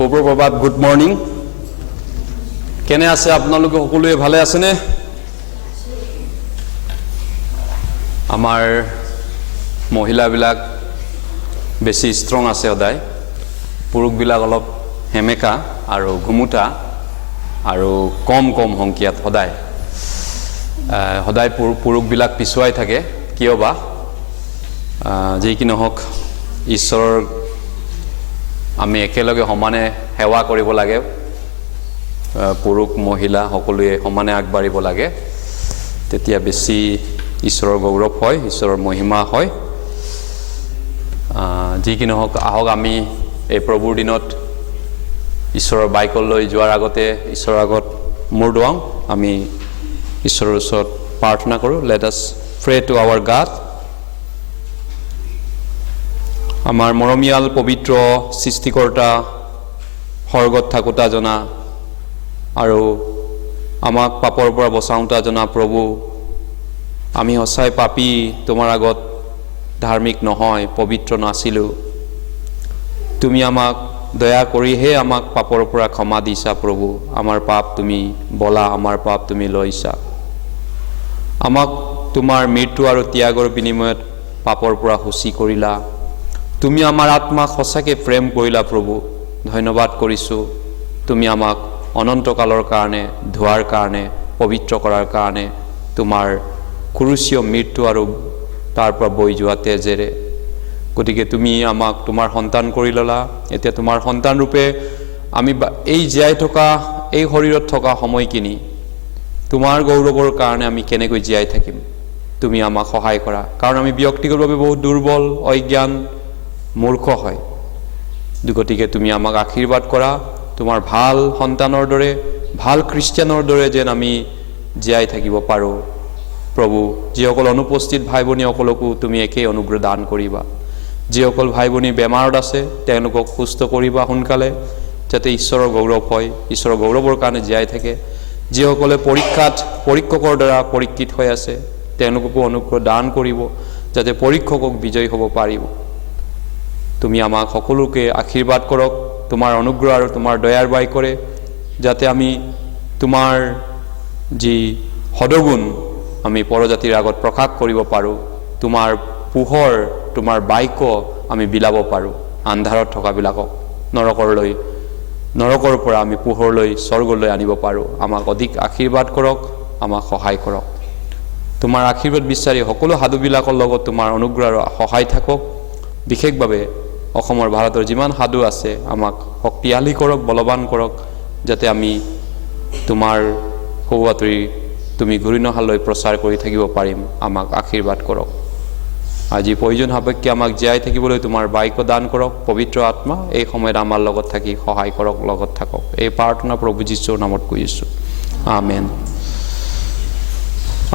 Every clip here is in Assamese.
সুপ্ৰভাত, গুড মৰ্নিং। কেনে আছে আপোনালোকে? সকলোৱে ভালে আছেনে? আমাৰ মহিলাবিলাক বেছি ষ্ট্ৰং আছে সদায়, পুৰুষবিলাক অলপ হেমেকা আৰু ঘুমুটা আৰু কম সংখ্যাত সদায় পুৰুষবিলাক পিছুৱাই থাকে। কিয় বা? যি কি নহওক, ঈশ্বৰৰ আমি একেলগে সমানে সেৱা কৰিব লাগে। পুৰুষ মহিলা সকলোৱে সমানে আগবাঢ়িব লাগে, তেতিয়া বেছি ঈশ্বৰৰ গৌৰৱ হয়, ঈশ্বৰৰ মহিমা হয়। যি কি নহওক, আহক আমি এই প্ৰভুৰ দিনত ঈশ্বৰৰ বাইকলৈ যোৱাৰ আগতে ঈশ্বৰৰ আগত মূৰ দুৱাওঁ। আমি ঈশ্বৰৰ ওচৰত প্ৰাৰ্থনা কৰোঁ। Let us pray two hour god. আমাৰ মৰমীয়াল পবিত্ৰ সৃষ্টিকৰ্তা, স্বৰ্গত থাকোঁতা জনা আৰু আমাক পাপৰ পৰা বচাওঁতা জনা প্ৰভু, আমি সঁচাই পাপী, তোমাৰ আগত ধাৰ্মিক নহয়, পবিত্ৰ নাছিলোঁ। তুমি আমাক দয়া কৰিহে আমাক পাপৰ পৰা ক্ষমা দিছা প্ৰভু। আমাৰ পাপ তুমি বলা, আমাৰ পাপ তুমি লৈছা। আমাক তোমাৰ মৃত্যু আৰু ত্যাগৰ বিনিময়ত পাপৰ পৰা শুচি কৰিলা। তুমি আমাৰ আত্মাক সঁচাকৈ প্ৰেম কৰিলা প্ৰভু। ধন্যবাদ কৰিছোঁ। তুমি আমাক অনন্তকালৰ কাৰণে, ধোৱাৰ কাৰণে, পবিত্ৰ কৰাৰ কাৰণে তোমাৰ ক্ৰুচীয় মৃত্যু আৰু তাৰ পৰা বৈ যোৱা তেজেৰে। গতিকে তুমি আমাক তোমাৰ সন্তান কৰি ল'লা। এতিয়া তোমাৰ সন্তান ৰূপে আমি এই জীয়াই থকা, এই শৰীৰত থকা সময়খিনি তোমাৰ গৌৰৱৰ কাৰণে আমি কেনেকৈ জীয়াই থাকিম, তুমি আমাক সহায় কৰা। কাৰণ আমি ব্যক্তিগতভাৱে বহুত দুৰ্বল, অজ্ঞান, মূৰ্খ হয়। গতিকে তুমি আমাক আশীৰ্বাদ কৰা। তোমাৰ ভাল সন্তানৰ দৰে, ভাল খ্ৰীষ্টিয়ানৰ দৰে যেন আমি জীয়াই থাকিব পাৰোঁ প্ৰভু। যিসকল অনুপস্থিত ভাই ভনীসকলকো তুমি একেই অনুগ্ৰহ দান কৰিবা। যিসকল ভাই ভনী বেমাৰত আছে তেওঁলোকক সুস্থ কৰিবা সোনকালে, যাতে ঈশ্বৰৰ গৌৰৱ হয়, ঈশ্বৰৰ গৌৰৱৰ কাৰণে জীয়াই থাকে। যিসকলে পৰীক্ষকৰ দ্বাৰা পৰীক্ষিত হৈ আছে তেওঁলোককো অনুগ্ৰহ দান কৰিব, যাতে পৰীক্ষকক বিজয়ী হ'ব পাৰিব। তুমি আমাক সকলোকে আশীৰ্বাদ কৰক তোমাৰ অনুগ্ৰহ আৰু তোমাৰ দয়াৰ বাইকৰে, যাতে আমি তোমাৰ যি সদগুণ আমি পৰজাতিৰ আগত প্ৰকাশ কৰিব পাৰোঁ। তোমাৰ পোহৰ, তোমাৰ বাক্য আমি বিলাব পাৰোঁ আন্ধাৰত থকাবিলাকক, নৰকৰ পৰা আমি পোহৰলৈ, স্বৰ্গলৈ আনিব পাৰোঁ। আমাক অধিক আশীৰ্বাদ কৰক, আমাক সহায় কৰক। তোমাৰ আশীৰ্বাদ বিচাৰি সকলো সাধুবিলাকৰ লগত তোমাৰ অনুগ্ৰহ আৰু সহায় থাকক। বিশেষভাৱে অসমৰ, ভাৰতৰ যিমান সাধু আছে আমাক শক্তিশালী কৰক, বলৱান কৰক, যাতে আমি তোমাৰ সুবাতৰি তুমি ঘূৰি নহালৈ প্ৰচাৰ কৰি থাকিব পাৰিম। আমাক আশীৰ্বাদ কৰক। আজি প্ৰয়োজন সাপেক্ষে আমাক জীয়াই থাকিবলৈ তোমাৰ বাক্য দান কৰক। পবিত্ৰ আত্মা এই সময়ত আমাৰ লগত থাকি সহায় কৰক, লগত থাকক। এই প্ৰাৰ্থনা প্ৰভু যীশুৰ নামত কৰিছোঁ, আমেন।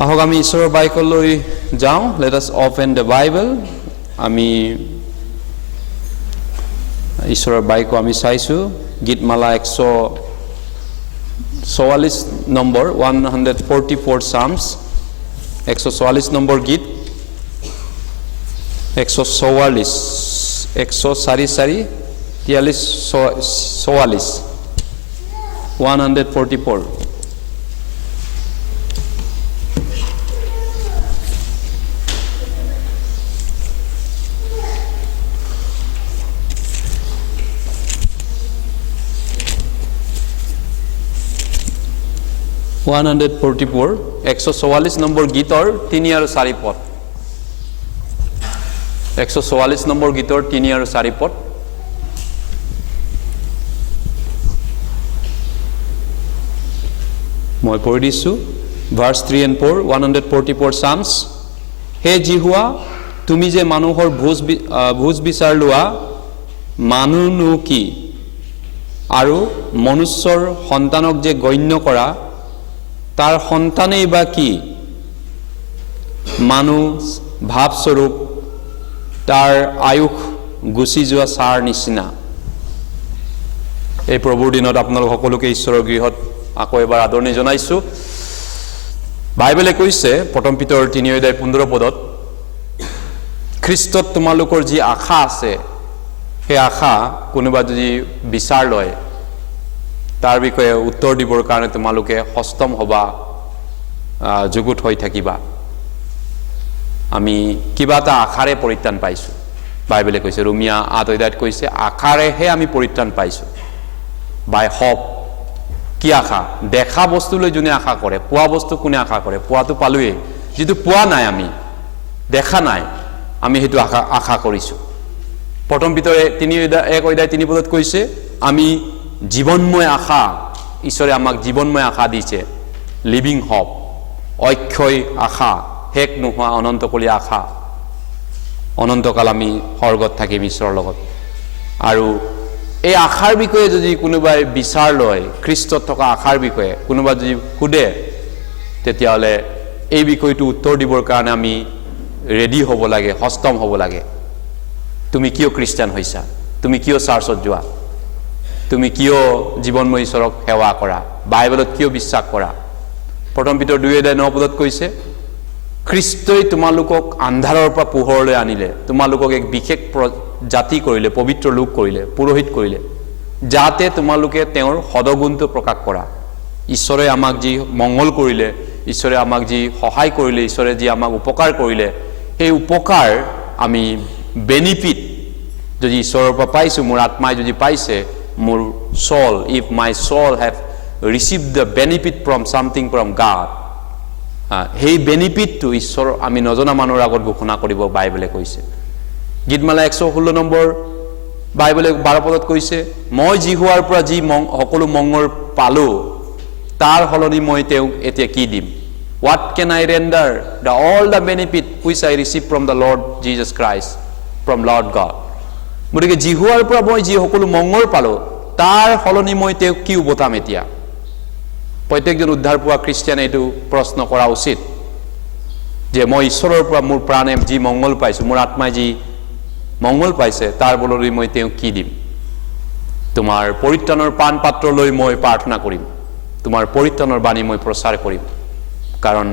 আহক আমি ঈশ্বৰৰ বাক্যলৈ যাওঁ। Let us open the Bible. আমি ঈশ্বৰৰ বাক্য আমি চাইছোঁ গীতমালা 144 নম্বৰ 144 Psalms, 144 নম্বৰ গীত, 144 144 144 144 নম্বৰ গীতৰ 3 আৰু 4 পদ। 144 নম্বৰ গীতৰ 3 আৰু 4 পদ। মই পঢ়ি দিছোঁ। Verse 3 and 4, 144 Psalms। হে জিহুৱা, তুমি যে মানুহৰ ভোজ বিচাৰ লোৱা, মানুহনো কি? আৰু মনুষ্যৰ সন্তানক যে গণ্য কৰা, তাৰ সন্তানেই বা কি? মানুহ ভাৱস্বৰূপ, তাৰ আয়ুস গুচি যোৱা ছাৰ নিচিনা। এই প্ৰভুৰ দিনত আপোনালোক সকলোকে ঈশ্বৰৰ গৃহত আকৌ এবাৰ আদৰণি জনাইছোঁ। বাইবেলে কৈছে 1 Peter 3:15 পদত, খ্ৰীষ্টত তোমালোকৰ যি আশা আছে সেই আশা কোনোবা যদি বিচাৰ লয় তাৰ বিষয়ে উত্তৰ দিবৰ কাৰণে তোমালোকে সষ্টম হবা যুগুত হৈ থাকিবা আমি কিবা এটা আশাৰে পৰিত্ৰাণ পাইছো বাইবেলে কৈছে ৰোমিয়া 8 অধ্যায়ত কৈছে আশাৰেহে আমি পৰিত্ৰাণ পাইছো বাই হপ কি আশা দেখা বস্তুলৈ যোনে আশা কৰে পোৱা বস্তু কোনে আশা কৰে পোৱাটো পালোৱে যেটো পোৱা নাই আমি দেখা নাই আমি হেতু আশা কৰিছো প্ৰথম পিতৰে 1 অধ্যায় 3 পদত কৈছে আমি জীৱনময় আশা ঈশ্বৰে আমাক জীৱনময় আশা দিছে লিভিং হপ অক্ষয় আশা হেক নোহোৱা অনন্তকলীয়া আশা অনন্তকাল আমি স্বৰ্গত থাকিম ঈশ্বৰৰ লগত আৰু এই আশাৰ বিষয়ে যদি কোনোবাই বিচাৰ লয় খ্ৰীষ্টত থকা আশাৰ বিষয়ে কোনোবা যদি খুদে তেতিয়াহলে এই বিষয়টো উত্তৰ দিবৰ কাৰণে আমি ৰেডি হ'ব লাগে হস্তম হ'ব লাগে তুমি কিয় খ্ৰীষ্টান হৈছা তুমি কিয় চাৰ্চত যোৱা তুমি কিয় জীৱনময় ঈশ্বৰক সেৱা কৰা বাইবেলত কিয় বিশ্বাস কৰা প্ৰথম পিতৰ 2 অধ্যায় 9 পদত কৈছে খ্ৰীষ্টই তোমালোকক আন্ধাৰৰ পৰা পোহৰলৈ আনিলে তোমালোকক এক বিশেষ জাতি কৰিলে পবিত্ৰ লোক কৰিলে পুৰোহিত কৰিলে যাতে তোমালোকে তেওঁৰ সদগুণটো প্ৰকাশ কৰা ঈশ্বৰে আমাক যি মংগল কৰিলে ঈশ্বৰে আমাক যি সহায় কৰিলে ঈশ্বৰে যি আমাক উপকাৰ কৰিলে এই উপকাৰ আমি বেনিফিট যদি ঈশ্বৰৰ পৰা পাইছো মোৰ আত্মাই যদি পাইছে মোৰ soul if my soul have received the benefit from something from God hey benefit to ঈশ্বৰ আমি নজনা মানুহৰ আগত ঘোষণা কৰিব বাইবেলে কৈছে গীতমালা 116 নম্বৰ বাইবেলে 12 পদত কৈছে মই জিহুৱাৰ পৰা যি সকলো মংগল পালো তাৰ হলনি মই তেওঁক এতিয়া কি দিম what can I render the all the benefit which I received from the Lord Jesus Christ from Lord God গতিকে জিহুৱাৰ পৰা মই যি সকলো মংগল পালো তাৰ হলনি মই তেওঁক কি উভতাম এতিয়া প্ৰত্যেকজন উদ্ধাৰ পোৱা খ্ৰীষ্টিয়ানে এইটো প্ৰশ্ন কৰা উচিত যে মই ঈশ্বৰৰ পৰা মোৰ প্ৰাণে যি মংগল পাইছো মোৰ আত্মাই যি মংগল পাইছে তাৰ বলৰি মই তেওঁক কি দিম তোমাৰ পৰিত্ৰাণৰ পান পাত্ৰ লৈ মই প্ৰাৰ্থনা কৰিম তোমাৰ পৰিত্ৰাণৰ বাণী মই প্ৰচাৰ কৰিম কাৰণ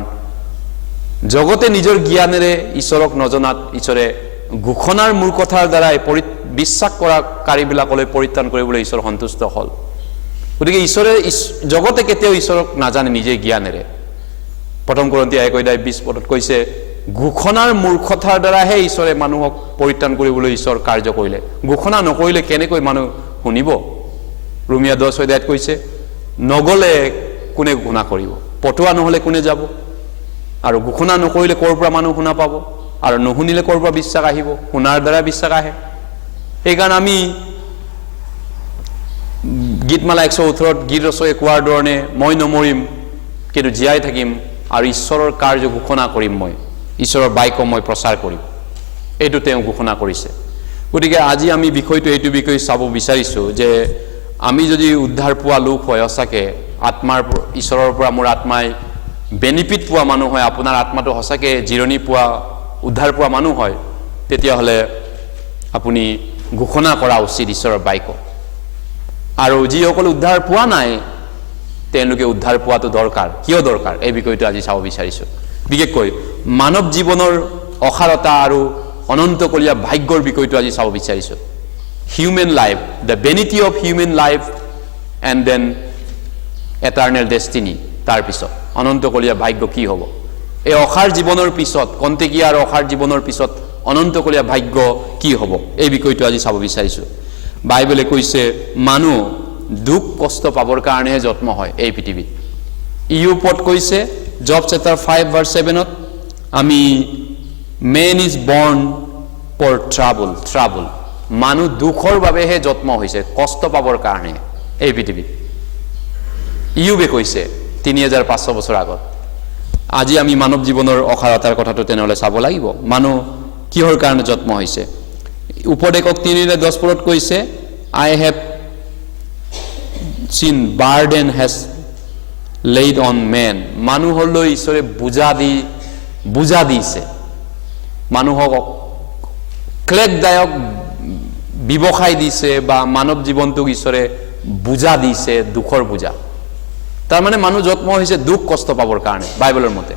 জগতে নিজৰ জ্ঞানেৰে ঈশ্বৰক নজনাত ঈশ্বৰে ঘোষণাৰ মূৰ্খতাৰ দ্বাৰা বিশ্বাস কৰা কাৰীবিলাকলৈ পৰিত্ৰাণ কৰিবলৈ ঈশ্বৰ সন্তুষ্ট হল গতিকে ঈশ্বৰে জগতে কেতিয়াও ঈশ্বৰক নাজানে নিজে জ্ঞানেৰে প্ৰথম কৰিন্থীয় 1 অধ্যায় 20 পদত কৈছে ঘোষণাৰ মূৰ্খতাৰ দ্বাৰাহে ঈশ্বৰে মানুহক পৰিত্ৰাণ কৰিবলৈ ঈশ্বৰ কাৰ্য কৰিলে ঘোষণা নকৰিলে কেনেকৈ মানুহ শুনিব ৰোমিয়া 10 অধ্যায়ত কৈছে নগলে কোনে ঘোষণা কৰিব পটোৱা নহলে কোনে যাব আৰু ঘোষণা নকৰিলে কৰ পৰা মানুহ শুনা পাব আৰু নশুনিলে কৰ পৰা বিশ্বাস আহিব শুনাৰ দ্বাৰা বিশ্বাস আহে এই কাৰণ আমি গীতমালা 118ত গীত ৰচকে কোৱাৰ ধৰণে মই নমৰিম কিন্তু জীয়াই থাকিম আৰু ঈশ্বৰৰ কাৰ্য ঘোষণা কৰিম মই ঈশ্বৰৰ বাক্য মই প্ৰচাৰ কৰিম এইটো তেওঁ ঘোষণা কৰিছে গতিকে আজি আমি বিষয়টো এইটো বিষয় চাব বিচাৰিছো যে আমি যদি উদ্ধাৰ পোৱা লোক হয় সঁচাকে আত্মাৰ ঈশ্বৰৰ পৰা মোৰ আত্মাই বেনিফিট পোৱা মানুহ হয় আপোনাৰ আত্মাটো সঁচাকে জিৰণি পোৱা উদ্ধাৰ পোৱা মানুহ হয় তেতিয়াহলে আপুনি ঘোষণা কৰা উচিত ঈশ্বৰৰ বাক্য আৰু যিসকল উদ্ধাৰ পোৱা নাই তেওঁলোকে উদ্ধাৰ পোৱাটো দৰকাৰ কিয় দৰকাৰ এই বিষয়টো আজি চাব বিচাৰিছো বিশেষকৈ মানৱ জীৱনৰ অসাৰতা আৰু অনন্তকলীয়া ভাগ্যৰ বিষয়টো আজি চাব বিচাৰিছো human life the vanity of human life and then eternal destiny তাৰ পিছত অনন্তকলীয়া ভাগ্য কি হ'ব এই অসাৰ জীৱনৰ পিছত কন্তেকীয়া আৰু অসাৰ জীৱনৰ পিছত অনন্তকলীয়া ভাগ্য কি হ'ব এই বিষয়টো আজি চাব বিচাৰিছো বাইবেলে কৈছে মানুহ দুখ কষ্ট পাবৰ কাৰণেহে জন্ম হয় এই পৃথিৱীত ইউপত কৈছে জব চেপ্টাৰ 5 ভাৰ্স 7ত আমি man is born for trouble মানুহ দুখৰ বাবেহে জন্ম হৈছে কষ্ট পাবৰ কাৰণে এই পৃথিৱীত ইউবে কৈছে 3500 বছৰ আগত আজি আমি মানৱ জীৱনৰ অসাৰতাৰ কথাটো তেনেহলে চাব লাগিব মানুহ কিহৰ কাৰণে জন্ম হৈছে উপদেশক 3:10 পদত কৈছে I have seen burden has laid on man মানুহলৈ ঈশ্বৰে বুজা দিছে মানুহক ক্লেশদায়ক ব্যৱসায় দিছে বা মানৱ জীৱনটোক ঈশ্বৰে বুজা দিছে দুখৰ বুজা তাৰ মানে মানুহ জন্ম হৈছে দুখ কষ্ট পাবৰ কাৰণে বাইবেলৰ মতে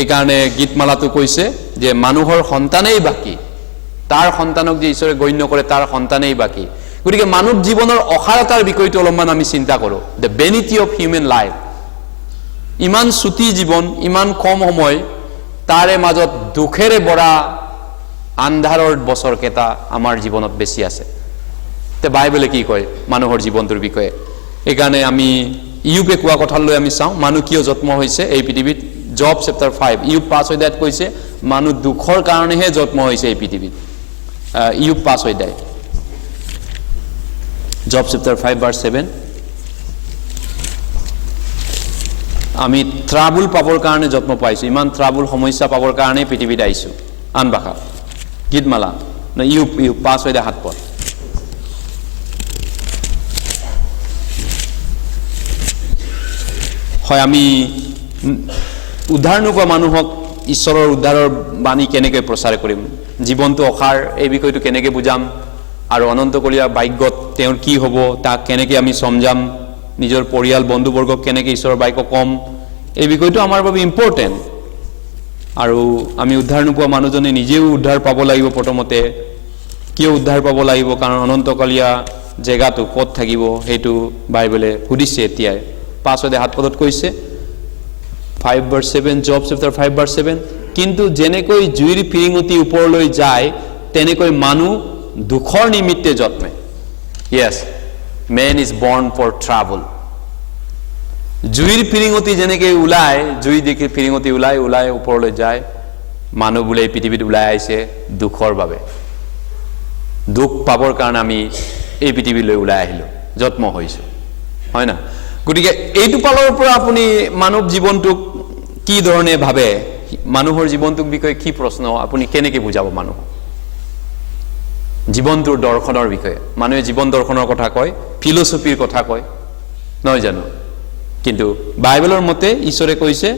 এই কাৰণে গীতমালাটো কৈছে যে মানুহৰ সন্তানেই বাকি তাৰ সন্তানক যে ঈশ্বৰে গণ্য কৰে তাৰ সন্তানেই বাকী গতিকে মানৱ জীৱনৰ অসাৰতাৰ বিষয়টো অলপমান আমি চিন্তা কৰোঁ the vanity of human life ইমান চুটি জীৱন ইমান কম সময় তাৰে মাজত দুখেৰে ভৰা আন্ধাৰৰ বছৰকেইটা আমাৰ জীৱনত বেছি আছে তে বাইবেলে কি কয় মানুহৰ জীৱনটোৰ বিষয়ে এইকাৰণে আমি ইউবে কোৱা কথালৈ আমি চাওঁ মানুহ কিয় জন্ম হৈছে এই পৃথিৱীত জব চেপ্টাৰ 5 ইউব 5 অধ্যায়ত কৈছে মানুহ দুখৰ কাৰণেহে জন্ম হৈছে এই পৃথিৱীত ইউব 5 অধ্যায় জব চেপ্টাৰ 5 ভাৰ্ছ 7 আমি ট্ৰাবল পাবৰ কাৰণে জন্ম পাইছোঁ ইমান ট্ৰাবল সমস্যা পাবৰ কাৰণে পৃথিৱীত আহিছোঁ আন ভাষা গীতমালা ইউব 5 অধ্যায় 7 পদ হয় আমি উদ্ধাৰ নোপোৱা মানুহক ঈশ্বৰৰ উদ্ধাৰৰ বাণী কেনেকৈ প্ৰচাৰ কৰিম জীৱনটো অসাৰ এই বিষয়টো কেনেকৈ বুজাম আৰু অনন্তকলীয়া ভাগ্যত তেওঁৰ কি হ'ব তাক কেনেকৈ আমি সমজাম নিজৰ পৰিয়াল বন্ধুবৰ্গক কেনেকৈ ঈশ্বৰৰ বাক্য কম এই বিষয়টো আমাৰ বাবে ইম্পৰ্টেণ্ট আৰু আমি উদ্ধাৰ নোপোৱা মানুহজনে নিজেও উদ্ধাৰ পাব লাগিব প্ৰথমতে কিয় উদ্ধাৰ পাব লাগিব কাৰণ অনন্তকলীয়া জেগাটো ক'ত থাকিব সেইটো বাইবেলে সুধিছে এতিয়াই 5 অধ্যায় 7 পদত কৈছে 5 verse 7 জব চেপ্টাৰ 5 verse 7 কিন্তু যেনেকৈ জুইৰ ফিৰিঙতি ওপৰলৈ যায় তেনেকৈ মানুহ দুখৰ নিমিত্তে জন্মে yes man is born for trouble জুইৰ ফিৰিঙতি যেনেকৈ ওলাই জুই দেখি ফিৰিঙতি ওলাই ওপৰলৈ যায় মানুহ বোলে পৃথিৱীত ওলাই আহিছে দুখৰ বাবে দুখ পাবৰ কাৰণে আমি এই পৃথিৱীলৈ ওলাই আহিলোঁ জন্ম হৈছোঁ হয় না গতিকে এইটো পালৰ পৰা আপুনি মানৱ জীৱনটোক কি ধৰণে ভাবে মানুহৰ জীৱনটোক বিষয়ে কি প্ৰশ্ন আপুনি কেনেকৈ বুজাব মানুহ জীৱনটোৰ দৰ্শনৰ বিষয়ে মানুহে জীৱন দৰ্শনৰ কথা কয় ফিলছফিৰ কথা কয় নহয় জানো কিন্তু বাইবেলৰ মতে ঈশ্বৰে কৈছে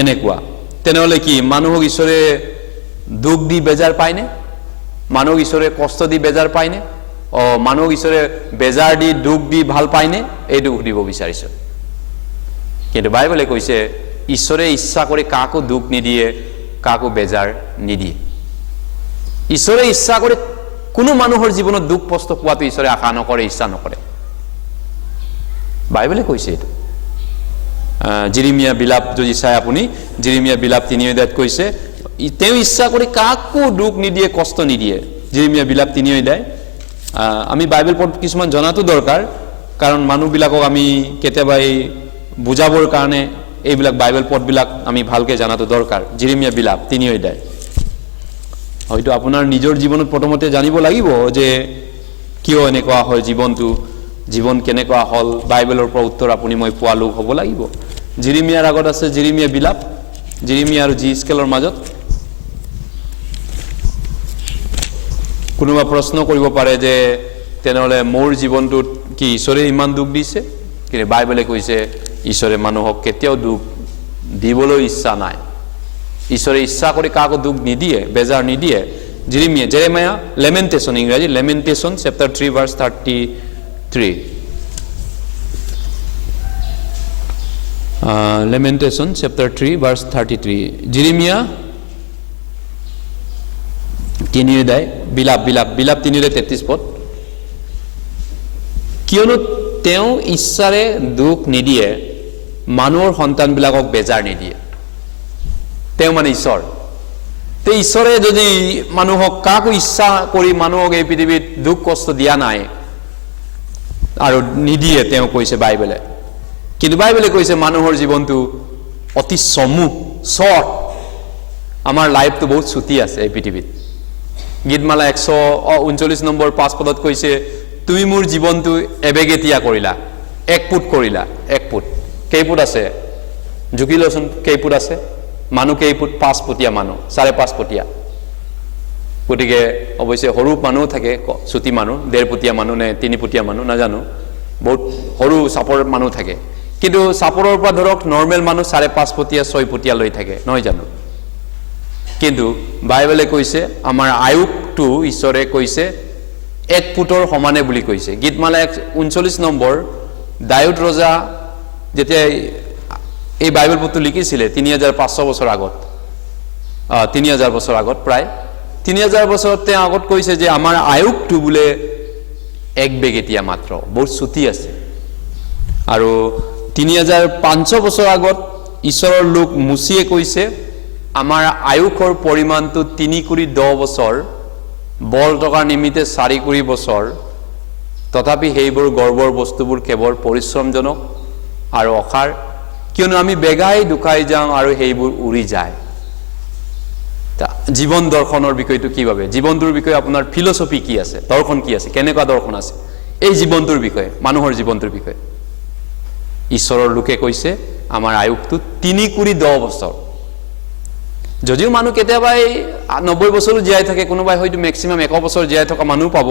এনেকুৱা তেনেহ'লে কি মানুহক ঈশ্বৰে দুখ দি বেজাৰ পায়নে মানুহক ঈশ্বৰে কষ্ট দি বেজাৰ পায়নে মানুহক ঈশ্বৰে বেজাৰ দি দুখ দি ভাল পায়নে এইটো সুধিব বিচাৰিছোঁ কিন্তু বাইবেলে কৈছে ঈশ্বৰে ইচ্ছা কৰি কাকো দুখ নিদিয়ে কাকো বেজাৰ নিদিয়ে ঈশ্বৰে ইচ্ছা কৰি কোনো মানুহৰ জীৱনত দুখ কষ্ট পোৱাটো ঈশ্বৰে আশা নকৰে ইচ্ছা নকৰে বাইবেলে কৈছে এইটো জিৰিমিয়া বিলাপ যদি চাই আপুনি জিৰিমিয়া বিলাপ 3 অধ্যায়ত কৈছে তেওঁ ইচ্ছা কৰি কাকো দুখ নিদিয়ে কষ্ট নিদিয়ে জিৰিমিয়া বিলাপ 3 অধ্যায় আমি বাইবেল পঢ় কিছুমান জনাটো দৰকাৰ কাৰণ মানুহবিলাকক আমি কেতিয়াবা এই বুজাবৰ কাৰণে এইবিলাক বাইবেল পঢ়বিলাক আমি ভালকৈ জানাটো দৰকাৰ জিৰিমিয়া বিলাপ 3 অধ্যায় হয়তো আপোনাৰ নিজৰ জীৱনত প্ৰথমতে জানিব লাগিব যে কিয় এনেকুৱা হয় জীৱন কেনেকুৱা হ'ল বাইবেলৰ পৰা উত্তৰ আপুনি মই পোৱা লোক হ'ব লাগিব জিৰিমিয়াৰ আগত আছে জিৰিমিয়া বিলাপ জিৰিমিয়া আৰু জিস্কেলৰ মাজত কোনোবা প্ৰশ্ন কৰিব পাৰে যে তেনেহ'লে মোৰ জীৱনটোত কি ঈশ্বৰে ইমান দুখ দিছে কিন্তু বাইবেলে কৈছে ঈশ্বৰে মানুহক কেতিয়াও দুখ দিবলৈ ইচ্ছা নাই ঈশ্বৰে ইচ্ছা কৰি কাকো দুখ নিদিয়ে বেজাৰ নিদিয়ে জেৰেমায়া লেমেণ্টেশ্যন ইংৰাজী lamentation chapter 3 verse 33 lamentation chapter 3 verse 33 Jeremiah 3 অধ্যায় বিলাপ 3 অধ্যায় 33 পদ কিয়নো তেওঁ ইচ্ছাৰে দুখ নিদিয়ে মানুহৰ সন্তানবিলাকক বেজাৰ নিদিয়ে তেওঁ মানে ঈশ্বৰ তে ঈশ্বৰে যদি মানুহক কাকো ইচ্ছা কৰি মানুহক এই পৃথিৱীত দুখ কষ্ট দিয়া নাই আৰু নিদিয়ে তেওঁ কৈছে বাইবেলে কিন্তু বাইবেলে কৈছে মানুহৰ জীৱনটো অতি চমু শৰ্ট আমাৰ লাইফটো বহুত ছুটি আছে এই পৃথিৱীত গীতমালা 139 নম্বৰ 5 পদত কৈছে তুমি মোৰ জীৱনটো এবেগেতিয়া কৰিলা 1 ফুট কৰিলা 1 ফুট কেইফুট আছে জুকি লচোন কেইফুট আছে মানুহ কেইফুট 5 ফুটীয়া মানুহ 5.5 ফুটীয়া গতিকে অৱশ্যে সৰু মানুহ থাকে ছুটি মানুহ 1.5 ফুটীয়া মানুহ নে 3 ফুটীয়া মানুহ নাজানো বহুত সৰু চাপৰ মানুহ থাকে কিন্তু চাপৰৰ পৰা ধৰক নৰ্মেল মানুহ 5.5 ফুটীয়া 6 ফুটীয়া লৈ থাকে নহয় জানো কিন্তু বাইবেলে কৈছে আমাৰ আয়ুটো ঈশ্বৰে কৈছে 1 ফুটৰ সমানে বুলি কৈছে গীতমালা 39 নম্বৰ দাউদ ৰজা যেতিয়া এই বাইবেল পত্ৰটো লিখিছিলে 3500 বছৰ আগত 3000 বছৰ আগত প্ৰায় 3000 বছৰত তেওঁ আগত কৈছে যে আমাৰ আয়ুসটো বোলে এক বেগেতিয়া মাত্ৰ, বহুত চুটি আছে। আৰু 3500 বছৰ আগত ঈশ্বৰৰ লোক মুচিয়ে কৈছে আমাৰ আয়ুসৰ পৰিমাণটো 3 × 10 বছৰ, বল টকাৰ নিমিত্তে 4 × বছৰ, তথাপি সেইবোৰ গৰ্বৰ বস্তুবোৰ কেৱল পৰিশ্ৰমজনক আৰু অসাৰ, কিয়নো আমি বেগাই দুখাই যাওঁ আৰু সেইবোৰ উৰি যায়। জীৱন দৰ্শনৰ বিষয়টো কি ভাবে? জীৱনটোৰ বিষয়ে আপোনাৰ ফিলচফি কি আছে, দৰ্শন কি আছে, কেনেকুৱা দৰ্শন আছে এই জীৱনটোৰ বিষয়ে, মানুহৰ জীৱনটোৰ বিষয়ে? ঈশ্বৰৰ লোকে কৈছে আমাৰ আয়ুসটো 3 × 10 বছৰ। যদিও মানুহ কেতিয়াবা 90 বছৰো জীয়াই থাকে, কোনোবাই হয়তো মেক্সিমাম 100 বছৰ জীয়াই থকা মানুহ পাব,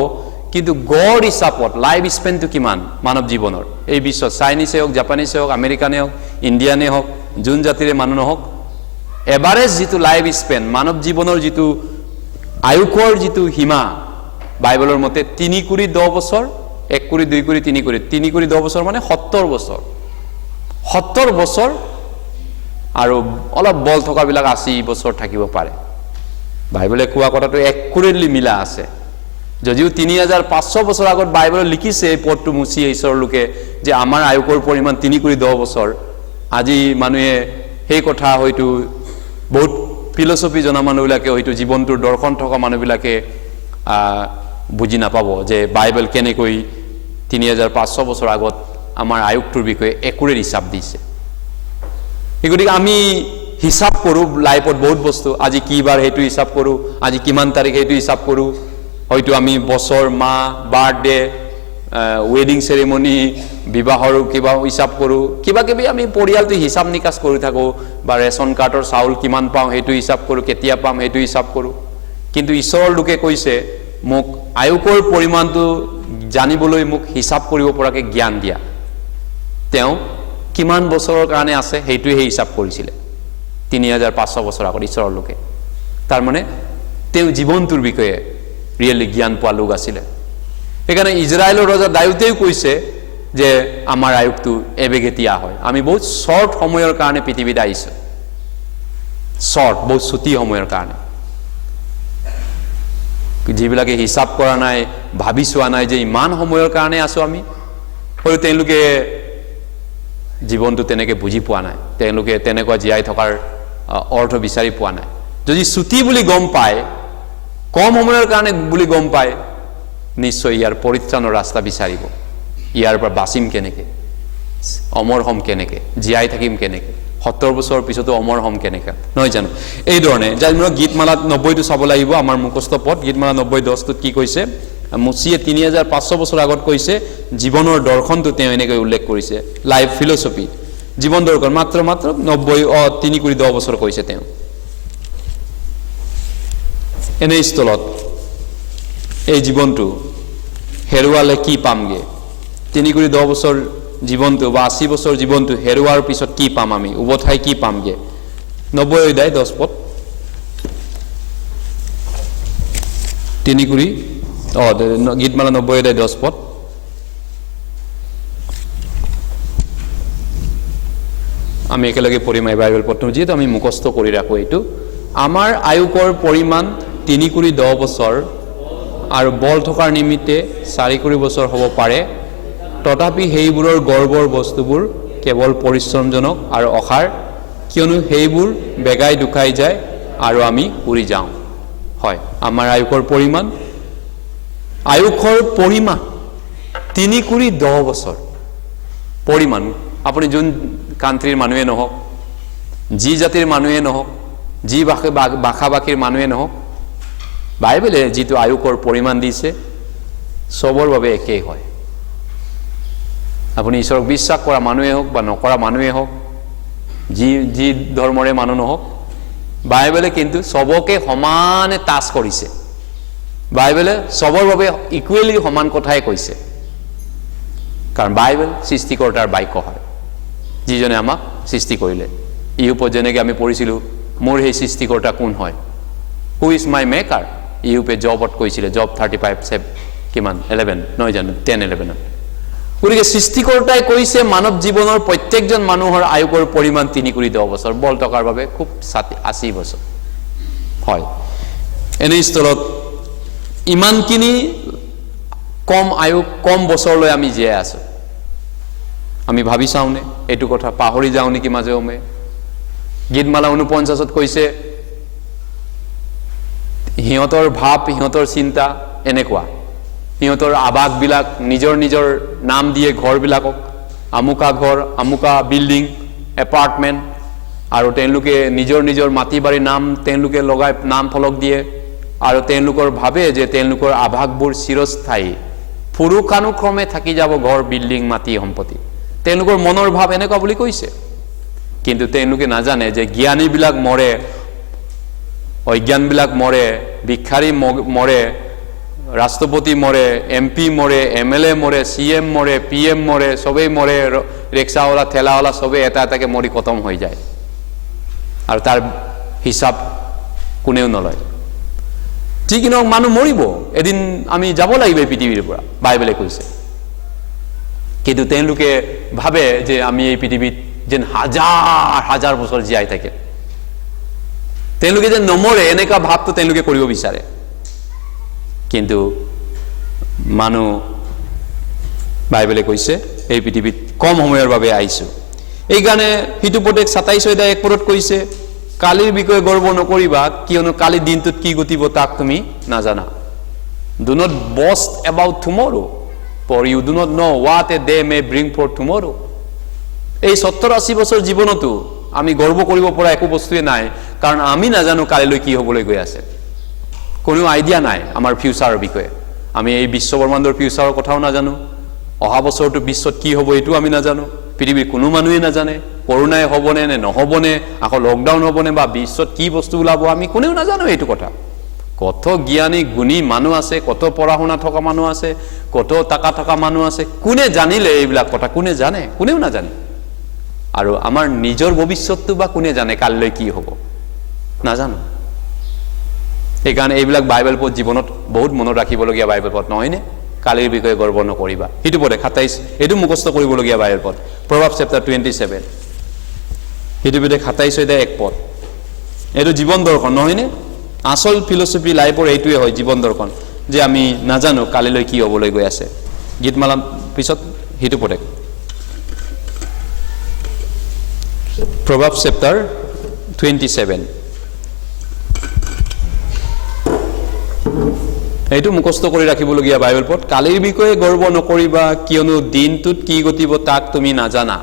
কিন্তু গড় হিচাপত লাইফ স্পেনটো কিমান মানৱ জীৱনৰ এই বিশ্বত? চাইনিজে হওক, জাপানিজে হওক, আমেৰিকানে হওক, ইণ্ডিয়ানে হওক, যোন জাতিৰে মানুহ নহওক, এভাৰেজ যিটো লাইফ স্পেন মানৱ জীৱনৰ যিটো আয়ুসৰ যিটো সীমা বাইবেলৰ মতে 3 × 10 বছৰ, 1 × 2 × 3 × 3 × 10 বছৰ মানে 70 বছৰ। 70 বছৰ আৰু অলপ বল থকাবিলাক 80 বছৰ থাকিব পাৰে। বাইবেলে কোৱা কথাটো একুৰেটলি মিলা আছে। যদিও 3500 বছৰ আগত বাইবেলত লিখিছে এই পদটো মুচিয়ে ঈশ্বৰৰ লোকে যে আমাৰ আয়ুসৰ পৰিমাণ 3 × 10 বছৰ, আজি মানুহে সেই কথা হয়তো বহুত ফিলচফি জনা মানুহবিলাকে হয়তো জীৱনটোৰ দৰ্শন থকা মানুহবিলাকে বুজি নাপাব যে বাইবেল কেনেকৈ 3500 বছৰ আগত আমাৰ আয়ুসটোৰ বিষয়ে একুৰেট হিচাপ দিছে। গতিকে আমি হিচাপ কৰোঁ লাইফত বহুত বস্তু, আজি কি বাৰ সেইটো হিচাপ কৰোঁ, আজি কিমান তাৰিখ সেইটো হিচাপ কৰোঁ, হয়তো আমি বছৰ, মাহ, বাৰ্থডে, ৱেডিং চেৰিমনি, বিবাহৰ কিবা হিচাপ কৰোঁ, কিবা কিবি আমি পৰিয়ালটো হিচাপ নিকাচ কৰি থাকোঁ, বা ৰেচন কাৰ্ডৰ চাউল কিমান পাওঁ সেইটো হিচাপ কৰোঁ, কেতিয়া পাম সেইটো হিচাপ কৰোঁ। কিন্তু ঈশ্বৰৰ লোকে কৈছে মোক আয়ুসৰ পৰিমাণটো জানিবলৈ মোক হিচাপ কৰিব পৰাকৈ জ্ঞান দিয়া। তেওঁ কিমান বছৰৰ কাৰণে আছে সেইটোৱে সেই হিচাপ কৰিছিলে 3500 বছৰ আগত ঈশ্বৰৰ লোকে। তাৰমানে তেওঁ জীৱনটোৰ বিষয়ে ৰিয়েলি জ্ঞান পোৱা লোক আছিলে। সেইকাৰণে ইজৰাইলৰ ৰজা দাউদেও কৈছে যে আমাৰ আয়ুসটো এবেগেতিয়া হয়, আমি বহুত শ্বৰ্ট সময়ৰ কাৰণে পৃথিৱীত আহিছোঁ, শ্বৰ্ট বহুত চুটি সময়ৰ কাৰণে। যিবিলাকে হিচাপ কৰা নাই, ভাবি চোৱা নাই যে ইমান সময়ৰ কাৰণে আছোঁ আমি, হয়তো তেওঁলোকে জীৱনটো তেনেকৈ বুজি পোৱা নাই, তেওঁলোকে তেনেকুৱা জীয়াই থকাৰ অৰ্থ বিচাৰি পোৱা নাই। যদি চুটি বুলি গম পায়, কম সময়ৰ কাৰণে বুলি গম পায়, নিশ্চয় ইয়াৰ পৰিত্ৰাণৰ ৰাস্তা বিচাৰিব। ইয়াৰ পৰা বাচিম কেনেকৈ, অমৰ হ'ম কেনেকৈ, জীয়াই থাকিম কেনেকৈ, 70 বছৰৰ পিছতো অমৰ হ'ম কেনেকৈ, নহয় জানো? এই ধৰণে যেনে গীতমালাত 90টো চাব লাগিব, আমাৰ মুখস্থ পদ গীতমালা 90:10টোত কি কৈছে? মুচিয়ে 3500 বছৰ আগত কৈছে জীৱনৰ দৰ্শনটো তেওঁ এনেকৈ উল্লেখ কৰিছে, লাইফ ফিলচফি, জীৱন দৰ্শন মাত্ৰ 3 × 10 বছৰ কৈছে তেওঁ। এনে স্থলত এই জীৱনটো হেৰুৱালে কি পামগে? 3 × 10 বছৰ জীৱনটো বা 80 বছৰ জীৱনটো হেৰুৱাৰ পিছত কি পাম আমি, উভতাই কি পামগে? 90 অধ্যায় 10 পদ, 3 × গীতমালা 90 অধ্যায় 10 পদ। আমি একেলগে পঢ়িম এই বাইবেল পদটো, যিহেতু আমি মুখস্থ কৰি ৰাখোঁ। এইটো আমাৰ আয়ুসৰ পৰিমাণ 3 × 10 বছৰ আৰু বল থকাৰ নিমিত্তে 4 × বছৰ হ'ব পাৰে, তথাপি সেইবোৰৰ গৰ্বৰ বস্তুবোৰ কেৱল পৰিশ্ৰমজনক আৰু অসাৰ, কিয়নো সেইবোৰ বেগাই দুখাই যায় আৰু আমি উৰি যাওঁ। হয়, আমাৰ আয়ুসৰ পৰিমাণ 3 × 10 বছৰ পৰিমাণ। আপুনি যোন কাণ্ট্ৰিৰ মানুহে নহওক, যি জাতিৰ মানুহে নহওক, যি ভাষা ভাষীৰ মানুহে নহওক, বাইবেলে যিটো আয়ুসৰ পৰিমাণ দিছে চবৰ বাবে একেই হয়। আপুনি ঈশ্বৰক বিশ্বাস কৰা মানুহে হওক বা নকৰা মানুহে হওক, যি ধৰ্মৰে মানুহ নহওক, বাইবেলে কিন্তু চবকে সমানে টাচ কৰিছে। বাইবেলে চবৰ বাবে ইকুৱেলি সমান কথাই কৈছে, কাৰণ বাইবেল সৃষ্টিকৰ্তাৰ বাক্য হয়, যিজনে আমাক সৃষ্টি কৰিলে। ইউপত যেনেকৈ আমি পঢ়িছিলোঁ, মোৰ সেই সৃষ্টিকৰ্তা কোন হয়, হু ইজ মাই মেকাৰ, ইউপে জবত কৈছিলে, জব 35 কিমান 11 নহয় জানো, 10-11। গতিকে সৃষ্টিকৰ্তাই কৈছে মানৱ জীৱনৰ প্ৰত্যেকজন মানুহৰ আয়ুসৰ পৰিমাণ 3 × 10 বছৰ, বল টকাৰ বাবে খুব 80 বছৰ হয়। এনেস্থলত ইমানখিনি কম আয়ু কম বছৰলৈ আমি জীয়াই আছো আমি ভাবি চাওনে এইটো কথা পাহৰি যাও নেকি মাজে সময়ে গীতমালা 49ত কৈছে হিয়তৰ ভাব হিয়তৰ চিন্তা এনেকুৱা হিয়তৰ আবাগবিলাক নিজৰ নিজৰ নাম দিয়ে ঘৰবিলাকক আমুকা ঘৰ আমুকা বিল্ডিং এপাৰ্টমেণ্ট আৰু তেওঁলোকে নিজৰ নিজৰ মাটি বাৰী নাম তেওঁলোকে লগাই নাম ফলক দিয়ে আৰু তেওঁলোকৰ ভাবে যে তেওঁলোকৰ আভাগবোৰ চিৰস্থায়ী পুৰুষানুক্ৰমে থাকি যাব ঘৰ বিল্ডিং মাটি সম্পত্তি তেওঁলোকৰ মনৰ ভাব এনেকুৱা বুলি কৈছে কিন্তু তেওঁলোকে নাজানে যে জ্ঞানীবিলাক মৰে অজ্ঞানবিলাক মৰে ভিক্ষাৰী মৰে ৰাষ্ট্ৰপতি মৰে এমপি মৰে এমএলএ মৰে সিএম মৰে পিএম মৰে সবেই মৰে ৰিক্সাৱালা ঠেলাৱালা সবে এটা এটাকে মৰি খতম হৈ যায় আৰু তাৰ হিচাপ কোনেও নলয় ঠিক নহওক মানুহ মৰিব এদিন আমি যাব লাগিব এই পৃথিৱীৰ পৰা বাইবেলে কৈছে কিন্তু তেওঁলোকে ভাবে যে আমি এই পৃথিৱীত যেন হাজাৰ হাজাৰ বছৰ জীয়াই থাকে তেওঁলোকে যে নমৰে এনেকা ভাবটো তেওঁলোকে কৰিব বিচাৰে কিন্তু মানুহ বাইবেলে কৈছে এই পৃথিৱীত কম সময়ৰ বাবে আহিছো এই গানে হিতুপদেশ 27:1 কৈছে কালিৰ বিষয়ে গৰ্ব নকৰিবা কিয়নো কালি দিনটোত কি গতিব তাক তুমি নাজানা do not boast about tomorrow for you do not know what a day may bring for tomorrow এই 70-80 বছৰ জীৱনতো আমি গৰ্ব কৰিব পৰা একো বস্তুৱে নাই কাৰণ আমি নাজানো কালিলৈ কি হ'বলৈ গৈ আছে কোনো আইডিয়া নাই আমাৰ ফিউচাৰৰ বিষয়ে আমি এই বিশ্ব ব্ৰহ্মাণ্ডৰ ফিউচাৰৰ কথাও নাজানো অহা বছৰটো বিশ্বত কি হ'ব এটো আমি নাজানো পৃথিৱীৰ কোনো মানুহে নাজানে কৰোনাই হ'বনে নে নহ'বনে আকৌ লকডাউন হ'বনে বা বিশ্বত কি বস্তু ওলাব আমি কোনেও নাজানো এইটো কথা কত জ্ঞানী গুণী মানুহ আছে কত পঢ়া শুনা থকা মানুহ আছে কত টাকা থকা মানুহ আছে কোনে জানিলে এইবিলাক কথা কোনে জানে কোনেও নাজানে আৰু আমাৰ নিজৰ ভৱিষ্যতটো বা কোনে জানে কাললৈ কি হ'ব নাজানো এইকাৰণে এইবিলাক বাইবেল পদ জীৱনত বহুত মনত ৰাখিবলগীয়া বাইবেল পদ নহয়নে কালিৰ বিষয়ে গৰ্ব নকৰিবা হিতু পদে 27 এটো মুখস্থ কৰিবলগীয়া বাইবেল পদ প্ৰভাৱ চেপ্টাৰ 27 হিতু পদে 27:1 পদ এটো জীৱন দৰ্শন নহয়নে আসল ফিলসফি লাইফৰ এইটোৱে হয় জীৱন দৰ্শন যে আমি নাজানো কালিলৈ কি হ'বলৈ গৈ আছে গীতমালা পিছত হিতু পদে প্ৰভাৱ চেপ্টাৰ 27 এইটো মুখস্থ কৰি ৰাখিবলগীয়া বাইবেল পদ কালিৰ বিষয়ে গৰ্ব নকৰিবা কিয়নো দিনটোত কি গতিব তাক তুমি নাজানা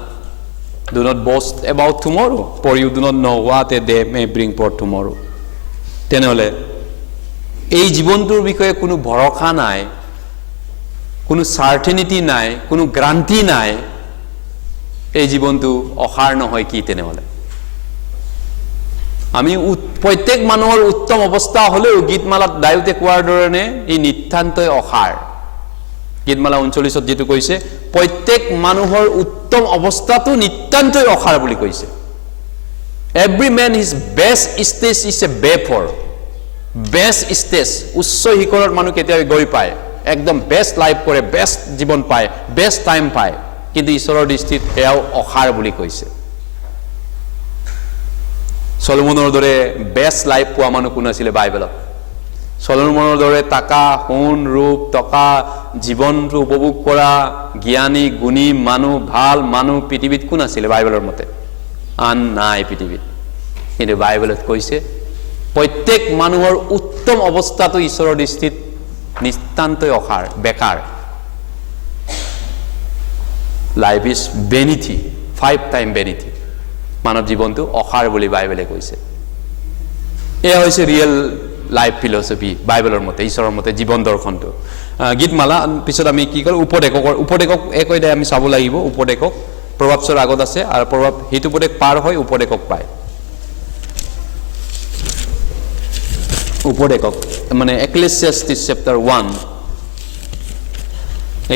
do not boast about tomorrow for you do not know what a day may bring for tomorrow তেনেহলে এই জীৱনটোৰ বিষয়ে কোনো ভৰসা নাই কোনো সাৰ্টেনিটি নাই কোনো গ্যাৰান্টি নাই এই জীৱনটো অসাৰ নহয় কি তেনেহলে আমি প্ৰত্যেক মানুহৰ উত্তম অৱস্থা হলেও গীতমালাত দায়ুতে কোৱাৰ দৰে ই নিত্যান্তই অসাৰ গীতমালা 39ত যেটো কৈছে প্ৰত্যেক মানুহৰ উত্তম অৱস্থাটো নিত্যান্তই অসাৰ বুলি কৈছে every man his best stage is a vapor best stage উচ্চ শিখৰত মানুহ কেতিয়া গৈ পায় একদম বেষ্ট লাইফ কৰে বেষ্ট জীৱন পায় বেষ্ট টাইম পায় কিন্তু ঈশ্বৰৰ দৃষ্টিত এও অসাৰ বুলি কৈছে সলোমনৰ দৰে বেষ্ট লাইফ পোৱা মানুহ কোন আছিল বাইবেলত সলোমনৰ দৰে টাকা সোণ ৰূপ টকা জীৱনটো উপভোগ কৰা জ্ঞানী গুণী মানুহ ভাল মানুহ পৃথিৱীত কোন আছিল বাইবেলৰ মতে আন নাই পৃথিৱীত কিন্তু বাইবেলত কৈছে প্ৰত্যেক মানুহৰ উত্তম অৱস্থাটো ঈশ্বৰৰ দৃষ্টিত নিস্তান্তই অসাৰ বেকাৰ life is vanity 5 time vanity মানৱ জীৱনটো অসাৰ বুলি বাইবেলে কৈছে এয়া হৈছে ৰিয়েল লাইফ ফিলসফি বাইবেলৰ মতে ঈশ্বৰৰ মতে জীৱন দৰ্শনটো গীতমালা পিছত আমি কি কৰো উপদেশক একৈদে আমি চাব লাগিব উপদেশক প্ৰভাৱৰ আগত আছে আৰু প্ৰভাৱ হিতু উপদেশ পাৰ হয় উপদেশক পায় উপদেশক মানে এক্লেছিয়াষ্টিছ চেপ্টাৰ 1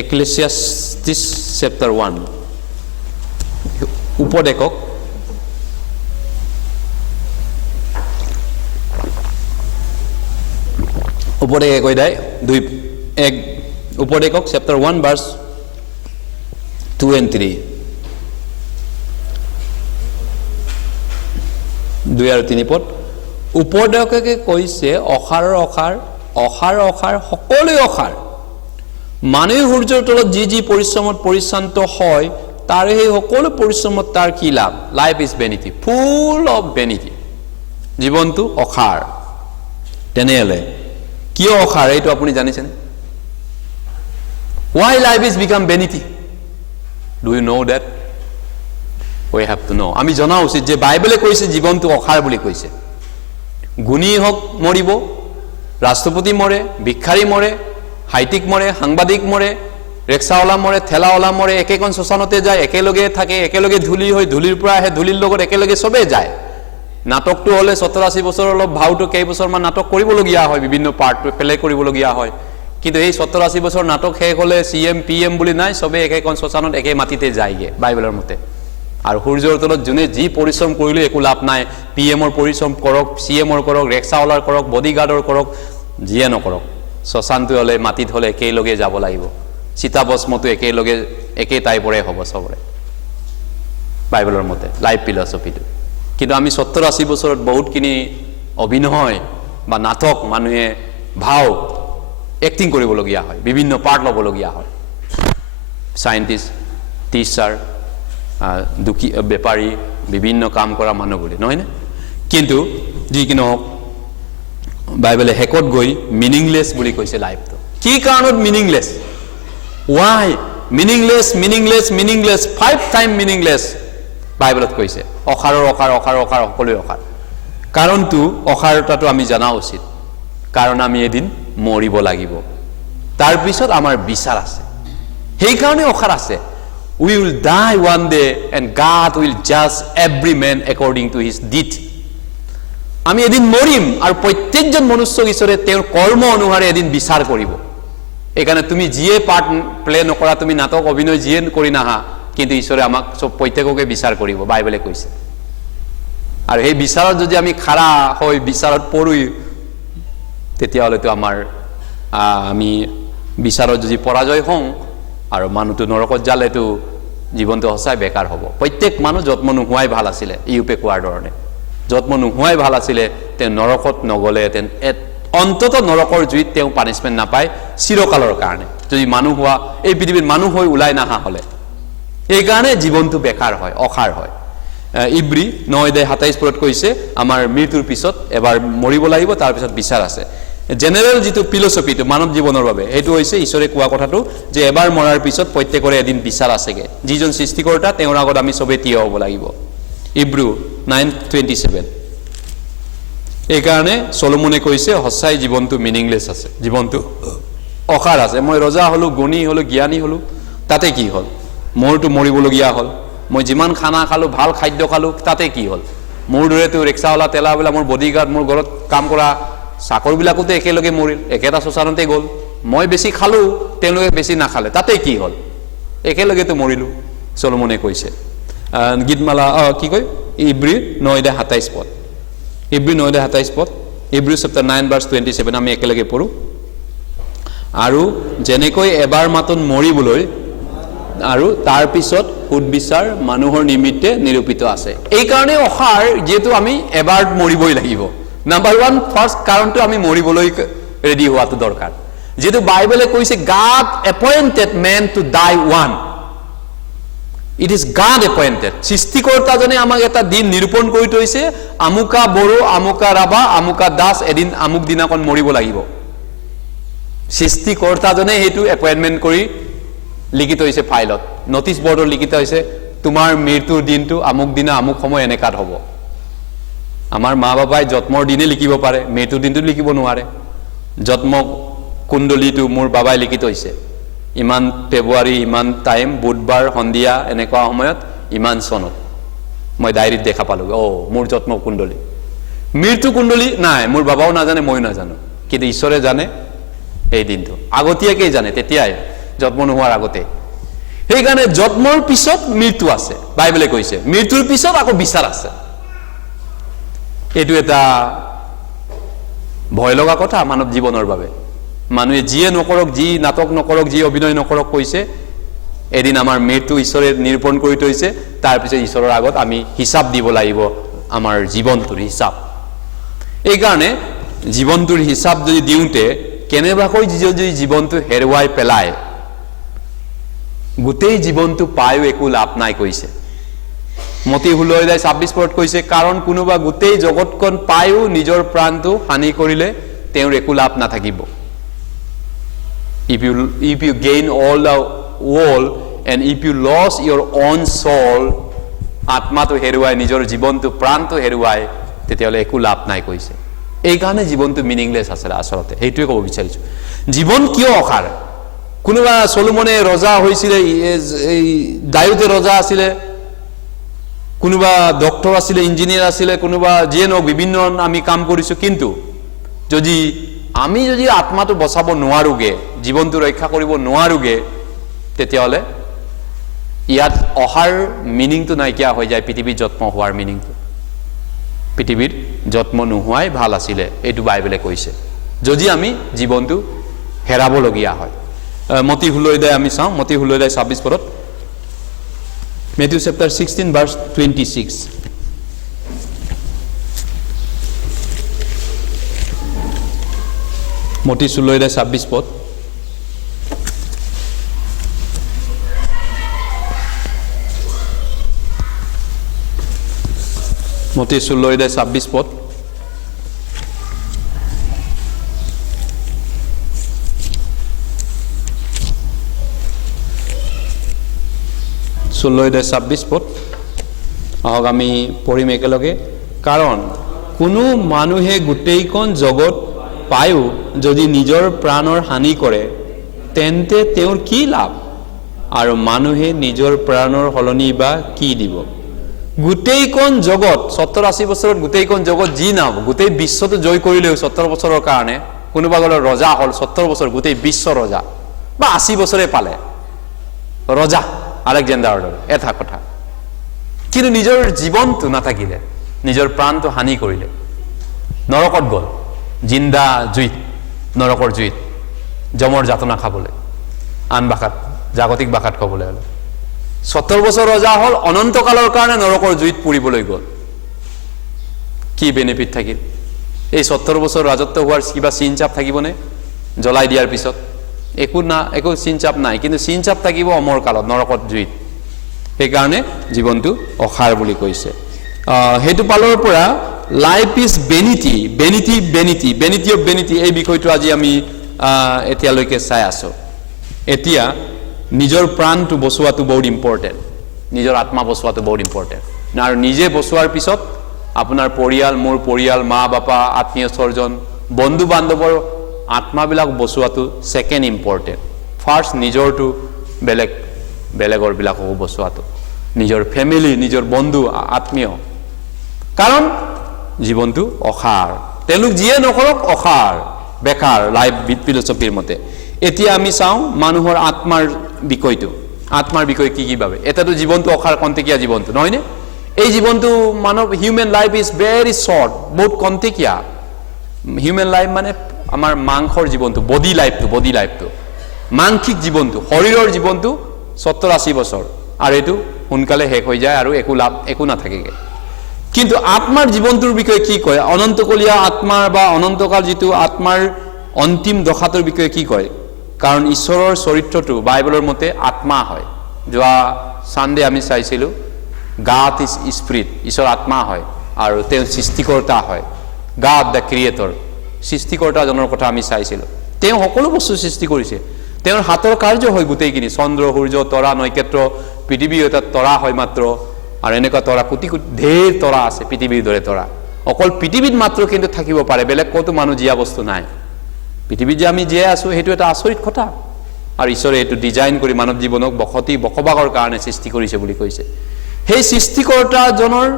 এক্লেছিয়াষ্টিছ চেপ্টাৰ 1 উপদেশক উপদেশ একৈদাই 2:1 উপদেশক চেপ্টাৰ 1 ভাৰ্স 2 and 3 2 আৰু 3 পদ উপদেশকে কৈছে অসাৰৰ অসাৰ অসাৰ অসাৰ সকলোৱে অসাৰ মানুহে সূৰ্যৰ তলত যি পৰিশ্ৰমত পৰিশ্ৰান্ত হয় তাৰ সেই সকলো পৰিশ্ৰমত তাৰ কি love life is vanity full of vanity জীৱনটো অসাৰ তেনেহলে কিয় অসাৰ এইটো আপুনি জানিছেনে why life is become vanity do you know that we have to know আমি জনা উচিত যে বাইবেলে কৈছে জীৱনটো অসাৰ বুলি কৈছে গুণী হক মৰিব ৰাষ্ট্ৰপতি মৰে ভিক্ষাৰী মৰে হাইটিক মৰে সাংবাদিক মৰে ৰেক্সাওলা মৰে ঠেলাওলা মৰে একেখন শ্মশানতে যায় একেলগে থাকে একেলগে ধুলি হৈ ধুলিৰ পৰা আহে ধুলিৰ লগত একেলগে সবে যায় নাটকটো হলে 87 বছৰ অলপ ভাউটো কেই বছৰমান নাটক কৰিবলগীয়া হয় বিভিন্ন পাৰ্ট প্লে কৰিবলগীয়া হয় কিন্তু এই 87 বছৰ নাটক শেষ হলে সিএম পিএম বুলি নাই সবে একেখন শ্মশানত একে মাটিতে যায়গে বাইবেলৰ মতে আৰু সূৰ্যৰ তলত জুনে যি পৰিশ্ৰম কৰিলে একো লাভ নাই পিএমৰ পৰিশ্ৰম কৰক সিএমৰ কৰক ৰেক্সাওলাৰ কৰক বডিগাৰ্ডৰ কৰক যিয়ে নকৰক শ্মশানটো হলে মাটিত হলে একেলগে যাব লাগিব চিতাভস্মটো একেলগে একে টাইপৰে হ'ব সবৰে বাইবেলৰ মতে লাইফ ফিলসফিটো কিন্তু আমি 70-80 বছৰত বহুতখিনি অভিনয় বা নাটক মানুহে ভাও এক্টিং কৰিবলগীয়া হয় বিভিন্ন পাৰ্ট ল'বলগীয়া হয় সায়েন্টিষ্ট টিচাৰ দুখী বেপাৰী বিভিন্ন কাম কৰা মানুহ বুলি নহয় নে কিন্তু যি কি নহওক বাইবেলে হেকত গৈ মিনিংলেছ বুলি কৈছে লাইফটো কি কাৰণত meaningless why meaningless meaningless meaningless 5 time meaningless বাইবেলত কৈছে অসাৰৰ অসাৰ অসাৰ অসাৰ সকলোৱে অসাৰ কাৰণটো অসাৰতাটো আমি জানা উচিত কাৰণ আমি এদিন মৰিব লাগিব তাৰ পিছত আমাৰ বিচাৰ আছে সেই কাৰণে অসাৰ আছে we will die one day and God will judge every man according to his deed আমি এদিন মৰিম আৰু প্ৰত্যেকজন মনুষ্যক ঈশ্বৰে তেওঁৰ কৰ্ম অনুসাৰে এদিন বিচাৰ কৰিব এখানে তুমি যিয়ে পাৰ্ট প্লে নকৰা তুমি নাটক অভিনয় যিয়ে কৰি নাহা কিন্তু ঈশ্বৰে আমাক সব প্ৰত্যেককে বিচাৰ কৰিব বাইবেলে কৈছে আৰু এই বিচাৰত যদি আমি খাৰা হৈ বিচাৰত পৰুই তেতিয়া হলেতো আমাৰ আমি বিচাৰত যদি পৰাজয় হওঁ আৰু মানুহটো নৰকত যালেতো জীৱনটো হসাই বেকাৰ হ'ব প্ৰত্যেক মানুহ জন্ম নোহোৱাই ভাল আছিলে ইউপে কোৱাৰ ধৰণে জন্ম নোহোৱাই ভাল আছিলে তে নৰকত নগলে তেন অন্তত নৰকৰ জুইত তেওঁ পানিশমেন্ট নাপায় চিৰকালৰ কাৰণে যদি মানুহ হোৱা এই পৃথিৱীৰ মানুহ হৈ ওলাই নাহা হলে এই কাৰণে জীৱনটো বেকাৰ হয় অসাৰ হয় ইব্ৰী 9:27 পৰত কৈছে আমাৰ মৃত্যুৰ পিছত এবাৰ মৰিব লাগিব তাৰ পিছত বিচাৰ আছে জেনেৰেল যেটো ফিলসফিটো মানৱ জীৱনৰ বাবে এটো হৈছে ঈশ্বৰে কোৱা কথাটো যে এবাৰ মৰাৰ পিছত প্ৰত্যেকৰে এদিন বিচাৰ আছেগে যিজন সৃষ্টিকৰ্তা তেওঁৰ আগত আমি সবে থিয় হ'ব লাগিব ইব্ৰু 9:27 এই কাৰণে সলোমনে কৈছে হসাই জীৱনটো মিনিংলেছ আছে জীৱনটো অসাৰ আছে মই ৰজা হলো গুণী হলো জ্ঞানী হলো তাতে কি হল মোৰটো মৰিবলগীয়া হল মই যিমান খানা খালো ভাল খাদ্য খালো তাতে কি হল মোৰ দৰেটো ৰিক্সাওয়ালা তেলাবেলা মোৰ বডিগাৰ্ড মোৰ ঘৰত কাম কৰা চাকৰবিলাকতে একেলগে মৰিল একেটা শ্মশানতে গল মই বেছি খালো তেওঁলোকে বেছি নাখালে তাতে কি হল একেলগে তো মৰিলো সলোমনে কৈছে গীতমালা কি কয় ইব্ৰী 9:27 পদ ইব্ৰী 9:27 পদ ইব্ৰী চেপ্টাৰ 9:27 আমি একেলগে পঢ়ো আৰু যেনেকৈ এবাৰ মাতন মৰিবলৈ আৰু তাৰ পিছত সুদবিচাৰ মানুহৰ নিমিত্তে নিৰূপিত আছে এই কাৰণে অসাৰ যেটো আমি এবাৰ মৰিবই লাগিব নাম্বাৰ 1 ফাৰ্স্ট কাৰণটো আমি মৰিবলৈ ৰেডি হোৱাটো দৰকাৰ যেটো বাইবেলে কৈছে God appointed man to die one it is God appointed সৃষ্টিকৰ্তাজনে আমাক এটা দিন নিৰূপণ কৰি থৈছে আমুকা বড়ো আমুকা ৰাভা আমুকা দাস এদিন আমুক দিনাখন মৰিব লাগিব সৃষ্টিকৰ্তাজনে হেতু এপয়েন্টমেন্ট কৰি লিখিত হৈছে ফাইলত নোটিস বৰ্ডৰ লিখিত হৈছে তোমাৰ মৃত্যুৰ দিনটো আমুক দিনা আমুক সময় এনেকাত হ'ব আমাৰ মা বাবাই জন্মৰ দিনে লিখিব পাৰে মৃত্যুৰ দিনটো লিখিব নোৱাৰে জন্ম কুণ্ডলীটো মোৰ বাবাই লিখিত হৈছে ইমান ফেব্ৰুৱাৰী ইমান টাইম বুধবাৰ সন্ধিয়া এনেকুৱা সময়ত ইমান সনত মই ডায়েৰীত দেখা পালো মোৰ জন্ম কুণ্ডলী মৃত্যু কুণ্ডলী নাই মোৰ বাবাও নাজানে মই নাজানো কিন্তু ঈশ্বৰে জানে এই দিনটো আগতীয়াকৈ জানে তেতিয়াই জন্ম নোহোৱাৰ আগতে সেই কাৰণে জন্মৰ পিছত মৃত্যু আছে বাইবেলে কৈছে মৃত্যুৰ পিছত আকৌ বিচাৰ আছে এটো এটা ভয় লগা কথা মানৱ জীৱনৰ বাবে মানুহে যিয়ে নকৰক যি নাটক নকৰক যি অভিনয় নকৰক কৈছে এদিন আমাৰ মৃত্যু ঈশ্বৰে নিৰূপণ কৰি থৈছে তাৰ পিছত ঈশ্বৰৰ আগত আমি হিচাপ দিব লাগিব আমাৰ জীৱনটোৰ হিচাপ এই কাৰণে জীৱনটোৰ হিচাপ যদি দিওঁতে কেনেবাকৈ যদি জীৱনটো হেৰুৱাই পেলায় গোটেই জীৱনটো পায়ো একো লাভ নাই কৈছে মতি 16:26 কৈছে কাৰণ কোনোবা গোটেই জগতখন পায়ো নিজৰ প্ৰাণটো হানি কৰিলে তেওঁৰ একো লাভ নাথাকিব if you gain all the world and if you lose your own soul আত্মাটো হেৰুৱাই নিজৰ জীৱনটো প্ৰাণটো হেৰুৱাই তেতিয়ালে একো লাভ নাই কৈছে এই কাৰণে জীৱনটো মিনিংলেছ আছে আসলতে এইটোৱে ক'ব বিচাৰিছো জীৱন কিয় অসাৰ কোনোবা সলোমনে ৰজা হৈছিল এই দায়ুতে ৰজা আছিল কোনোবা ডক্টৰ আছিল ইঞ্জিনিয়াৰ আছিল কোনোবা যিয়ে নহওক বিভিন্ন আমি কাম কৰিছো কিন্তু যদি আমি যদি আত্মাটো বচাব নোৱাৰোগে জীৱনটো ৰক্ষা কৰিব নোৱাৰোগে তেতিয়ালে ইয়াত অহাৰ মিনিংটো নাইকিয়া হৈ যায় পৃথিৱীৰ জন্ম হোৱাৰ মিনিংটো পৃথিৱীৰ জন্ম নোহোৱাই ভাল আছিল এইটো বাইবেলে কৈছে যদি আমি জীৱনটো হেৰাবলগীয়া হয় মতি 16 আমি চাওঁ মতি 16:26 পৰত Matthew chapter 16 verse 26 মতি 16:26 পদ মতি 16:26 পদ আহক আমি পঢ়িম একেলগে কাৰণ কোনো মানুহে গোটেইখন জগত পায়ো যদি নিজৰ প্ৰাণৰ হানি কৰে তেন্তে তেওঁৰ কি লাভ আৰু মানুহে নিজৰ প্ৰাণৰ হলনি বা কি দিব গোটেইখন জগত 70-80 বছৰত গোটেইখন জগত যি নাও গোটেই বিশ্বটো জয় কৰিলেও 70 বছৰৰ কাৰণে কোনোবা গলৰ ৰজা হল 70 বছৰ গোটেই বিশ্ব ৰজা বা 80 বছৰে পালে ৰজা আলেকজাণ্ডাৰৰ এটা কথা কিন্তু নিজৰ জীৱনটো নাথাকিলে নিজৰ প্ৰাণটো হানি কৰিলে নৰকত গল জিন্দা জুইত নৰকৰ জুইত জমৰ যাতনা খাবলৈ আন ভাষাত জাগতিক ভাষাত ক'বলৈ হলে 70 বছৰ ৰজা হল অনন্তকালৰ কাৰণে নৰকৰ জুইত পুৰিবলৈ গল কি বেনিফিট থাকিল এই 70 বছৰ ৰাজত্ব হোৱাৰ কিবা চিনচাপ থাকিবনে জ্বলাই দিয়াৰ পিছত একো চিনচাপ নাই কিন্তু চিনচাপ থাকিব অমৰ কালত নৰকত জুইত এই কাৰণে জীৱনটো অসাৰ বুলি কৈছে হেতু পালৰ পৰা life is vanity vanity vanity vanity of vanity এই বিষয়টো আজি আমি এতিয়ালৈকে চাই আছো এতিয়া নিজৰ প্ৰাণটো বচোৱাটো বহুত ইম্পৰ্টেন্ট নিজৰ আত্মা বচোৱাটো বহুত ইম্পৰ্টেন্ট আৰু নিজে বচোৱাৰ পিছত আপোনাৰ পৰিয়াল মোৰ পৰিয়াল মা বাপা আত্মীয় স্বজন বন্ধু বান্ধৱৰ আত্মাবিলাক বচোৱাটো সেকেন্ড ইম্পৰ্টেন্ট ফাৰ্স্ট নিজৰটো বেলেগৰ বিলাকক বচোৱাটো নিজৰ ফ্যামিলি নিজৰ বন্ধু আত্মীয় কাৰণ জীৱনটো অসাৰ তেওঁলোক যিয়ে নকৰক অসাৰ বেকাৰ লাইফ ফিলসফিৰ মতে এতিয়া আমি চাওঁ মানুহৰ আত্মাৰ বিষয় কি ভাবে এটাতো জীৱনটো অসাৰ কন্তেকিয়া জীৱনটো নহয়নে এই জীৱনটো মানৱ human life is very short বহুত কন্তেকিয়া হিউম্যান লাইফ মানে আমাৰ মাংসৰ জীৱনটো বডি লাইফটো মানসিক জীৱনটো শৰীৰৰ জীৱনটো 70-80 বছৰ আৰু এটো সোনকালে শেষ হৈ যায় আৰু একো নাথাকেগে কিন্তু আত্মাৰ জীৱনটোৰ বিষয়ে কি কয় অনন্তকলীয়া আত্মাৰ বা অনন্তকাল যিটো আত্মাৰ অন্তিম দশাটোৰ বিষয়ে কি কয় কাৰণ ঈশ্বৰৰ চৰিত্ৰটো বাইবেলৰ মতে আত্মা হয় যোৱা সানডে আমি চাইছিলো God is spirit ঈশ্বৰ আত্মা হয় আৰু তেওঁ সৃষ্টিকৰ্তা হয় God the creator সৃষ্টিকৰ্তাজনৰ কথা আমি চাইছিলো তেওঁ সকলো বস্তু সৃষ্টি কৰিছে তেওঁৰ হাতৰ কাৰ্য হয় গোটেইখিনি চন্দ্ৰ সূৰ্য তৰা নক্ষত্ৰ পৃথিৱী এটা তৰা হয় মাত্ৰ আৰু এনেকা তৰা কোটি কোটি ঢেৰ তৰা আছে পৃথিৱীৰ দৰে তৰা অকল পৃথিৱীত মাত্ৰ কিন্তু থাকিব পাৰে বেলেগ কতো মানুহ জীয়া বস্তু নাই পৃথিৱীত যে আমি জীয়াই আছো সেইটো এটা আচৰিত কথা আৰু ঈশ্বৰে এটো ডিজাইন কৰি মানৱ জীৱনক বসবাসৰ কাৰণে সৃষ্টি কৰিছে বুলি কৈছে সেই সৃষ্টিকৰ্তাজনৰ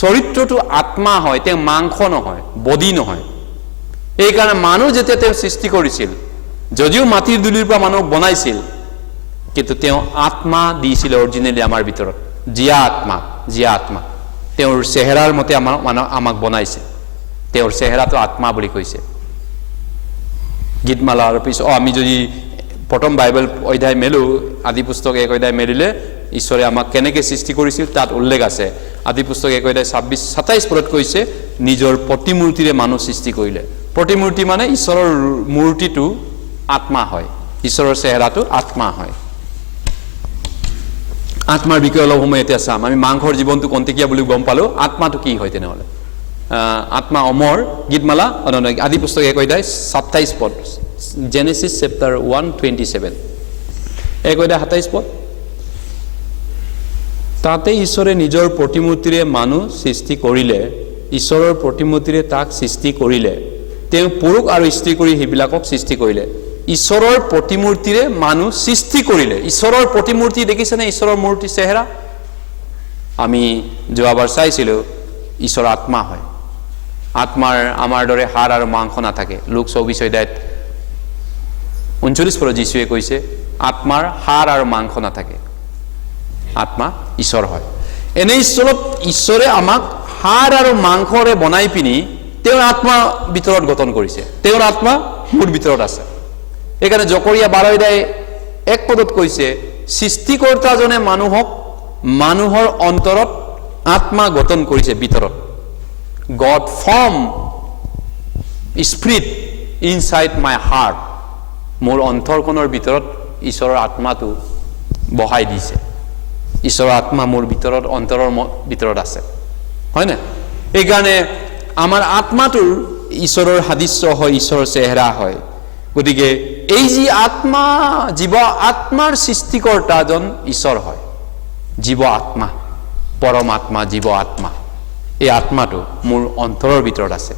চৰিত্ৰটো আত্মা হয় তেওঁ মাংস নহয় বডি নহয় এই কাৰণে মানুহ যেতিয়া তেওঁ সৃষ্টি কৰিছিল যদিও মাটিৰ দুলিৰ পৰা মানুহ বনাইছিল কিন্তু তেওঁ আত্মা দিছিল অৰিজিনালি আমাৰ ভিতৰত জিয়া আত্মা তেওঁৰ চেহেৰাৰ মতে আমাক বনাইছে তেওঁৰ চেহেৰাটো আত্মা বুলি কৈছে গীতমালাৰ পিছত আমি যদি প্ৰথম বাইবেল অধ্যায় মেলো আদি পুস্তক এক অধ্যায় মেলিলে ঈশ্বৰে আমাক কেনেকৈ সৃষ্টি কৰিছিল তাত উল্লেখ আছে আদি পুস্তক 1:26-27 পদত কৈছে নিজৰ প্ৰতিমূৰ্তিৰে মানুহ সৃষ্টি কৰিলে প্ৰতিমূৰ্তি মানে ঈশ্বৰৰ মূৰ্তিটো আত্মা হয় ঈশ্বৰৰ চেহেৰাটো আত্মা হয় আত্মাৰ বিষয়ে অলপ সময় এতিয়া চাম আমি মাংসৰ জীৱনটো কন্তেকীয়া বুলি গম পালো আত্মাটো কি হয় তেনেহলে আত্মা অমৰ গীতমালা আদি পুস্তক 1:27 পদ জেনেসিস চেপ্টাৰ 1:27 1:27 পদ তাতে ঈশ্বৰে নিজৰ প্ৰতিমূৰ্তিৰে মানুহ সৃষ্টি কৰিলে ঈশ্বৰৰ প্ৰতিমূৰ্তিৰে তাক সৃষ্টি কৰিলে তেওঁ পুৰুষ আৰু স্ত্ৰী কৰি হিবিলাকক সৃষ্টি কৰিলে ঈশ্বৰৰ প্ৰতিমূৰ্তিৰে মানুহ সৃষ্টি কৰিলে ঈশ্বৰৰ প্ৰতিমূৰ্তি দেখিছেনে ঈশ্বৰৰ মূৰ্তি চেহেৰা আমি যোৱাবাৰ চাইছিলো ঈশ্বৰ আত্মা হয় আত্মাৰ আমাৰ দৰে হাড় আৰু মাংস নাথাকে লোক 24:39 পদত যীশুৱে কৈছে আত্মাৰ হাড় আৰু মাংস নাথাকে আত্মা ঈশ্বৰ হয় এনে ঈশ্বৰে আমাক হাড় আৰু মাংসৰে বনাই পিনি তেওঁৰ আত্মা ভিতৰত গঠন কৰিছে তেওঁৰ আত্মা মোৰ ভিতৰত আছে এইকাৰণে জকৰিয়া 12:1 পদত কৈছে সৃষ্টিকৰ্তাজনে মানুহৰ অন্তৰত আত্মা গঠন কৰিছে ভিতৰত God formed spirit inside my heart মোৰ অন্তৰকণৰ ভিতৰত ঈশ্বৰৰ আত্মাটো বহাই দিছে ঈশ্বৰৰ আত্মা মোৰ ভিতৰত অন্তৰৰ ভিতৰত আছে হয় না এইকাৰণে আমাৰ আত্মাটোৰ ঈশ্বৰৰ সাদৃশ্য হয় ঈশ্বৰৰ চেহেৰা হয় গতিকে এই যি আত্মা জীৱ আত্মাৰ সৃষ্টিকৰ্তাজন ঈশ্বৰ হয় জীৱ আত্মা পৰমাত্মা জীৱ আত্মা এই আত্মাটো মোৰ অন্তৰৰ ভিতৰত আছে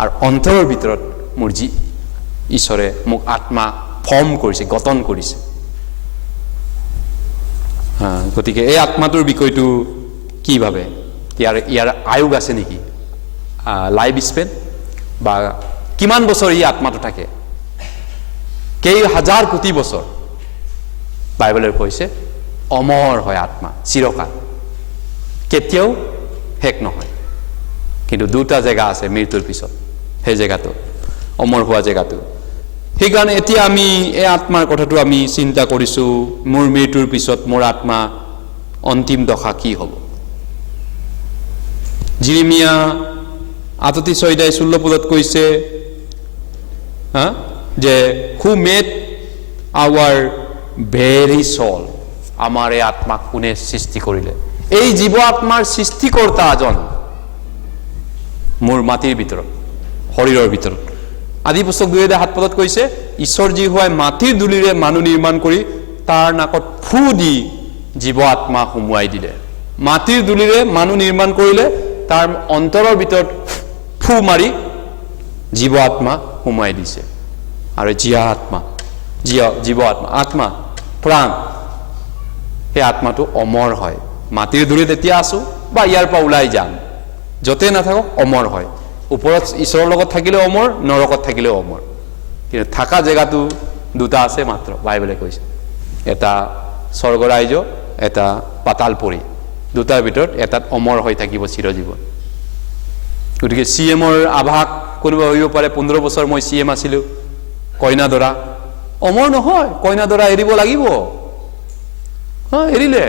আৰু অন্তৰৰ ভিতৰত মোৰ ঈশ্বৰে মোক আত্মা ফৰ্ম কৰিছে গঠন কৰিছে গতিকে এই আত্মাটোৰ বিষয়টো কি ভাবে ইয়াৰ আয়ুগ আছে নেকি লাইফ স্পেন বা কিমান বছৰ এই আত্মাটো থাকে কেই হাজাৰ কোটি বছৰ বাইবেলে কৈছে অমৰ হয় আত্মা চিৰকাল কেতিয়াও শেষ নহয় কিন্তু দুটা জায়গা আছে মৃত্যুৰ পিছত সেই জায়গাটো অমৰ হোৱা জায়গাটো সেইকাৰণে এতিয়া আমি এই আত্মাৰ কথাটো আমি চিন্তা কৰিছো মোৰ মৃত্যুৰ পিছত মোৰ আত্মা অন্তিম দশা কি হ'ব জিৰিমিয়া 38:16 পদত কৈছে যে who made our very soul আমাৰ এই আত্মাক কোনে সৃষ্টি কৰিলে এই জীৱ আত্মাৰ সৃষ্টিকৰ্তা এজন মোৰ মাটিৰ ভিতৰত শৰীৰৰ ভিতৰত আদি পুস্তক 2:7 পদত কৈছে ঈশ্বৰ যি হয় মাটিৰ ধূলিৰে মানুহ নিৰ্মাণ কৰি তাৰ নাকত ফু দি জীৱ আত্মা সুমুৱাই দিলে মাটিৰ ধূলিৰে মানুহ নিৰ্মাণ কৰিলে তাৰ অন্তৰৰ ভিতৰত ফু মাৰি জীৱ আত্মা সুমুৱাই দিছে আৰু জীৱ আত্মা প্ৰাণ সেই আত্মাটো অমৰ হয় মাটিৰ ধূলিত এতিয়া আছো বা ইয়াৰ পৰা ওলাই যাম যতে নাথাকক অমৰ হয় ওপৰত ঈশ্বৰৰ লগত থাকিলে অমৰ নৰকত থাকিলে অমৰ কিন্তু থাকা জেগাটো দুটা আছে মাত্ৰ বাইবেলে কৈছে এটা স্বৰ্গ ৰাজ্য এটা পাতালপুৰী দুটাৰ ভিতৰত এটাত অমৰ হৈ থাকিব চিৰজীৱন গতিকে সিএমৰ আভাস কোনোবা হইব পাৰে 15 বছৰ মই সিএম আছিলো কইনাদৰা অমৰ নহয় কইনাদৰা এৰিব লাগিব এৰিলে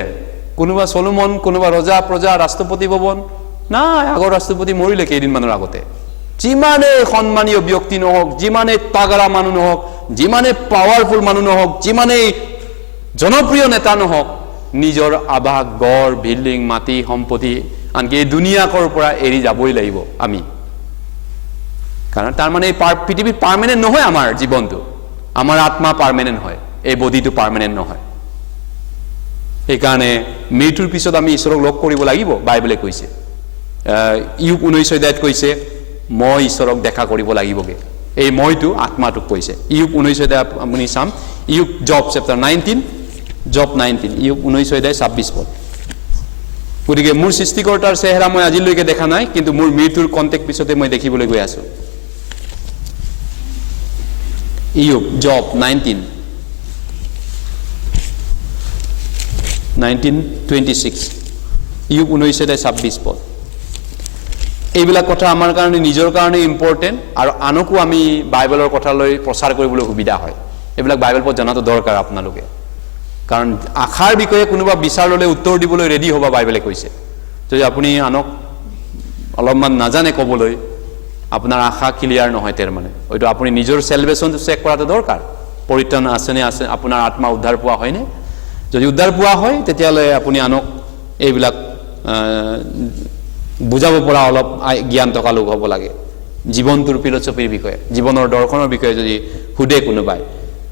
কোনোবা সলোমন কোনোবা ৰজা প্ৰজা ৰাষ্ট্ৰপতি ভৱন নাই আগৰ ৰাষ্ট্ৰপতি মৰিলে কেইদিনমানৰ আগতে যিমানে সন্মানীয় ব্যক্তি নহওক যিমানে তাগৰা মানুহ নহওক যিমানে পাৱাৰফুল মানুহ নহওক যিমানে জনপ্ৰিয় নেতা নহওক নিজৰ আভাস গড় বিল্ডিং মাটি সম্পত্তি আনকি এই দুনিয়াকৰ পৰা এৰি যাবই লাগিব আমি কাৰণ তাৰ মানে পৃথিৱী পাৰ্মানেন্ট নহয় আমাৰ জীৱনটো আমাৰ আত্মা পাৰ্মানেন্ট হয় এই বডিটো পাৰ্মানেন্ট নহয় এইকাৰণে মৃত্যুৰ পিছত আমি ঈশ্বৰক লগ কৰিব লাগিব বাইবেলে কৈছে ইয়োব 19:10 কৈছে মই ঈশ্বৰক দেখা কৰিব লাগিবগে এই মইটো আত্মাটোক কৈছে ইয়োব 19:10 আপুনি চাম ইয়োব জব চেপ্টাৰ 19 জব 19 ইয়োব 19:26 পদ গতিকে মোৰ সৃষ্টিকৰ্তাৰ চেহেৰা মই আজিলৈকে দেখা নাই কিন্তু মোৰ মৃত্যুৰ কন্টেক্ট পিছতে মই দেখিবলৈ গৈ আছো ইয়োব জব 19:26 ইয়োব 19:26 পদ এইবিলাক কথা আমাৰ কাৰণে নিজৰ কাৰণে ইম্পৰ্টেন্ট আৰু আনকো আমি বাইবেলৰ কথালৈ প্ৰচাৰ কৰিবলৈ সুবিধা হয় এইবিলাক বাইবেল পঢ় জনাটো দৰকাৰ আপোনালোকে কাৰণ আশাৰ বিষয়ে কোনোবা বিচাৰ ল'লে উত্তৰ দিবলৈ ৰেডি হ'ব বাইবেলে কৈছে যদি আপুনি আনক অলপমান নাজানে ক'বলৈ আপোনাৰ আশা ক্লিয়াৰ নহয় তাৰ মানে হয়তো আপুনি নিজৰ সেলভেশনটো চেক কৰাটো দৰকাৰ পৰিত্ৰাণ আছেনে আছে আপোনাৰ আত্মা উদ্ধাৰ পোৱা হয়নে যদি উদ্ধাৰ পোৱা হয় তেতিয়ালে আপুনি আনক এইবিলাক বুজাব পৰা অলপ জ্ঞান থকা লোক হ'ব লাগে জীৱনটোৰ ফিলছফিৰ বিষয়ে জীৱনৰ দৰ্শনৰ বিষয়ে যদি হুদে কোনোবাই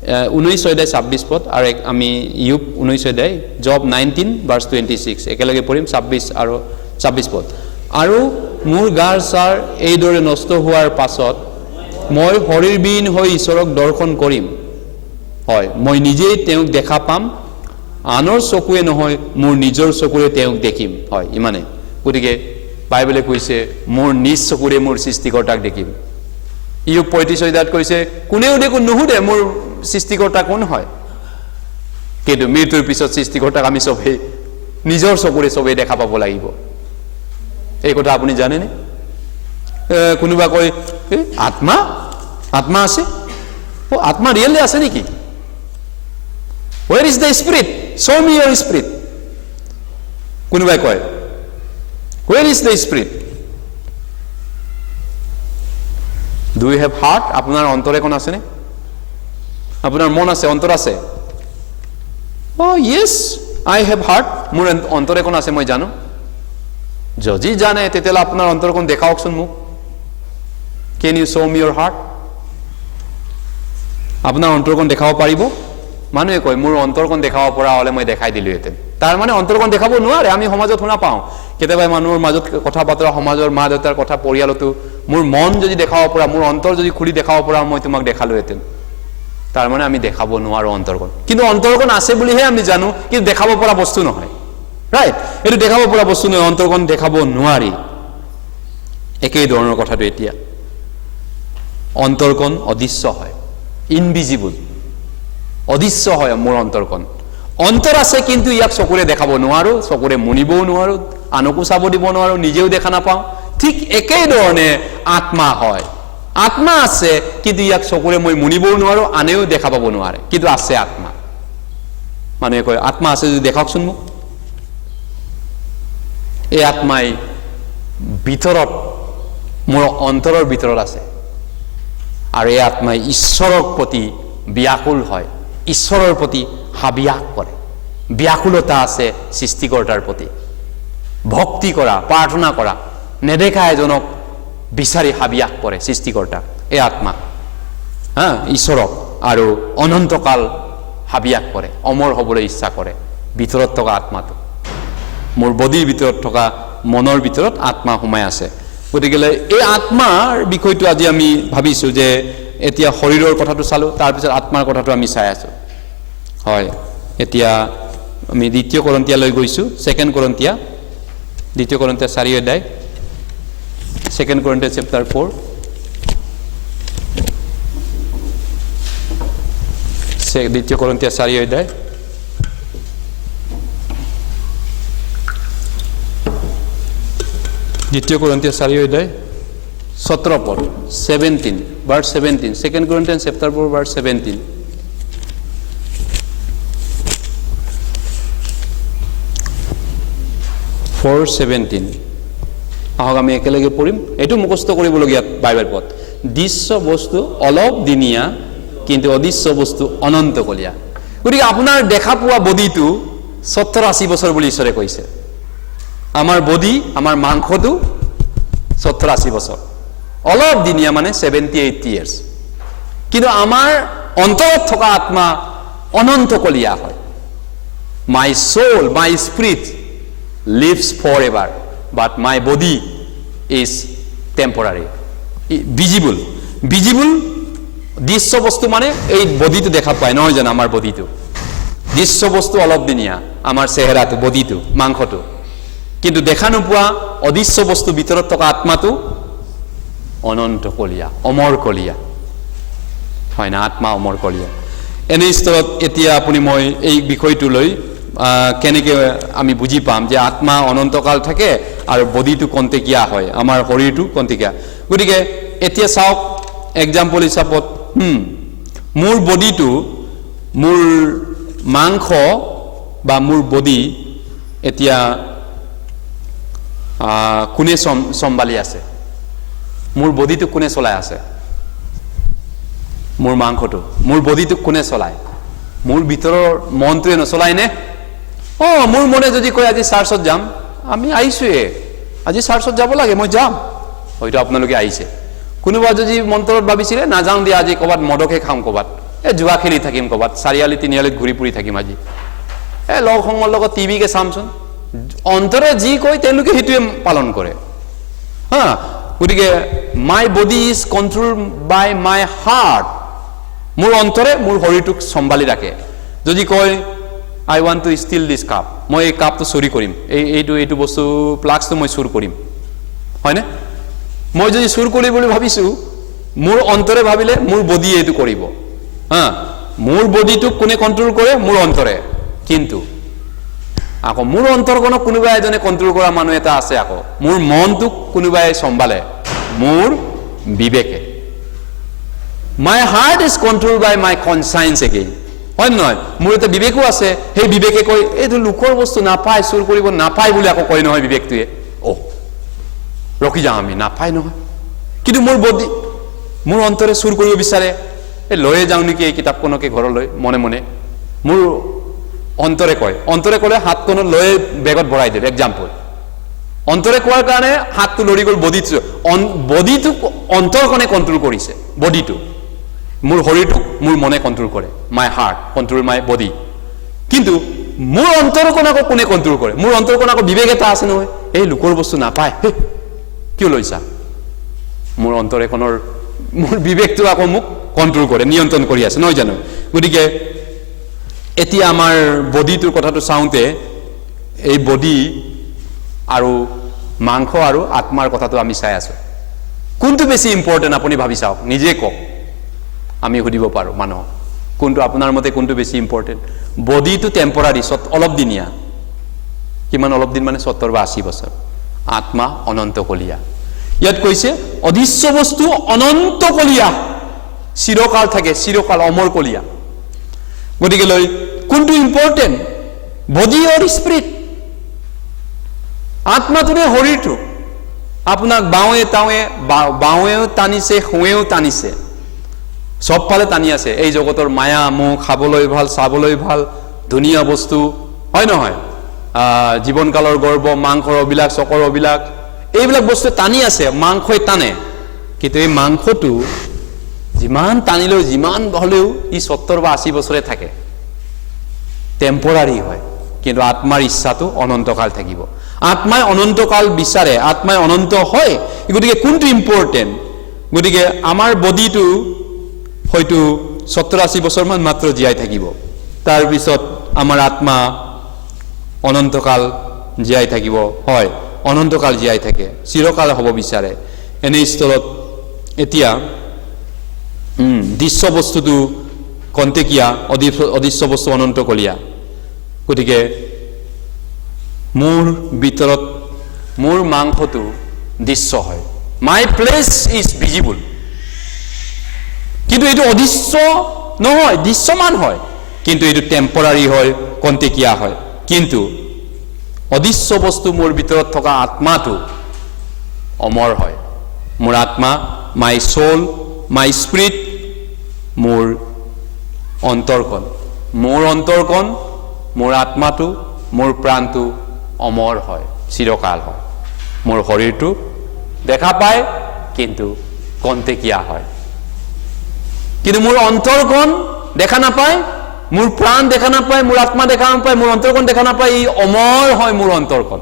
19 অধ্যায় 26 পদ আৰু আমি ইয়ুব 19 অধ্যায় জব 19 ভাৰ্স 26 একেলগে পঢ়িম 26 আৰু 26 পদ আৰু মোৰ গাৰ ছাৰ এইদৰে নষ্ট হোৱাৰ পাছত মই শৰীৰবিহীন হৈ ঈশ্বৰক দৰ্শন কৰিম হয় মই নিজেই তেওঁক দেখা পাম আনৰ চকুৱে নহয় মোৰ নিজৰ চকুৰে তেওঁক দেখিম হয় ইমানে গতিকে বাইবেলে কৈছে মোৰ নিজ চকুৰে মোৰ সৃষ্টিকৰ্তাক দেখিম ইয়ুব 35 অধ্যায়ত কৈছে কোনেও দেখো নুহুদে মোৰ সৃষ্টিকৰ্তা কোন হয় কিন্তু মৃত্যুৰ পিছত সৃষ্টিকৰ্তাক আমি সবে নিজৰ চকুৰে সবে দেখা পাব লাগিব এই কথা আপুনি জানেনে কোনোবা কয় আত্মা আত্মা আছে ও আত্মা ৰিয়েলি আছে নেকি where is the spirit show me your spirit কোনোবাই কয় where is the spirit do you have heart আপোনাৰ অন্তৰে কোন আছে নে আপোনাৰ মন আছে অন্তৰ আছে oh yes I have heart মোৰ অন্তৰে কোন আছে মই জানো যদি জানে তেতিয়ালে আপোনাৰ অন্তৰ কোন দেখাওকচোন মোক can you show me your heart আপোনাৰ অন্তৰ কোন দেখাব পাৰিব মানুহে কয় মোৰ অন্তৰ কোন দেখাব পৰা হলে মই দেখাই দিলো হেতেন তাৰ মানে অন্তৰ কোন দেখাব নোৱাৰে আমি সমাজত শুনা পাওঁ কেতিয়াবা মানুহৰ মাজত কথা বতৰা সমাজৰ মা দেউতাৰ কথা পৰিয়ালতো মোৰ মন যদি দেখাব পৰা মোৰ অন্তৰ যদি খুলি দেখাব পৰা মই তোমাক দেখালো হেতেন তাৰ মানে আমি দেখাব নোৱাৰো অন্তৰকণ কিন্তু অন্তৰকণ আছে বুলিহে আমি জানো কিন্তু দেখাব পৰা বস্তু নহয় ৰাইট এটো দেখাব পৰা বস্তু নহয় অন্তৰকণ দেখাব নোৱাৰি একেই ধৰণৰ কথাটো এতিয়া অন্তৰকণ অদৃশ্য হয় ইনভিজিবল অদৃশ্য হয় মোৰ অন্তৰকণ অন্তৰ আছে কিন্তু ইয়াক চকুৰে দেখাব নোৱাৰো চকুৰে মনিবও নোৱাৰো আনকো চাব দিব নোৱাৰো নিজেও দেখা নাপাওঁ ঠিক একেই ধৰণে আত্মা হয় আত্মা আছে কিন্তু ইয়াক চকুৰে মই মনিবও নোৱাৰো আনেও দেখা পাব নোৱাৰে কিন্তু আছে আত্মা মানুহে কয় আত্মা আছে যদি দেখাওকচোন মোক এই আত্মাই ভিতৰত মোৰ অন্তৰৰ ভিতৰত আছে আৰু এই আত্মাই ঈশ্বৰৰ প্ৰতি ব্যাকুল হয় ঈশ্বৰৰ প্ৰতি হাবিয়াস কৰে ব্যাকুলতা আছে সৃষ্টিকৰ্তাৰ প্ৰতি ভক্তি কৰা প্ৰাৰ্থনা কৰা নেদেখা এজনক বিচাৰি হাবিয়াস কৰে সৃষ্টিকৰ্তা এই আত্মা ঈশ্বৰক আৰু অনন্তকাল হাবিয়াস কৰে অমৰ হ'বলৈ ইচ্ছা কৰে ভিতৰত থকা আত্মাটো মোৰ বডিৰ ভিতৰত থকা মনৰ ভিতৰত আত্মা সোমাই আছে গতিকে এই আত্মাৰ বিষয়টো আজি আমি ভাবিছো যে এতিয়া শৰীৰৰ কথাটো চালো তাৰ পিছত আত্মাৰ কথাটো আমি চাই আছো হয় এতিয়া আমি দ্বিতীয় কৰিন্থিয়া লৈ গৈছো সেকেন্ড কৰিন্থিয়া দ্বিতীয় কৰিন্থিয়া 4 অধ্যায় সেকেন্ড কৰিন্থিয়া চ্যাপ্টাৰ 4 দ্বিতীয় কৰিন্থিয়া 4 অধ্যায় দ্বিতীয় কৰিন্থিয়া 4 অধ্যায় 17 পদ 17 verse 17 second Corinthians chapter 4 verse 17 4:17 আহক আমি একেলগে পঢ়িম এটো মুখস্থ কৰিবলগীয়া বাইবেল পদ দৃশ্য বস্তু অলপ দিনীয়া কিন্তু অদৃশ্য বস্তু অনন্তকলীয়া গতিকে আপোনাৰ দেখা পোৱা বডিটো 70-80 বছৰ বুলি ঈশ্বৰে কৈছে আমাৰ বডি আমাৰ মাংসটো 70-80 বছৰ অলপ দিনীয়া মানে 70-80 ইয়াৰ্স কিন্তু আমাৰ অন্তৰত থকা আত্মা অনন্তকলীয়া হয় my soul my spirit lives forever but my body is temporary visible দৃশ্য বস্তু মানে এই বডিটো দেখা পায় নহয় জানো আমাৰ বডিটো দৃশ্য বস্তু অলপ দিনীয়া আমাৰ চেহেৰাটো বডিটো মাংসটো কিন্তু দেখা নোপোৱা অদৃশ্য বস্তু ভিতৰত থকা আত্মাটো অনন্তকলীয়া অমৰকলীয়া হয় না আত্মা অমৰকলীয়া এনে স্তৰত এতিয়া আপুনি মই এই বিষয়টো লৈ কেনেকৈ আমি বুজি পাম যে আত্মা অনন্তকাল থাকে আৰু বডিটো কন্তেকিয়া হয় আমাৰ শৰীৰটো কন্তেকিয়া গতিকে এতিয়া চাওক এক্সাম্পল হিচাপত মোৰ বডিটো মোৰ মাংস বা মোৰ বডি এতিয়া কোনে চম্ভালি আছে? মোৰ বডিটো কোনে চলাই আছে? মোৰ মাংসটো, মোৰ বডিটো কোনে চলায়? মোৰ ভিতৰৰ মনটোৱে নচলায় নে? মোৰ মনে যদি কয় আজি চাৰ্চত যাম, আমি আহিছোৱে, আজি চাৰ্চত যাব লাগে, মই যাম, হয়তো আপোনালোকে আহিছে। কোনোবা যদি মন্তৰত ভাবিছিলে নাযাওঁ দিয়া, আজি ক'ৰবাত মদকে খাম, ক'ৰবাত জুৱা খেলি থাকিম, ক'ৰবাত চাৰিআলি তিনিআলিত ঘূৰি ফুৰি থাকিম, আজি লগ সংগৰ লগত টিভিকে চামচোন। অন্তৰে যি কয় তেওঁলোকে সেইটোৱে পালন কৰে। গতিকে my body is control by my heart. মোৰ অন্তৰে মোৰ শৰীৰটোক চম্ভালি ৰাখে। যদি কয় I want to steal this cup, মই এই কাপটো চুৰি কৰিম, এইটো বস্তু প্লাক্সটো মই চুৰ কৰিম, হয়নে? মই যদি চুৰ কৰিম বুলি ভাবিছোঁ, মোৰ অন্তৰে ভাবিলে মোৰ বডিয়ে এইটো কৰিব। মোৰ বডিটোক কোনে কণ্ট্ৰল কৰে? মোৰ অন্তৰে। কিন্তু আকৌ মোৰ অন্তৰখনক কোনোবা এজনে কণ্ট্ৰল কৰা মানুহ এটা আছে। আকৌ মোৰ মনটোক কোনোবাই চম্ভালে, মোৰ বিবেকে। My heart is control by my conscience again, হয় নহয়? মোৰ এটা বিবেকো আছে, সেই বিবেকে কয় এইটো লোকৰ বস্তু নাপায়, চুৰ কৰিব নাপায় বুলি আকৌ কয় নহয় বিবেকটোৱে। ৰখি যাওঁ আমি, নাপায় নহয়। কিন্তু মোৰ বডি, মোৰ অন্তৰে চুৰ কৰিব বিচাৰে, লৈয়ে যাওঁ নেকি এই কিতাপখনকে ঘৰলৈ মনে মনে। মোৰ অন্তৰে কয়, অন্তৰে ক'লে হাতখনত লৈয়ে বেগত ভৰাই দিলে। এক্সাম্পল, অন্তৰে কোৱাৰ কাৰণে হাতটো লৰি গ'ল বডিটোক অন্তৰখনে কণ্ট্ৰল কৰিছে। বডিটো, মোৰ শৰীৰটোক মোৰ মনে কণ্ট্ৰল কৰে। My heart control my body. কিন্তু মোৰ অন্তৰখন আকৌ কোনে কণ্ট্ৰল কৰে? মোৰ অন্তৰখন আকৌ বিবেক এটা আছে নহয়, এই লোকৰ বস্তু নাপায়, কিয় লৈছা? মোৰ অন্তৰখনৰ মোৰ বিবেকটো আকৌ মোক কণ্ট্ৰল কৰে, নিয়ন্ত্ৰণ কৰি আছে, নহয় জানো? গতিকে এতিয়া আমাৰ বডিটোৰ কথাটো চাওঁতে এই বডি আৰু মাংস আৰু আত্মাৰ কথাটো আমি চাই আছো। কোনটো বেছি ইম্পৰ্টেণ্ট আপুনি ভাবি চাওক, নিজে কওক। আমি সুধিব পাৰোঁ মানুহক, কোনটো আপোনাৰ মতে কোনটো বেছি ইম্পৰ্টেণ্ট? বডিটো টেম্পৰাৰী, অলপ দিনীয়া। কিমান অলপ দিন? মানে 70 বা 80 বছৰ। আত্মা অনন্তকলীয়া। ইয়াত কৈছে অদৃশ্য বস্তু অনন্তকলীয়া, চিৰকাল থাকে, চিৰকাল অমৰকলীয়া। গতিকে লৈ কোনটো ইম্পৰ্টেণ্ট, বডি অৰ স্পিৰিট? আত্মাটো নে শৰীৰটো? আপোনাক বাওঁৱেও টানিছে, সোঁৱেও টানিছে, চবফালে টানি আছে। এই জগতৰ মায়া মোহ, খাবলৈ ভাল, চাবলৈ ভাল, ধুনীয়া বস্তু, হয় নহয়? জীৱনকালৰ গৰ্ব, মাংসৰ অভিলাষ, চকৰ অভিলাষ, এইবিলাক বস্তু টানি আছে, মাংসই টানে। কিন্তু এই মাংসটো যিমান টানিলেও যিমান হ'লেও ই 70 বা 80 বছৰে থাকে, টেম্পৰাৰী হয়। কিন্তু আত্মাৰ ইচ্ছাটো অনন্তকাল থাকিব। আত্মাই অনন্তকাল বিচাৰে, আত্মাই অনন্ত হয়। গতিকে কোনটো ইম্পৰ্টেণ্ট? গতিকে আমাৰ বডিটো হয়তো 70-80 বছৰমান মাত্ৰ জীয়াই থাকিব, তাৰপিছত আমাৰ আত্মা অনন্তকাল জীয়াই থাকিব। হয়, অনন্তকাল জীয়াই থাকে, চিৰকাল হ'ব বিচাৰে। এনে স্থলত এতিয়া দৃশ্য বস্তুটো কন্তেকীয়া, অদৃশ্য বস্তু অনন্তকলীয়া। গতিকে মোৰ ভিতৰত মোৰ মাংসটো দৃশ্য হয়, মাই প্লেচ ইজ ভিজিবল। কিন্তু এইটো অদৃশ্য নহয়, দৃশ্যমান হয়, কিন্তু এইটো টেম্পৰাৰী হয়, কন্তেকীয়া হয়। কিন্তু অদৃশ্য বস্তু মোৰ ভিতৰত থকা আত্মাটো অমৰ হয়। মোৰ আত্মা, মাই সোল, মাই স্পিৰিট, মোৰ অন্তৰকণ, মোৰ আত্মাটো, মোৰ প্ৰাণটো অমৰ হয়, চিৰকাল হয়। মোৰ শৰীৰটো দেখা পায় কিন্তু কন্তেকীয়া হয়। কিন্তু মোৰ অন্তৰকণ দেখা নাপায়, মোৰ প্ৰাণ দেখা নাপায়, মোৰ আত্মা দেখা নাপায়, মোৰ অন্তৰকণ দেখা নাপায়, ই অমৰ হয় মোৰ অন্তৰকণ।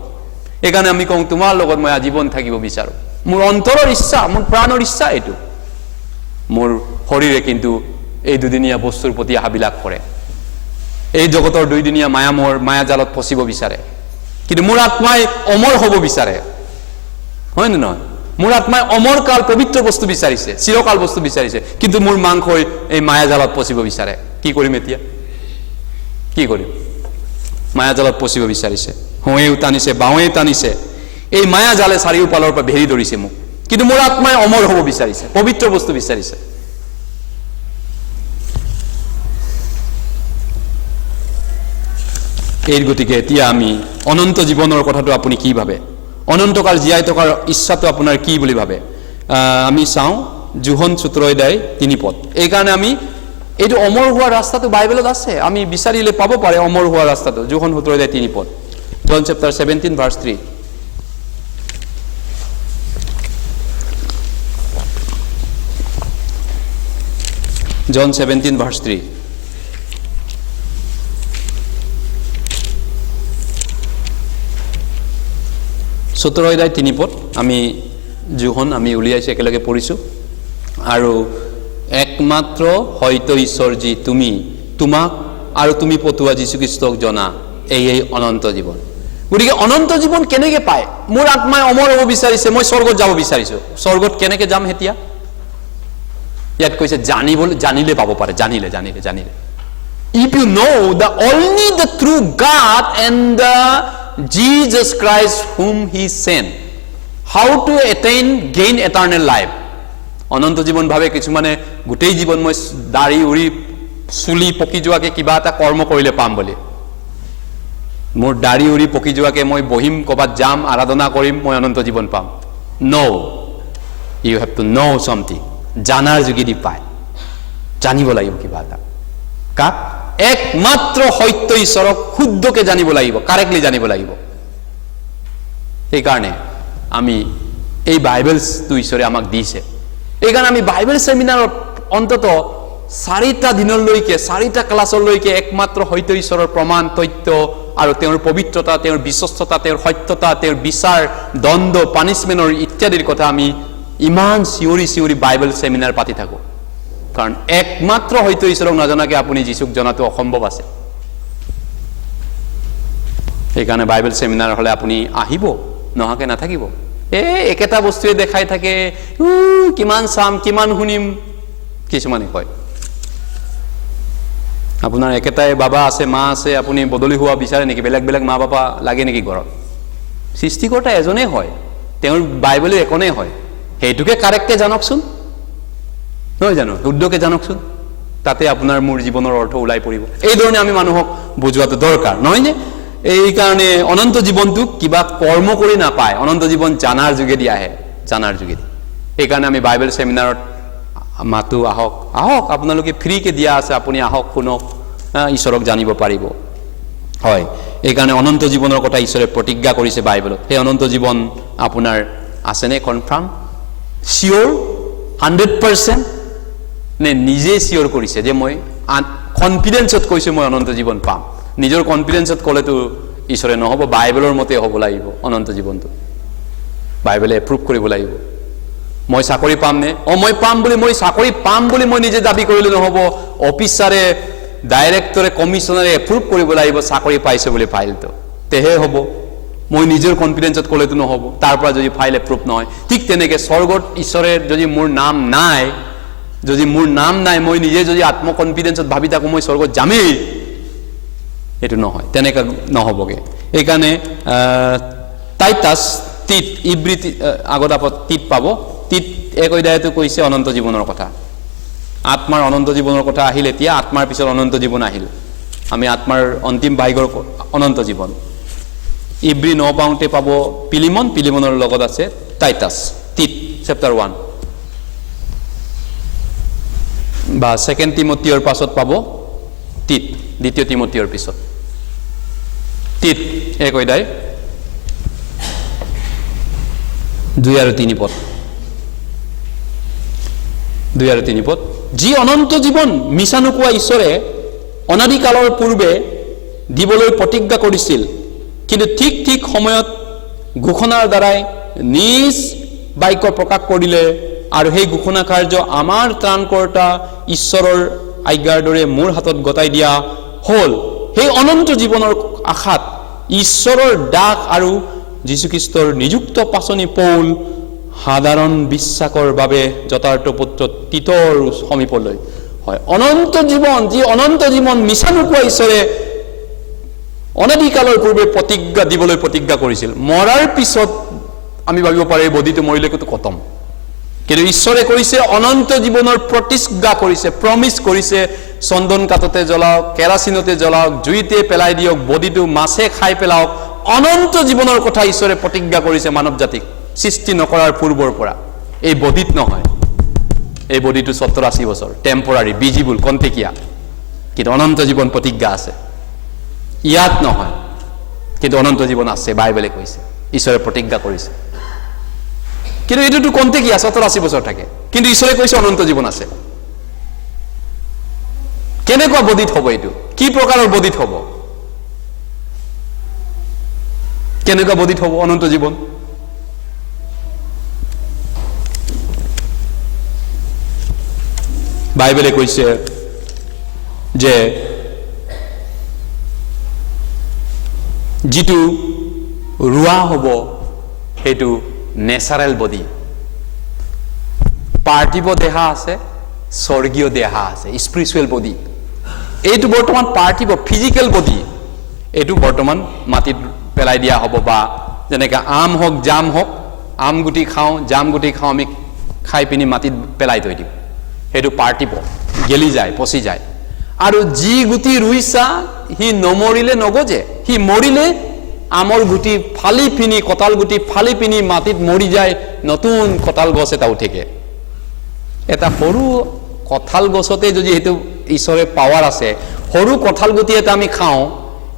এইকাৰণে আমি কওঁ তোমাৰ লগত মই আজীৱন থাকিব বিচাৰোঁ। মোৰ অন্তৰৰ ইচ্ছা, মোৰ প্ৰাণৰ ইচ্ছা এইটো। মোৰ শৰীৰে কিন্তু এই দুদিনীয়া বস্তুৰ প্ৰতি হাবিলাস কৰে, এই জগতৰ দুইদিনীয়া মায়াজালত ফচিব বিচাৰে। কিন্তু মোৰ আত্মাই অমৰ হ'ব বিচাৰে, হয় নে নহয়? মোৰ আত্মাই অমৰ কাল পবিত্ৰ বস্তু বিচাৰিছে, চিৰকাল বস্তু বিচাৰিছে। কিন্তু মোৰ মাংসই এই মায়াজালত ফচিব বিচাৰে। কি কৰিম এতিয়া? কি কৰিম? মায়াজালত ফচিব বিচাৰিছে, সোঁৱেও টানিছে, বাওঁৱেও টানিছে। এই মায়াজালে চাৰিওফালৰ পৰা ভেৰি ধৰিছে মোক। কিন্তু মোৰ আত্মাই অমৰ হ'ব বিচাৰিছে, পবিত্ৰ বস্তু বিচাৰিছে। এই গতিকে এতিয়া আমি অনন্ত জীৱনৰ কথাটো আপুনি কি ভাবে? অনন্তকাল জীয়াই থকাৰ ইচ্ছাটো আপোনাৰ কি বুলি ভাবে? আমি চাওঁ যোহন 17 অধ্যায় 3 পদ। এই কাৰণে আমি এইটো অমৰ হোৱা ৰাস্তাটো বাইবেলত আছে, আমি বিচাৰিলে পাব পাৰে অমৰ হোৱা ৰাস্তাটো। যোহন 17 অধ্যায় 3 পদ, John chapter 17 verse 3। John 17 verse 3। 17 অধ্যায় 3 পদ আমি যোহন আমি উলিয়াইছো, একেলগে পঢ়িছো। আৰু একমাত্ৰ হয়তো ঈশ্বৰ যি তোমাক আৰু তুমি পঠোৱা যীশুখ্ৰীষ্টক জনা, এই অনন্ত জীৱন। গতিকে অনন্ত জীৱন কেনেকৈ পায়? মোৰ আত্মাই অমৰ হ'ব বিচাৰিছে, মই স্বৰ্গত যাব বিচাৰিছো। স্বৰ্গত কেনেকৈ যাম এতিয়া? ইয়াত কৈছে জানিলে পাব পাৰে, জানিলে। If you know only the true God and the Jesus Christ whom he sent, how to gain eternal life? অনন্ত জীৱন ভাবে কিছুমানে গোটেই জীৱন মই দাড়ি উৰি চুলি পকি যোৱাকে কিবা এটা কৰ্ম কৰিলে পাম বুলি। মোৰ দাড়ি উৰি পকি যোৱাকে মই বহিম, ক'ৰবাত যাম, আৰাধনা কৰিম, মই অনন্ত জীৱন পাম। No, you have to know something. জানাৰ যোগেদি পায়, জানিব লাগিব কিবা এটা। কাক? একমাত্ৰ সত্য ঈশ্বৰক শুদ্ধকে জানিব লাগিব, কাৰেক্টলি জানিব লাগিব। সেইকাৰণে আমি এই বাইবেলছটো ঈশ্বৰে আমাক দিছে। এইকাৰণে আমি বাইবেল ছেমিনাৰত অন্তত 4টা দিনলৈকে 4টা ক্লাছলৈকে একমাত্ৰ সত্য ঈশ্বৰৰ প্ৰমাণ, তথ্য আৰু তেওঁৰ পবিত্ৰতা, তেওঁৰ বিশ্বস্ততা, তেওঁৰ সত্যতা, তেওঁৰ বিচাৰ, দ্বন্দ্ব, পানিছমেণ্টৰ ইত্যাদিৰ কথা আমি ইমান চিঞৰি বাইবেল ছেমিনাৰ পাতি থাকোঁ। কাৰণ একমাত্ৰ সত্য ঈশ্বৰক নজনাকৈ আপুনি যীশুক জনাটো অসম্ভৱ আছে। সেইকাৰণে বাইবেল ছেমিনাৰ হ'লে আপুনি আহিব, নহাকৈ নাথাকিব। একেটা বস্তুৱে দেখাই থাকে, কিমান চাম, কিমান শুনিম, কিছুমানে কয়। আপোনাৰ একেটাই বাবা আছে, মা আছে, আপুনি বদলি হোৱা বিচাৰে নেকি? বেলেগ বেলেগ মা বাবা লাগে নেকি ঘৰত? সৃষ্টিকৰ্তা এজনেই হয়, তেওঁৰ বাইবেলৰ একনেই হয়। সেইটোকে কাৰেক্টকে জানকচোন, নহয় জানো? শুদ্ধকে জানকচোন, তাতে আপোনাৰ মোৰ জীৱনৰ অৰ্থ ওলাই পৰিব। এইধৰণে আমি মানুহক বুজোৱাটো দৰকাৰ, নহয় নে? এইকাৰণে অনন্ত জীৱনটোক কিবা কৰ্ম কৰি নাপায়, অনন্ত জীৱন জানাৰ যোগেদি আহে, জানাৰ যোগেদি। সেইকাৰণে আমি বাইবেল ছেমিনাৰত মাতো, আহক আপোনালোকে ফ্ৰীকে দিয়া আছে, আপুনি আহক, শুনক, ঈশ্বৰক জানিব পাৰিব। হয়, এইকাৰণে অনন্ত জীৱনৰ কথা ঈশ্বৰে প্ৰতিজ্ঞা কৰিছে বাইবেলত। সেই অনন্ত জীৱন আপোনাৰ আছেনে? কনফাৰ্ম, চিয়'ৰ, 100%? নে নিজে চিয়'ৰ কৰিছে যে মই কনফিডেন্সত কৈছোঁ মই অনন্ত জীৱন পাম? নিজৰ কনফিডেন্সত ক'লেতো ঈশ্বৰে নহ'ব, বাইবেলৰ মতে হ'ব লাগিব অনন্ত জীৱনটো। বাইবেলে এপ্ৰুভ কৰিব লাগিব। মই চাকৰি পামনে? মই পাম বুলি, মই চাকৰি পাম বুলি মই নিজে দাবী কৰিলে নহ'ব। অফিচাৰে, ডাইৰেক্টৰে, কমিশ্যনাৰে এপ্ৰুভ কৰিব লাগিব চাকৰি পাইছে বুলি ফাইলটো, তেহে হ'ব। মই নিজৰ কনফিডেন্সত ক'লেতো নহ'ব, তাৰ পৰা যদি ফাইল এপ্ৰুভ নহয়। ঠিক তেনেকৈ স্বৰ্গত ঈশ্বৰে যদি মোৰ নাম নাই, মই নিজে যদি আত্মকনফিডেন্সত ভাবি থাকোঁ মই স্বৰ্গত যামেই, এইটো নহয়, তেনেকৈ নহ'বগৈ। এইকাৰণে টাইটাছ তিত, ইব্ৰী আগত আপত তিত পাব, তিত 1 অধ্যায়তো কৈছে অনন্ত জীৱনৰ কথা। আত্মাৰ অনন্ত জীৱনৰ কথা আহিল। এতিয়া আত্মাৰ পিছত অনন্ত জীৱন আহিল। আমি আত্মাৰ অন্তিম ভাগ্যৰ অনন্ত জীৱন। ইব্ৰী 9 পাওঁতে পাব পিলিমনৰ লগত আছে টাইটাছ, তিত চেপ্টাৰ 1 বা 2 তিমথিয়ৰ পাছত পাব তিত, 2 তিমথিয়ৰ পিছত। তিত 1 অধ্যায় 2 আৰু 3 পদ, 2 আৰু 3 পদ। যি অনন্ত জীৱন মিছা নোকোৱা ঈশ্বৰে অনাদিকালৰ পূৰ্বে দিবলৈ প্ৰতিজ্ঞা কৰিছিল, কিন্তু ঠিক সময়ত ঘোষণাৰ দ্বাৰাই নিজ বাক্য প্ৰকাশ কৰিলে, আৰু সেই ঘোষণা কাৰ্য আমাৰ ত্ৰাণকৰ্তা ঈশ্বৰৰ আজ্ঞাৰ দৰে মোৰ হাতত গতাই দিয়া হ'ল। সেই অনন্ত জীৱনৰ আশাত ঈশ্বৰৰ দাস আৰু যীশুখ্ৰীষ্টৰ নিযুক্ত পাচনি পৌল সাধাৰণ বিশ্বাসৰ বাবে যথাৰ্থ পুত্ৰ তিতৰ সমীপলৈ। হয়, অনন্ত জীৱন, যি অনন্ত জীৱন মিছা নোকোৱা ঈশ্বৰে অনাদিকালৰ পূৰ্বে প্ৰতিজ্ঞা কৰিছিল। মৰাৰ পিছত আমি ভাবিব পাৰোঁ এই বডিটো মৰিলেতো খতম, কিন্তু ঈশ্বৰে কৈছে অনন্ত জীৱনৰ প্ৰতিজ্ঞা কৰিছে, প্ৰমিছ কৰিছে, চন্দন কাঠতে জ্বলাওক, কেৰাচিনতে জ্বলাওক, জুইতে পেলাই দিয়ক, বডিটো মাছে খাই পেলাওক, অনন্ত জীৱনৰ কথা ঈশ্বৰে প্ৰতিজ্ঞা কৰিছে মানৱ জাতিক সৃষ্টি নকৰাৰ পূৰ্বৰ পৰা। এই বডিত নহয়, এই বডিটো ৭০-৮০ বছৰ, টেম্পৰাৰী, বিজিবুল, কণ্টেকীয়া, কিন্তু অনন্ত জীৱন প্ৰতিজ্ঞা আছে। ইয়াত নহয়, কিন্তু অনন্ত জীৱন আছে, বাইবেলে কৈছে, ঈশ্বৰে প্ৰতিজ্ঞা কৰিছে। কিন্তু এইটোতো কণ্টেকীয়া, ৭০-৮০ বছৰ থাকে, কিন্তু ঈশ্বৰে কৈছে অনন্ত জীৱন আছে। কেনেকুৱা বডিত হ'ব এইটো? কি প্ৰকাৰৰ বডিত হ'ব? কেনেকুৱা বডিত হ'ব অনন্ত জীৱন? বাইবেলে কৈছে যে যিটো ৰোৱা হ'ব সেইটো নেচাৰেল বডি, পাৰ্থিৱ দেহা আছে, স্বৰ্গীয় দেহা আছে, স্পিৰিচুৱেল বডি। এইটো বৰ্তমান পাৰ্থিৱ ফিজিকেল বডি, এইটো বৰ্তমান মাটিত পেলাই দিয়া হ'ব। বা যেনেকৈ আম হওক, জাম হওক, আম গুটি খাওঁ, জাম গুটি খাওঁ, আমি খাই পিনি মাটিত পেলাই থৈ দিওঁ, সেইটো পাৰ্থিৱ, গেলি যায়, পচি যায়। আৰু যি গুটি ৰুইছা সি নমৰিলে নগজে, সি মৰিলে আমৰ গুটি ফালি পিনি, কঁঠাল গুটি ফালি পিনি মাটিত মৰি যায়, নতুন কঁঠাল গছ এটা উঠেগে। এটা সৰু কঁঠাল গছতে যদি সেইটো ঈশ্বৰে পাৱাৰ আছে, সৰু কঁঠাল গুটি এটা আমি খাওঁ,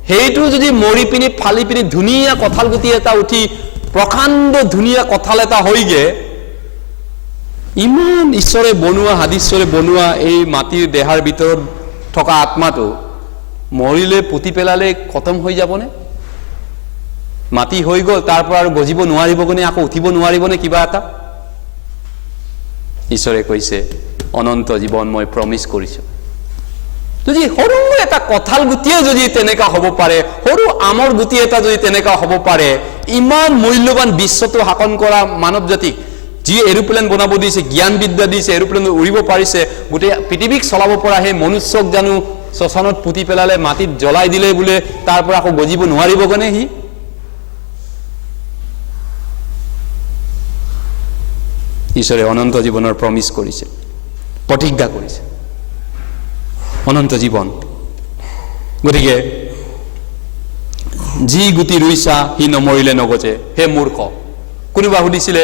সেইটো যদি মৰি পিনি ফালি পিনি ধুনীয়া কঁঠাল গুটি এটা উঠি প্ৰকাণ্ড ধুনীয়া কঁঠাল এটা হয়গে, ইমান ঈশ্বৰে বনোৱা, হাদিশ্বৰে বনোৱা এই মাটিৰ দেহাৰ ভিতৰত থকা আত্মাটো মৰিলে পুতি পেলালে খতম হৈ যাবনে? মাটি হৈ গ'ল, তাৰ পৰা আৰু গজিব নোৱাৰিবনে? আকৌ উঠিব নোৱাৰিবনে কিবা এটা? ঈশ্বৰে কৈছে অনন্ত জীৱন মই প্ৰমিছ কৰিছোঁ। যদি সৰু এটা কঁঠাল গুটিয়ে যদি তেনেকুৱা হ'ব পাৰে, সৰু আমৰ গুটি এটা যদি তেনেকুৱা হ'ব পাৰে, ইমান মূল্যৱান বিশ্বটো শাসন কৰা মানৱ জাতিক যি এৰোপ্লেন বনাব দিছে, জ্ঞান বিদ্যা দিছে, এৰোপ্লেন উৰিব পাৰিছে, গোটেই পৃথিৱীক চলাব পৰা সেই মনুষ্যক জানো শ্মশানত পুতি পেলালে, মাটিত জ্বলাই দিলে বোলে তাৰ পৰা আকৌ গজিব নোৱাৰিবগৈনে? সি ঈশ্বৰে অনন্ত জীৱনৰ প্ৰমিছ কৰিছে, প্ৰতিজ্ঞা কৰিছে, অনন্ত জীৱন। গতিকে যি গুটি ৰুইছা সি নমৰিলে নগজে, হে মূৰ্খ। কোনোবা সুধিছিলে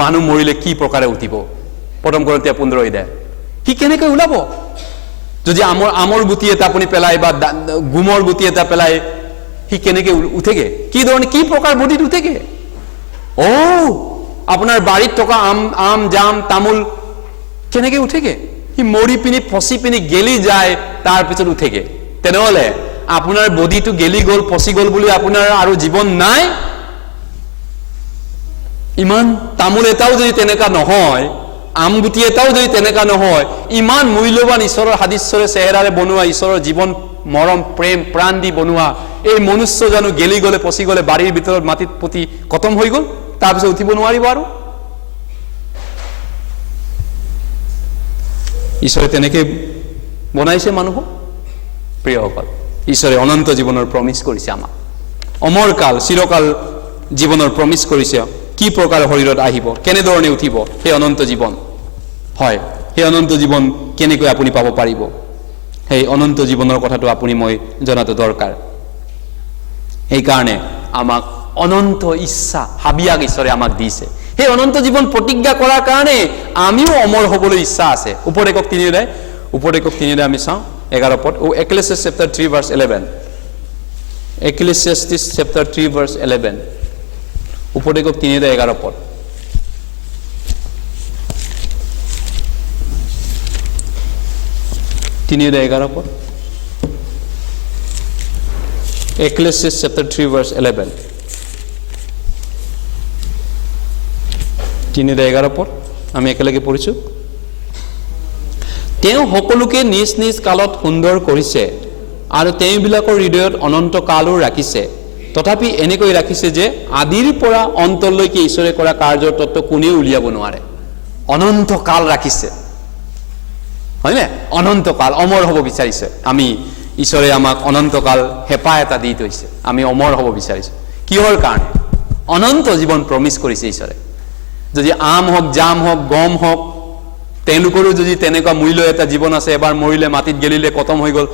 মানুহ মৰিলে কি প্ৰকাৰে উঠিব? প্ৰথম কৰোঁতে 15 সি কেনেকৈ ওলাব? যদি আমৰ গুটি এটা আপুনি পেলাই বা গুমৰ গুটি এটা পেলাই সি কেনেকৈ উঠেগে? কি ধৰণে, কি প্ৰকাৰ বডিত উঠেগে? আপোনাৰ বাৰীত থকা আম, জাম, তামোল কেনেকৈ উঠেগে? সি মৰি পিনি ফচি পিনি গেলি যায়, তাৰপিছত উঠেগে। তেনেহ'লে আপোনাৰ বডিটো গেলি গ'ল, পচি গ'ল বুলি আপোনাৰ আৰু জীৱন নাই? ইমান তামোল এটাও যদি তেনেকুৱা নহয়, আম গুটি এটাও যদি তেনেকুৱা নহয়, ইমান মূল্যৱান ঈশ্বৰৰ হাদিশ্বৰে চেহেৰাৰে বনোৱা, ঈশ্বৰৰ জীৱন, মৰম, প্ৰেম, প্ৰাণ দি বনোৱা এই মনুষ্য জানো গেলি গ'লে, পচি গ'লে, বাৰীৰ ভিতৰত মাটিত পুতি খতম হৈ গ'ল, তাৰপিছত উঠিব নোৱাৰিব আৰু? ঈশ্বৰে তেনেকৈ বনাইছে মানুহক। প্ৰিয়সকল, ঈশ্বৰে অনন্ত জীৱনৰ প্ৰমিছ কৰিছে আমাক, অমৰকাল, চিৰকাল জীৱনৰ প্ৰমিছ কৰিছে। কি প্ৰকাৰ শৰীৰত আহিব, কেনেধৰণে উঠিব সেই অনন্ত জীৱন, হয়, সেই অনন্ত জীৱন কেনেকৈ আপুনি পাব পাৰিব, সেই অনন্ত জীৱনৰ কথাটো আপুনি মই জনাটো দৰকাৰ। সেইকাৰণে আমাক অনন্ত ইচ্ছা, হাবিয়াক ঈশ্বৰে আমাক দিছে। সেই অনন্ত জীৱন প্ৰতিজ্ঞা কৰাৰ কাৰণে আমিও অমৰ হ'বলৈ ইচ্ছা আছে। উপদেশক 3 আমি চাওঁ 11 পদ, এক্লেছিয়াছ চেপ্টাৰ 3 ভাৰ্ছ 11, এক্লেছিয়াছ চেপ্টাৰ 3 ভাৰ্ছ 11, উপদেশক 3:11 পদ। এক্লেছিয়াছ চেপ্টাৰ 3 ভাৰ্ছ 11, 3:11 পদ আমি একেলগে পঢ়িছোঁ। তেওঁ সকলোকে নিজ নিজ কালত সুন্দৰ কৰিছে আৰু তেওঁবিলাকৰ হৃদয়ত অনন্ত কালো ৰাখিছে। তথাপি এনেকৈ ৰাখিছে যে আদিৰ পৰা অন্তলৈকে ঈশ্বৰে কৰা কাৰ্যৰ তত্ত্ব কোনেও উলিয়াব নোৱাৰে। অনন্ত কাল ৰাখিছে, হয়নে? অনন্ত কাল, অমৰ হ'ব বিচাৰিছে আমি। ঈশ্বৰে আমাক অনন্ত কাল হেঁপাহ এটা দি থৈছে, আমি অমৰ হ'ব বিচাৰিছোঁ। কিহৰ কাৰণে? অনন্ত জীৱন প্ৰমিছ কৰিছে ঈশ্বৰে। যদি আম হওক, জাম হওক, গম হওক, তেওঁলোকৰো যদি তেনেকুৱা মূল্য এটা জীৱন আছে, এবাৰ মৰিলে মাটিত গেলিলে খতম হৈ গ'ল।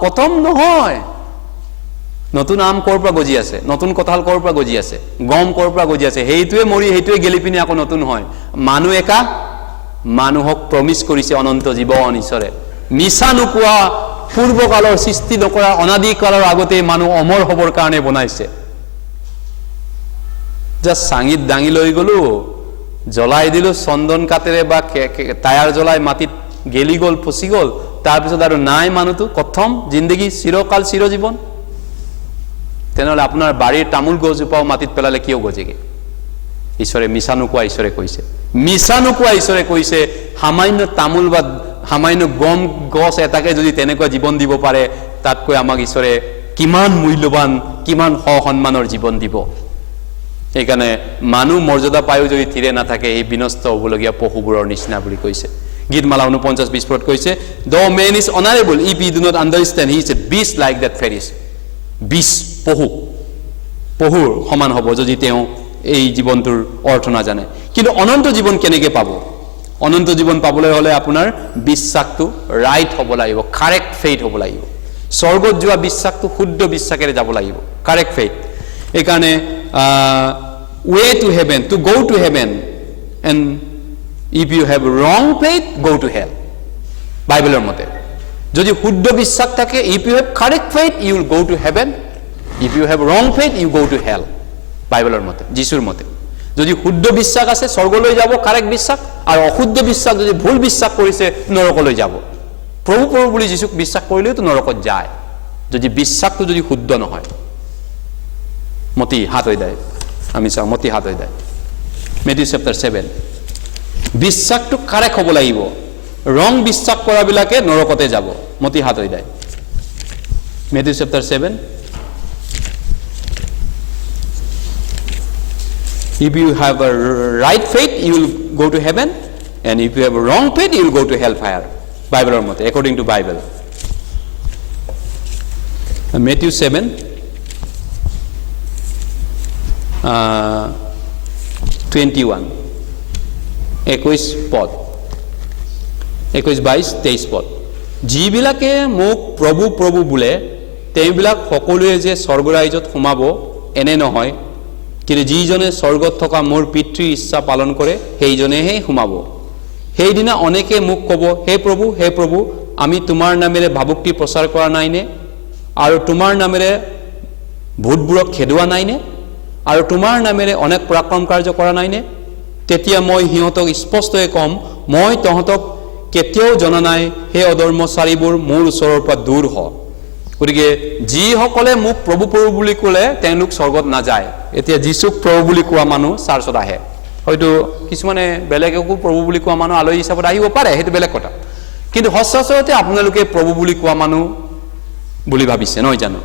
খতম নহয়। নতুন আম ক'ৰ পৰা গজি আছে, নতুন কঁঠাল ক'ৰ পৰা গজি আছে, গম ক'ৰ পৰা গজি আছে, সেইটোৱে মৰি সেইটোৱে গেলি পিনি আকৌ নতুন হয়। মানুহ একা মানুহক প্ৰমিছ কৰিছে অনন্ত জীৱন ঈশ্বৰে। মিছা নোকোৱা, পূৰ্বকালৰ সৃষ্টি নকৰা অনাদিকালৰ আগতে মানুহ অমৰ হ'বৰ কাৰণে বনাইছে। জাষ্ট চাঙিত দাঙি লৈ গ'লো, জ্বলাই দিলো চন্দন কাঠেৰে বা টায়াৰ জ্বলাই মাটিত গেলি গ'ল, ফচি গ'ল, তাৰপিছত আৰু নাই মানুহটো, কথম জিন্দগী, চিৰকাল চিৰজীৱন। তেনেহ'লে আপোনাৰ বাৰীৰ তামোল গছজোপাও মাটিত পেলালে কিয় গজেগে? ঈশ্বৰে মিছা নোকোৱা ঈশ্বৰে কৈছে, মিছা নোকোৱা ঈশ্বৰে কৈছে, সামান্য তামোল বা সামান্য গম গছ এটাকে যদি তেনেকুৱা জীৱন দিব পাৰে, তাতকৈ আমাক ঈশ্বৰে কিমান মূল্যৱান, কিমান সন্মানৰ জীৱন দিব। সেইকাৰণে মানুহ মৰ্যাদা পায়ো যদি থিৰে নাথাকে, এই বিনষ্ট হ'বলগীয়া পশুবোৰৰ নিচিনা বুলি কৈছে। গীতমালা 49:20 কৈছে, "The man is honorable if he do not understand, he is a beast like that Pharisees." বিষ, পহুৰ সমান হ'ব যদি তেওঁ এই জীৱনটোৰ অৰ্থ নাজানে। কিন্তু অনন্ত জীৱন কেনেকৈ পাব? অনন্ত জীৱন পাবলৈ হ'লে আপোনাৰ বিশ্বাসটো ৰাইট হ'ব লাগিব, কাৰেক্ট ফেইথ হ'ব লাগিব। স্বৰ্গত যোৱা বিশ্বাসটো শুদ্ধ বিশ্বাসেৰে যাব লাগিব, কাৰেক্ট ফেইথ। এইকাৰণে way to heaven, to go to heaven, and if you have wrong faith, go to hell. বাইবেলৰ মতে যদি শুদ্ধ বিশ্বাস থাকে, if you have correct faith, you will go to heaven, if you have wrong faith, you go to hell. বাইবেলৰ মতে, যীশুৰ মতে যদি শুদ্ধ বিশ্বাস আছে স্বৰ্গলৈ যাব, কাৰেক্ট বিশ্বাস, আৰু অশুদ্ধ বিশ্বাস যদি ভুল বিশ্বাস কৰিছে নৰকলৈ যাব। প্ৰভু প্ৰভু বুলি যীশুক বিশ্বাস কৰিলেওতো নৰকত যায়, যদি বিশ্বাসটো যদি শুদ্ধ নহয়। মতি হাত হৈ যায়, আমি চাওঁ মতি হাত হৈ যায়। মেথিউ চেপ্টাৰ 7, বিশ্বাসটো কাৰেক্ট হ'ব লাগিব। ৰং বিশ্বাস কৰাবিলাকে নৰকতে যাব। মতি হাত হৈ যায়। Matthew chapter 7, if you have a right faith, you will go to heaven, and if you have a wrong faith, you will go to hellfire. Bible mate, according to Bible. Matthew 7, 21, 21 পদ, 21-22 পদ। যিবিলাকে মোক প্ৰভু প্ৰভু বোলে, তেওঁবিলাক সকলোৱে যে স্বৰ্গৰাজ্যত সোমাব এনে নহয়, কিন্তু যিজনে স্বৰ্গত থকা মোৰ পিতৃৰ ইচ্ছা পালন কৰে সেইজনেহে সোমাব। সেইদিনা অনেকে মোক ক'ব, হে প্ৰভু, আমি তোমাৰ নামেৰে ভাবুক্তি প্ৰচাৰ কৰা নাইনে? আৰু তোমাৰ নামেৰে ভূতবোৰক খেদোৱা নাইনে? আৰু তোমাৰ নামেৰে অনেক পৰাক্ৰম কাৰ্য কৰা নাইনে? তেতিয়া মই সিহঁতক স্পষ্টকৈ ক'ম, মই তহঁতক কেতিয়াও জনা নাই, সেই অধৰ্মচাৰীবোৰ মোৰ ওচৰৰ পৰা দূৰ হ। গতিকে যিসকলে মোক প্ৰভু প্ৰভু বুলি ক'লে তেওঁলোক স্বৰ্গত নাযায়। এতিয়া যীশুক প্ৰভু বুলি কোৱা মানুহ চাৰ্চত আহে, হয়তো কিছুমানে বেলেগকো প্ৰভু বুলি কোৱা মানুহ আলহী হিচাপত আহিব পাৰে, সেইটো বেলেগ কথা। কিন্তু সচৰাচৰতে আপোনালোকে প্ৰভু বুলি কোৱা মানুহ বুলি ভাবিছে নহয় জানো?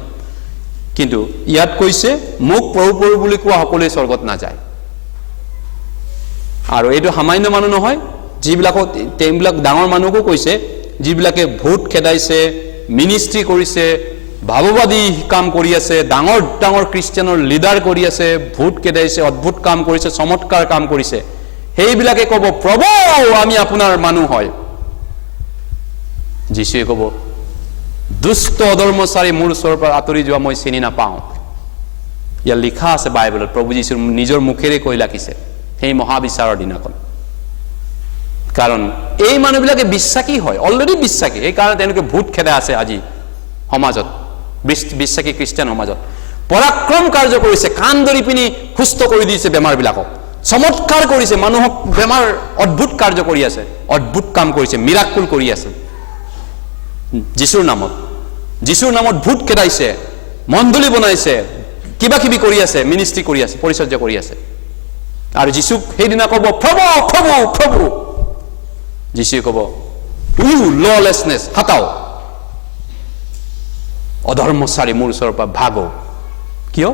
কিন্তু ইয়াত কৈছে মোক প্ৰভু প্ৰভু বুলি কোৱা সকলোৱে স্বৰ্গত নাযায়। আৰু এইটো সামান্য মানুহ নহয়, যিবিলাকক তেওঁবিলাক ডাঙৰ মানুহকো কৈছে, যিবিলাকে ভূত খেদাইছে, মিনিষ্ট্ৰী কৰিছে, ভাৱবাদী কাম কৰি আছে, ডাঙৰ ডাঙৰ খ্ৰীষ্টিয়ানৰ লিডাৰ কৰি আছে, ভূত খেদাইছে, অদ্ভুত কাম কৰিছে, চমৎকাৰ কাম কৰিছে, সেইবিলাকে ক'ব প্ৰভু আমি আপোনাৰ মানুহ হয়। যীশুৱে ক'ব দুষ্ট অধৰ্মচাৰী মোৰ ওচৰৰ পৰা আঁতৰি যোৱা, মই চিনি নাপাওঁ। ইয়াত লিখা আছে বাইবেলত, প্ৰভু যীশুৰ নিজৰ মুখেৰে কৈ ৰাখিছে সেই মহাবিচাৰৰ দিনাখন। কাৰণ এই মানুহবিলাকে বিশ্বাসী হয়, অলৰেডি বিশ্বাসী, সেইকাৰণে তেওঁলোকে ভূত খেদাই আছে আজি সমাজত, বিশ্বাসী খ্ৰীষ্টিয়ান সমাজত। পৰাক্ৰম কাৰ্য কৰিছে, কাণ ধৰি পিনি সুস্থ কৰি দিছে বেমাৰবিলাকক, চমৎকাৰ কৰিছে, মানুহক বেমাৰ অদ্ভুত কাৰ্য কৰি আছে, অদ্ভুত কাম কৰিছে, মিৰাকুল কৰি আছে যীশুৰ নামত। যীশুৰ নামত ভূত খেদাইছে, মণ্ডলী বনাইছে, কিবা কিবি কৰি আছে, মিনিষ্ট্ৰী কৰি আছে, পৰিচৰ্যা কৰি আছে। আৰু যীশুক সেইদিনা ক'ব প্ৰভু প্ৰভু প্ৰভু। যীশুৱে ক'ব ইউ ললেছনেছ, হাতাও, অধৰ্মচাৰী মোৰ ওচৰৰ পৰা ভাগো। কিয়?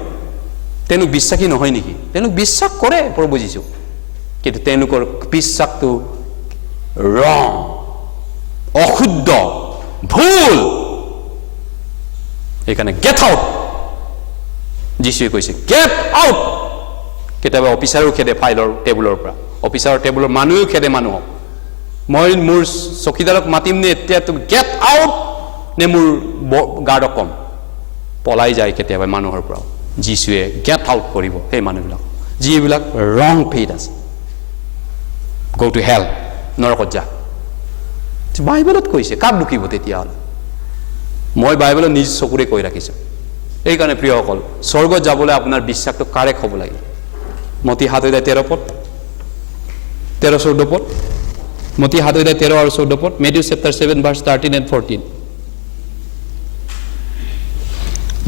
তেওঁলোক বিশ্বাসী নহয় নেকি? তেওঁলোক বিশ্বাস কৰে প্ৰভু যীশুক, কিন্তু তেওঁলোকৰ বিশ্বাসটো ৰং, অশুদ্ধ, ভুল। সেইকাৰণে গেট আউট। যীশুৱে কৈছে গেট আউট, কেতিয়াবা অফিচাৰো খেদে ফাইলৰ টেবুলৰ পৰা অফিচাৰৰ টেবুলৰ মানুহেও খেদে মানুহক মই মোৰ চকীদাৰক মাতিম নে এতিয়া তুমি গেট আউট নে মোৰ গাৰ্ডক কম পলাই যায় কেতিয়াবা মানুহৰ পৰা যিশুৱে গেট আউট কৰিব সেই মানুহবিলাক যিবিলাক ৰং ফেইথ আছে গো টু হেল নৰকত যা বাইবেলত কৈছে কাক দুখিব তেতিয়াহ'লে মই বাইবেলত নিজ চকুৰে কৈ ৰাখিছোঁ এইকাৰণে প্ৰিয়সকল স্বৰ্গত যাবলৈ আপোনাৰ বিশ্বাসটো কাৰেক্ট হ'ব লাগে মতি 7:13 পদ 13-14 পদ মতি 7:13 আৰু 14 পদ মেথিউ চেপ্টাৰ 7 ভাৰ্ছ 13 and 14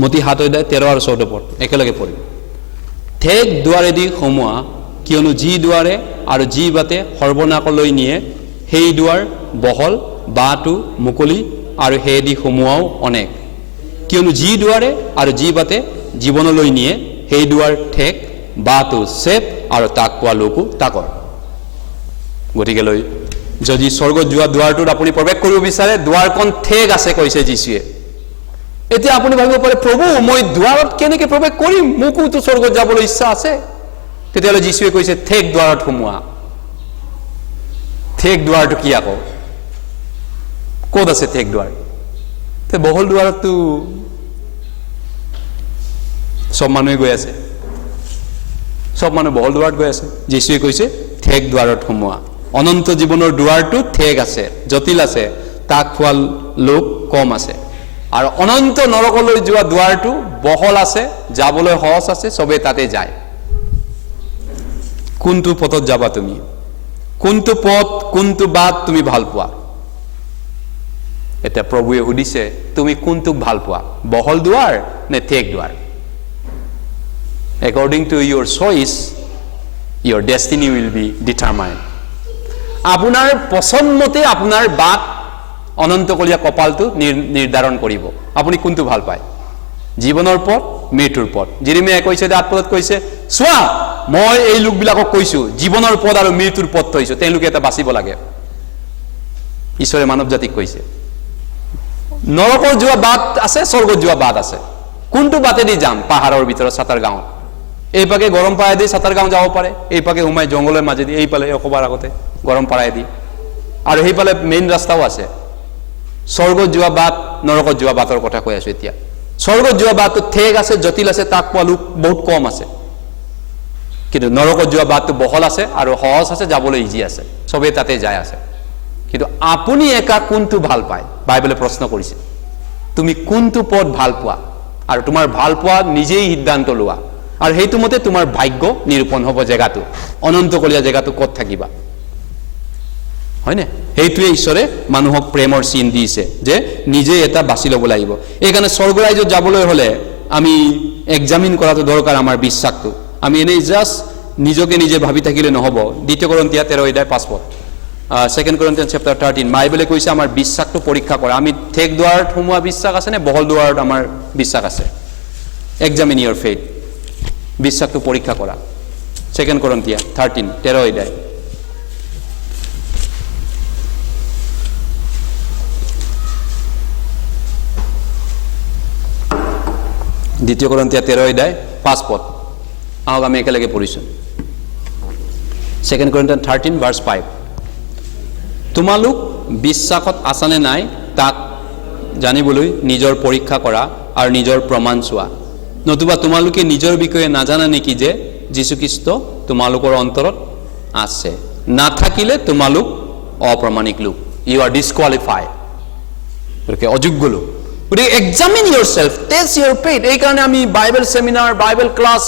মতি 7:13 আৰু 14 পদ একেলগে পঢ়িম ঠেক দুৱাৰেদি সোমোৱা কিয়নো যি দুৱাৰে আৰু যি বাটে সৰ্বনাশলৈ নিয়ে সেই দুৱাৰ বহল বাটো মুকলি আৰু হেদি সোমোৱাও অনেক কিয়নো যি দুৱাৰে আৰু যি বাটে জীৱনলৈ নিয়ে সেই দুৱাৰ ঠেক বাটো চেপ আৰু তাক পোৱা লোকো তাকৰ গতিকে লৈ যদি স্বৰ্গত যোৱা দুৱাৰটোত আপুনি প্ৰৱেশ কৰিব বিচাৰে দুৱাৰখন ঠেক আছে কৈছে যীশুৱে এতিয়া আপুনি ভাবিব পাৰে প্ৰভু মই দুৱাৰত কেনেকৈ প্ৰৱেশ কৰিম মোকোতো স্বৰ্গত যাবলৈ ইচ্ছা আছে তেতিয়াহ'লে যীশুৱে কৈছে ঠেক দুৱাৰত সোমোৱা ঠেক দুৱাৰটো কি আকৌ ক'ত আছে ঠেক দুৱাৰ তে বহল দুৱাৰততো সব মানুহে গৈ আছে সব মানুহ বহল দুৱাৰত গৈ আছে যীশুৱে কৈছে ঠেক দুৱাৰত সোমোৱা অনন্ত জীৱনৰ দুৱাৰটো ঠেক আছে জটিল আছে তাক পোৱা লোক কম আছে আৰু অনন্ত নৰকলৈ যোৱা দুৱাৰটো বহল আছে যাবলৈ সহজ আছে সবে তাতে যায় কোনটো পথত যাবা তুমি কোনটো পথ কোনটো বাট তুমি ভাল পোৱা এটা প্ৰভুৱে সুধিছে তুমি কোনটোক ভাল পোৱা বহল দুৱাৰ নে ঠেক দুৱাৰ according to your choice your destiny will be determined আপোনাৰ পছন্দ মতে আপোনাৰ বাট অনন্তকলীয়া কপালটো নিৰ্ধাৰণ কৰিব আপুনি কোনটো ভাল পায় জীৱনৰ পথ মৃত্যুৰ পথ জিৰমিয়াই কৈছে 8 পদত কৈছে চোৱা মই এই লোকবিলাকক কৈছো জীৱনৰ পথ আৰু মৃত্যুৰ পথ থৈছো তেওঁলোকে এটা বাচিব লাগে ঈশ্বৰে মানৱ জাতিক কৈছে নৰকৰ যোৱা বাট আছে স্বৰ্গত যোৱা বাট আছে কোনটো বাটেদি যাম পাহাৰৰ ভিতৰত সাতাৰ গাঁৱত এইপাকে গৰম পাৰাই দি সাতাৰ গাঁও যাব পাৰে এইপাকে সোমাই জংগলৰ মাজেদি এইপালে অকবাৰ আগতে গৰম পাৰাই দি আৰু সেইপালে মেইন ৰাস্তাও আছে স্বৰ্গত যোৱা বাট নৰকত যোৱা বাটৰ কথা কৈ আছো এতিয়া স্বৰ্গত যোৱা বাটটো ঠেক আছে জটিল আছে তাক পোৱা লোক বহুত কম আছে কিন্তু নৰকত যোৱা বাটটো বহল আছে আৰু সহজ আছে যাবলৈ ইজি আছে সবে তাতে যায় আছে কিন্তু আপুনি একা কোনটো ভাল পায় বাইবেলে প্ৰশ্ন কৰিছে তুমি কোনটো পথ ভাল পোৱা আৰু তোমাৰ ভাল পোৱা নিজেই সিদ্ধান্ত লোৱা আৰু হেতু মতে তোমাৰ ভাগ্য নিৰূপণ হ'ব জেগাটো অনন্তকলীয়া জেগাটো ক'ত থাকিবা হয়নে হেতুৱে ঈশ্বৰে মানুহক প্ৰেমৰ চিন দিছে যে নিজে এটা বাছি ল'ব লাগিব এইকাৰণে স্বৰ্গ ৰাজ্যত যাবলৈ হলে আমি এক্সামিন কৰাটো দৰকাৰ আমাৰ বিশ্বাসটো আমি এনেই জাস্ট নিজকে নিজে ভাবি থাকিলে নহব 2 কৰিন্থিয়া 13:5 পদ 2 Corinthians chapter 13 বাইবেলে কৈছে আমাৰ বিশ্বাসটো পৰীক্ষা কৰা আমি ঠেক দুৱাৰত সোমোৱা বিশ্বাস আছে নে বহল দুৱাৰত আমাৰ বিশ্বাস আছে এক্সামিন ইয়োৰ ফেইথ বিশ্বাসটো পৰীক্ষা কৰা 2 Corinthians 13:13 2 Corinthians 13:5 পদ আহক আমি একেলগে পঢ়িছো 2 Corinthians 13 verse 5 তোমালোক বিশ্বাসত আছানে নাই তাক জানিবলৈ নিজৰ পৰীক্ষা কৰা আৰু নিজৰ প্ৰমাণ চোৱা নতুবা তোমালোকে নিজৰ বিষয়ে নাজানা নেকি যে যীশুখ্ৰীষ্ট তোমালোকৰ অন্তৰত আছে নাথাকিলে তোমালোক অপ্ৰামাণিক লোক ইউ আৰ ডিসকোয়ালিফাইড গতিকে অযোগ্য লোক গতিকে এক্সামিন ইয়োৰছেল্ফ টেষ্ট ইয়োৰ ফেইথ এই কাৰণে আমি Bible seminar Bible class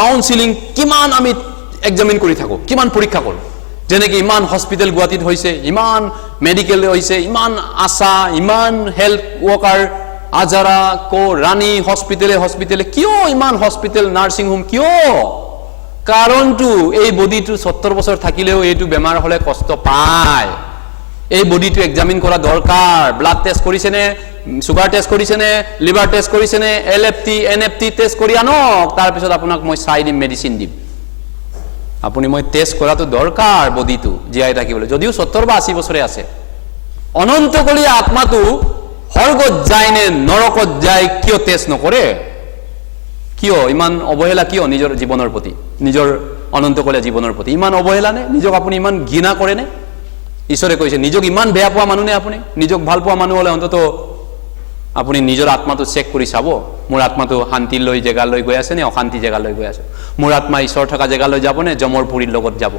counselling কিমান আমি এক্সামিন কৰি থাকো কিমান পৰীক্ষা কৰোঁ যেনেকৈ ইমান হস্পিটেল গুৱাহাটীত হৈছে ইমান মেডিকেল হৈছে ইমান আশা ইমান হেল্থ ৱৰ্কাৰ আজাৰা কো ৰাণী হস্পিটেলে কিয় ইমান হস্পিটেল নাৰ্ছিং হোম কিয় কাৰণটো এই বডিটো 70 বছৰ থাকিলেও এইটো বেমাৰ হলে কষ্ট পায় এই বডিটো এক্সামিন কৰা দৰকাৰ ব্লাড টেষ্ট কৰিছেনে সুগাৰ টেষ্ট কৰিছেনে লিভাৰ টেষ্ট কৰিছেনে এলএফটি এনএফটি টেষ্ট কৰি আনক তাৰপিছত আপোনাক মই চাই দিম মেডিচিন দিম আপুনি মই টেষ্ট কৰাটো দৰকাৰ বডিটো জীয়াই থাকিবলৈ যদিও 70 বা 80 বছৰে আছে অনন্তকলীয়া আত্মাটো স্বৰ্গত যায় নে নৰকত যায় কিয় টেষ্ট নকৰে কিয় ইমান অৱহেলা, কিয় নিজৰ জীৱনৰ প্ৰতি, নিজৰ অনন্তকলীয়া জীৱনৰ প্ৰতি ইমান অৱহেলা নে? নিজক আপুনি ইমান ঘৃণা কৰেনে? ঈশ্বৰে কৈছে নিজক ইমান বেয়া পোৱা মানুহ নে আপুনি? নিজক ভাল পোৱা মানুহ হ'লে অন্তত আপুনি নিজৰ আত্মাটো চেক কৰি চাব, মোৰ আত্মাটো শান্তিলৈ জেগালৈ গৈ আছে নে অশান্তি জেগালৈ গৈ আছে? মোৰ আত্মা ঈশ্বৰ থকা জেগালৈ যাব নে জমৰ পুৰীৰ লগত যাব?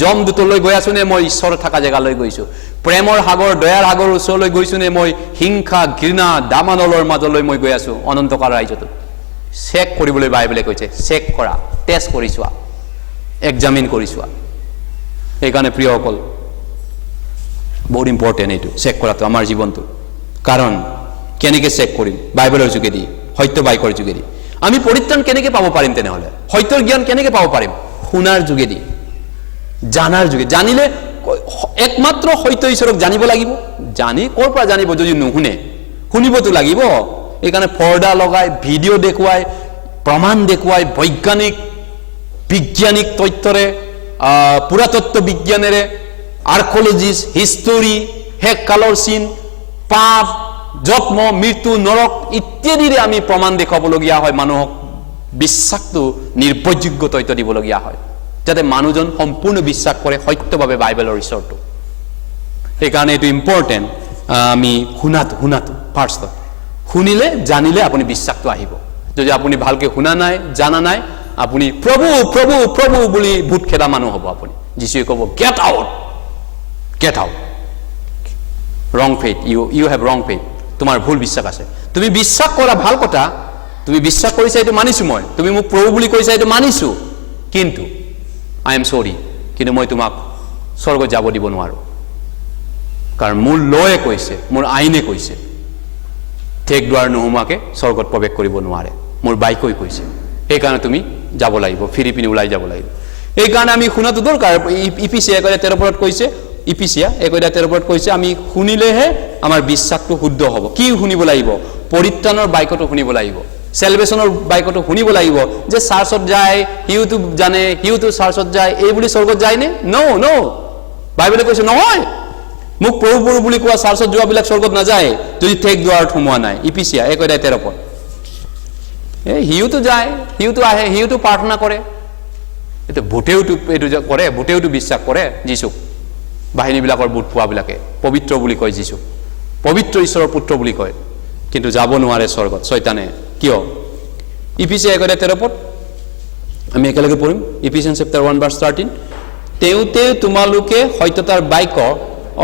জম দূতলৈ গৈ আছো নে মই ঈশ্বৰ থকা জেগালৈ গৈছো? প্ৰেমৰ সাগৰ, দয়াৰ সাগৰৰ ওচৰলৈ গৈছো নে মই হিংসা, ঘৃণা, দামানলৰ মাজলৈ মই গৈ আছো অনন্তকাল ৰাজ্যটোত? চেক কৰিবলৈ বাইবেলে কৈছে, চেক কৰা, টেষ্ট কৰি চোৱা, এক্সামিন কৰি চোৱা। সেইকাৰণে প্ৰিয়সকল, বহুত ইম্পৰ্টেণ্ট এইটো চেক কৰাটো আমাৰ জীৱনটো। কাৰণ কেনেকৈ চেক কৰিম? বাইবেলৰ যোগেদি, সত্য বাক্যৰ যোগেদি। আমি পৰিত্ৰাণ কেনেকৈ পাব পাৰিম তেনেহ'লে? সত্যৰ জ্ঞান কেনেকৈ পাব পাৰিম? শুনাৰ যোগেদি, জানাৰ যোগেদি। জানিলে একমাত্ৰ সত্য ঈশ্বৰক জানিব লাগিব। জানি ক'ৰ পৰা জানিব যদি নুশুনে? শুনিবতো লাগিব। এইকাৰণে পৰ্দা লগাই, ভিডিঅ' দেখুৱাই, প্ৰমাণ দেখুৱাই, বিজ্ঞানিক তথ্যৰে, পুৰাতত্ত্ব বিজ্ঞানেৰে, আৰ্কলজিষ্ট, হিষ্টৰী, শেষ কালৰ চিন, পাপ, জন্ম, মৃত্যু, নৰক ইত্যাদিৰে আমি প্ৰমাণ দেখুৱাবলগীয়া হয়। মানুহক বিশ্বাসটো নিৰ্ভৰযোগ্য তথ্য দিবলগীয়া হয়, যাতে মানুহজন সম্পূৰ্ণ বিশ্বাস কৰে সত্যভাৱে বাইবেলৰ ঈশ্বৰটো। সেইকাৰণে এইটো ইম্পৰ্টেণ্ট, আমি শুনাটো ফাৰ্ষ্টত। শুনিলে, জানিলে আপুনি বিশ্বাসটো আহিব। যদি আপুনি ভালকৈ শুনা নাই, জানা নাই, আপুনি প্ৰভু প্ৰভু প্ৰভু বুলি ভূত খেদা মানুহ হ'ব আপুনি। যীশুৱে ক'ব গেট আউট, গেট আউট, ৰং faith, U have wrong faith, তোমাৰ ভুল বিশ্বাস আছে। তুমি বিশ্বাস কৰা ভাল কথা, তুমি বিশ্বাস কৰিছা এইটো মানিছোঁ মই, তুমি মোক প্ৰভু বুলি কৈছা এইটো মানিছোঁ, কিন্তু আই এম চৰি, কিন্তু মই তোমাক স্বৰ্গত যাব দিব নোৱাৰোঁ। কাৰণ মোৰ লয়ে কৈছে, মোৰ আইনে কৈছে ঠেক দুৱাৰ নোসোমোৱাকৈ স্বৰ্গত প্ৰৱেশ কৰিব নোৱাৰে, মোৰ বাক্যই কৈছে। সেইকাৰণে তুমি যাব লাগিব, ফিৰি পিনি ওলাই যাব লাগিব। এইকাৰণে আমি শুনাটো দৰকাৰ। ইপিচিয়া 1:13 কৈছে, ইপিচিয়া 1:13 কৈছে আমি শুনিলেহে আমাৰ বিশ্বাসটো শুদ্ধ হ'ব। কি শুনিব লাগিব? পৰিত্ৰাণৰ বাক্যটো শুনিব লাগিব, চেলভেশ্যনৰ বাক্যটো শুনিব লাগিব। যে চাৰ্চত যায়, সিওতো জানে, সিওতো চাৰ্চত যায়, এই বুলি স্বৰ্গত যায়নে? ন, বাইবেলে কৈছে নহয়, মোক প্ৰভু প্ৰভু বুলি কোৱা চাৰ্চত যোৱাবিলাক স্বৰ্গত নাযায় যদি ঠেক দুৱাৰত সোমোৱা নাই। ইপিচিয়া 1:13। সিওতো যায়, সিওতো আহে, সিওতো প্ৰাৰ্থনা কৰে। এইটো ভূতেওতো এইটো কৰে, ভূতেওতো বিশ্বাস কৰে যীশুক। বাহিনীবিলাকৰ বুট পোৱাবিলাকে পবিত্ৰ বুলি কয় যীশুক, পবিত্ৰ ঈশ্বৰৰ পুত্ৰ বুলি কয়, কিন্তু যাব নোৱাৰে স্বৰ্গত শয়তানে। কিয়? ইপিচিয়া 1:13 আমি একেলগে পঢ়িম। ইফিচিয়ান্স চেপ্টাৰ 1:13। তেওঁতে তোমালোকে সত্যতাৰ বাক্য,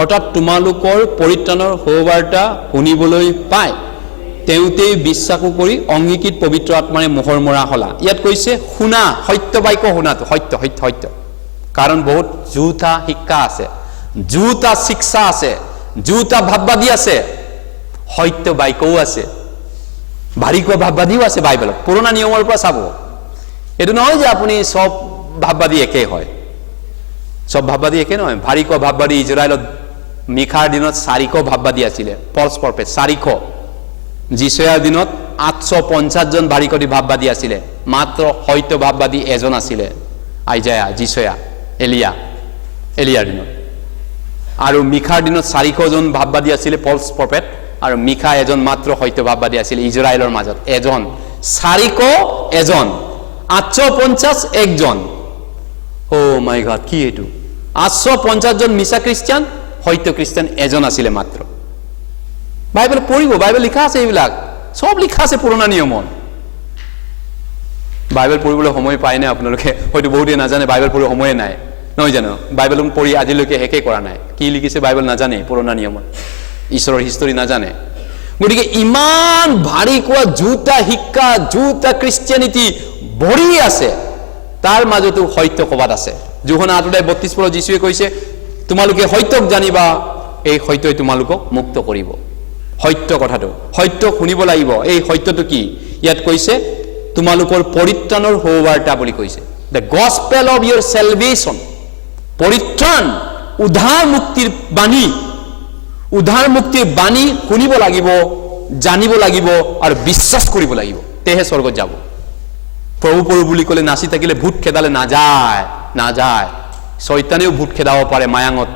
অৰ্থাৎ তোমালোকৰ পৰিত্ৰাণৰ সুবাৰ্তা শুনিবলৈ পায়, তেওঁতেই বিশ্বাসো কৰি অংগীকৃত পবিত্ৰ আত্মাৰে মোহৰ মৰা হলা। ইয়াত কৈছে শুনা, সত্য বাক্য শুনাটো, সত্য সত্য সত্য। কাৰণ বহুত জুথা শিক্ষা আছে, জুথা শিক্ষা আছে, জুথা ভাৱবাদী আছে, সত্য বাক্যও আছে, ভাৰী কোৱা ভাৱবাদীও আছে বাইবেলত। পুৰণা নিয়মৰ পৰা চাব। এইটো নহয় যে আপুনি চব ভাৱবাদী একেই হয়, চব ভাৱবাদী একে নহয়। ভাৰী কোৱা ভাৱবাদী ইজৰাইলত মিখাৰ দিনত 400 ভাৱবাদী আছিলে, ফলছ প্ৰফেট 400। যিচয়াৰ দিনত 850 জন ভাৰীকটি ভাৱবাদী আছিলে, মাত্ৰ সত্য ভাৱবাদী এজন আছিলে, আইজায়া, যিচয়া, এলিয়াৰ দিনত। আৰু মিখাৰ দিনত 400 জন ভাৱবাদী আছিলে, ফলছ প্ৰফেট, আৰু মিখা এজন মাত্ৰ সত্য ভাৱবাদী আছিলে ইজৰাইলৰ মাজত, এজন। 400 এজন, 850 একজন। অ' মাই গড, কি এইটো? 850 জন মিছা খ্ৰীষ্টিয়ান, সত্য খ্ৰীষ্টিয়ান এজন আছিলে মাত্ৰ। বাইবেল পঢ়িব, বাইবেল লিখা আছে, এইবিলাক চব লিখা আছে পুৰণা নিয়মত। বাইবেল পঢ়িবলৈ সময় পায়নে আপোনালোকে? হয়তো বহুতে নাজানে, বাইবেল পঢ়িব সময়ে নাই, নহয় জানো? বাইবেল পঢ়ি আজিলৈকে শেষেই কৰা নাই, কি লিখিছে বাইবেল নাজানে, পুৰণা নিয়মত ঈশ্বৰৰ হিষ্টৰী নাজানে। গতিকে ইমান ভাৰী কোৱা জুতা শিক্ষা, জুতা খ্ৰীষ্টিয়ানিটি ভৰি আছে, তাৰ মাজতো সত্য ক'বাত আছে। যোহনা 8:32 যীশুৱে কৈছে তোমালোকে সত্যক জানিবা, এই সত্যই তোমালোকক মুক্ত কৰিব। সত্য কথাটো, সত্য শুনিব লাগিব। এই সত্যটো কি? ইয়াত কৈছে তোমালোকৰ পৰিত্ৰাণৰ সুবাৰ্তা বুলি কৈছে, the gospel of your salvation. পৰিত্ৰাণ, উদ্ধাৰ মুক্তিৰ বাণী, উদ্ধাৰ মুক্তিৰ বাণী শুনিব লাগিব, জানিব লাগিব আৰু বিশ্বাস কৰিব লাগিব, তেহে স্বৰ্গত যাব। প্ৰভু প্ৰভু বুলি ক'লে নাচি থাকিলে, ভূত খেদালে নাযায়। শয়তানেও ভূত খেদাব পাৰে মায়াঙত,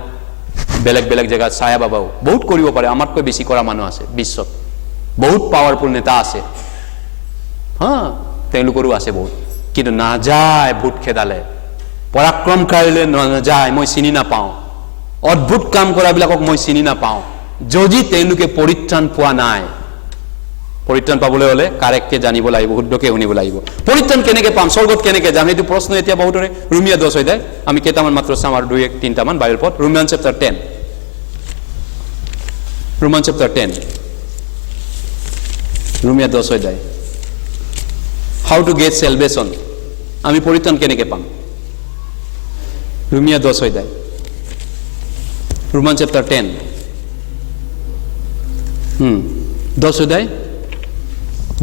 বেলেগ বেলেগ জেগাত, ছায়া বাবাও বহুত কৰিব পাৰে। আমাতকৈ বেছি কৰা মানুহ আছে বিশ্বত, বহুত পাৱাৰফুল নেতা আছে। হা, তেওঁলোকৰো আছে বহুত, কিন্তু নাযায় ভূত খেদালে, পৰাক্ৰমকাৰীলে নাযায়, মই চিনি নাপাওঁ, অদ্ভুত কাম কৰাবিলাকক মই চিনি নাপাওঁ, যদি তেওঁলোকে পৰিত্ৰাণ পোৱা নাই। পৰিত্ৰাণ পাবলৈ হ'লে কাৰেক্টকে জানিব লাগিব, শুদ্ধকে শুনিব লাগিব। পৰিত্ৰাণ কেনেকে পাম, স্বৰ্গত কেনেকে যাম, সেইটো প্ৰশ্ন এতিয়া বহুতৰে। ৰোমিয়া 10 অধ্যায় আমি কেইটামান মাত্ৰ চাম আৰু 2-3টামান বাইবেল পদ। ৰোমিয়ান চেপ্টাৰ 10, ৰোমান চেপ্টাৰ 10, ৰোমিয়া 10 অধ্যায়। হাউ টু গেট সেলভেশন, আমি পৰিত্ৰাণ কেনেকে পাম। ৰোমিয়া 10 অধ্যায়, ৰোমান চেপ্টাৰ 10, 10 অধ্যায়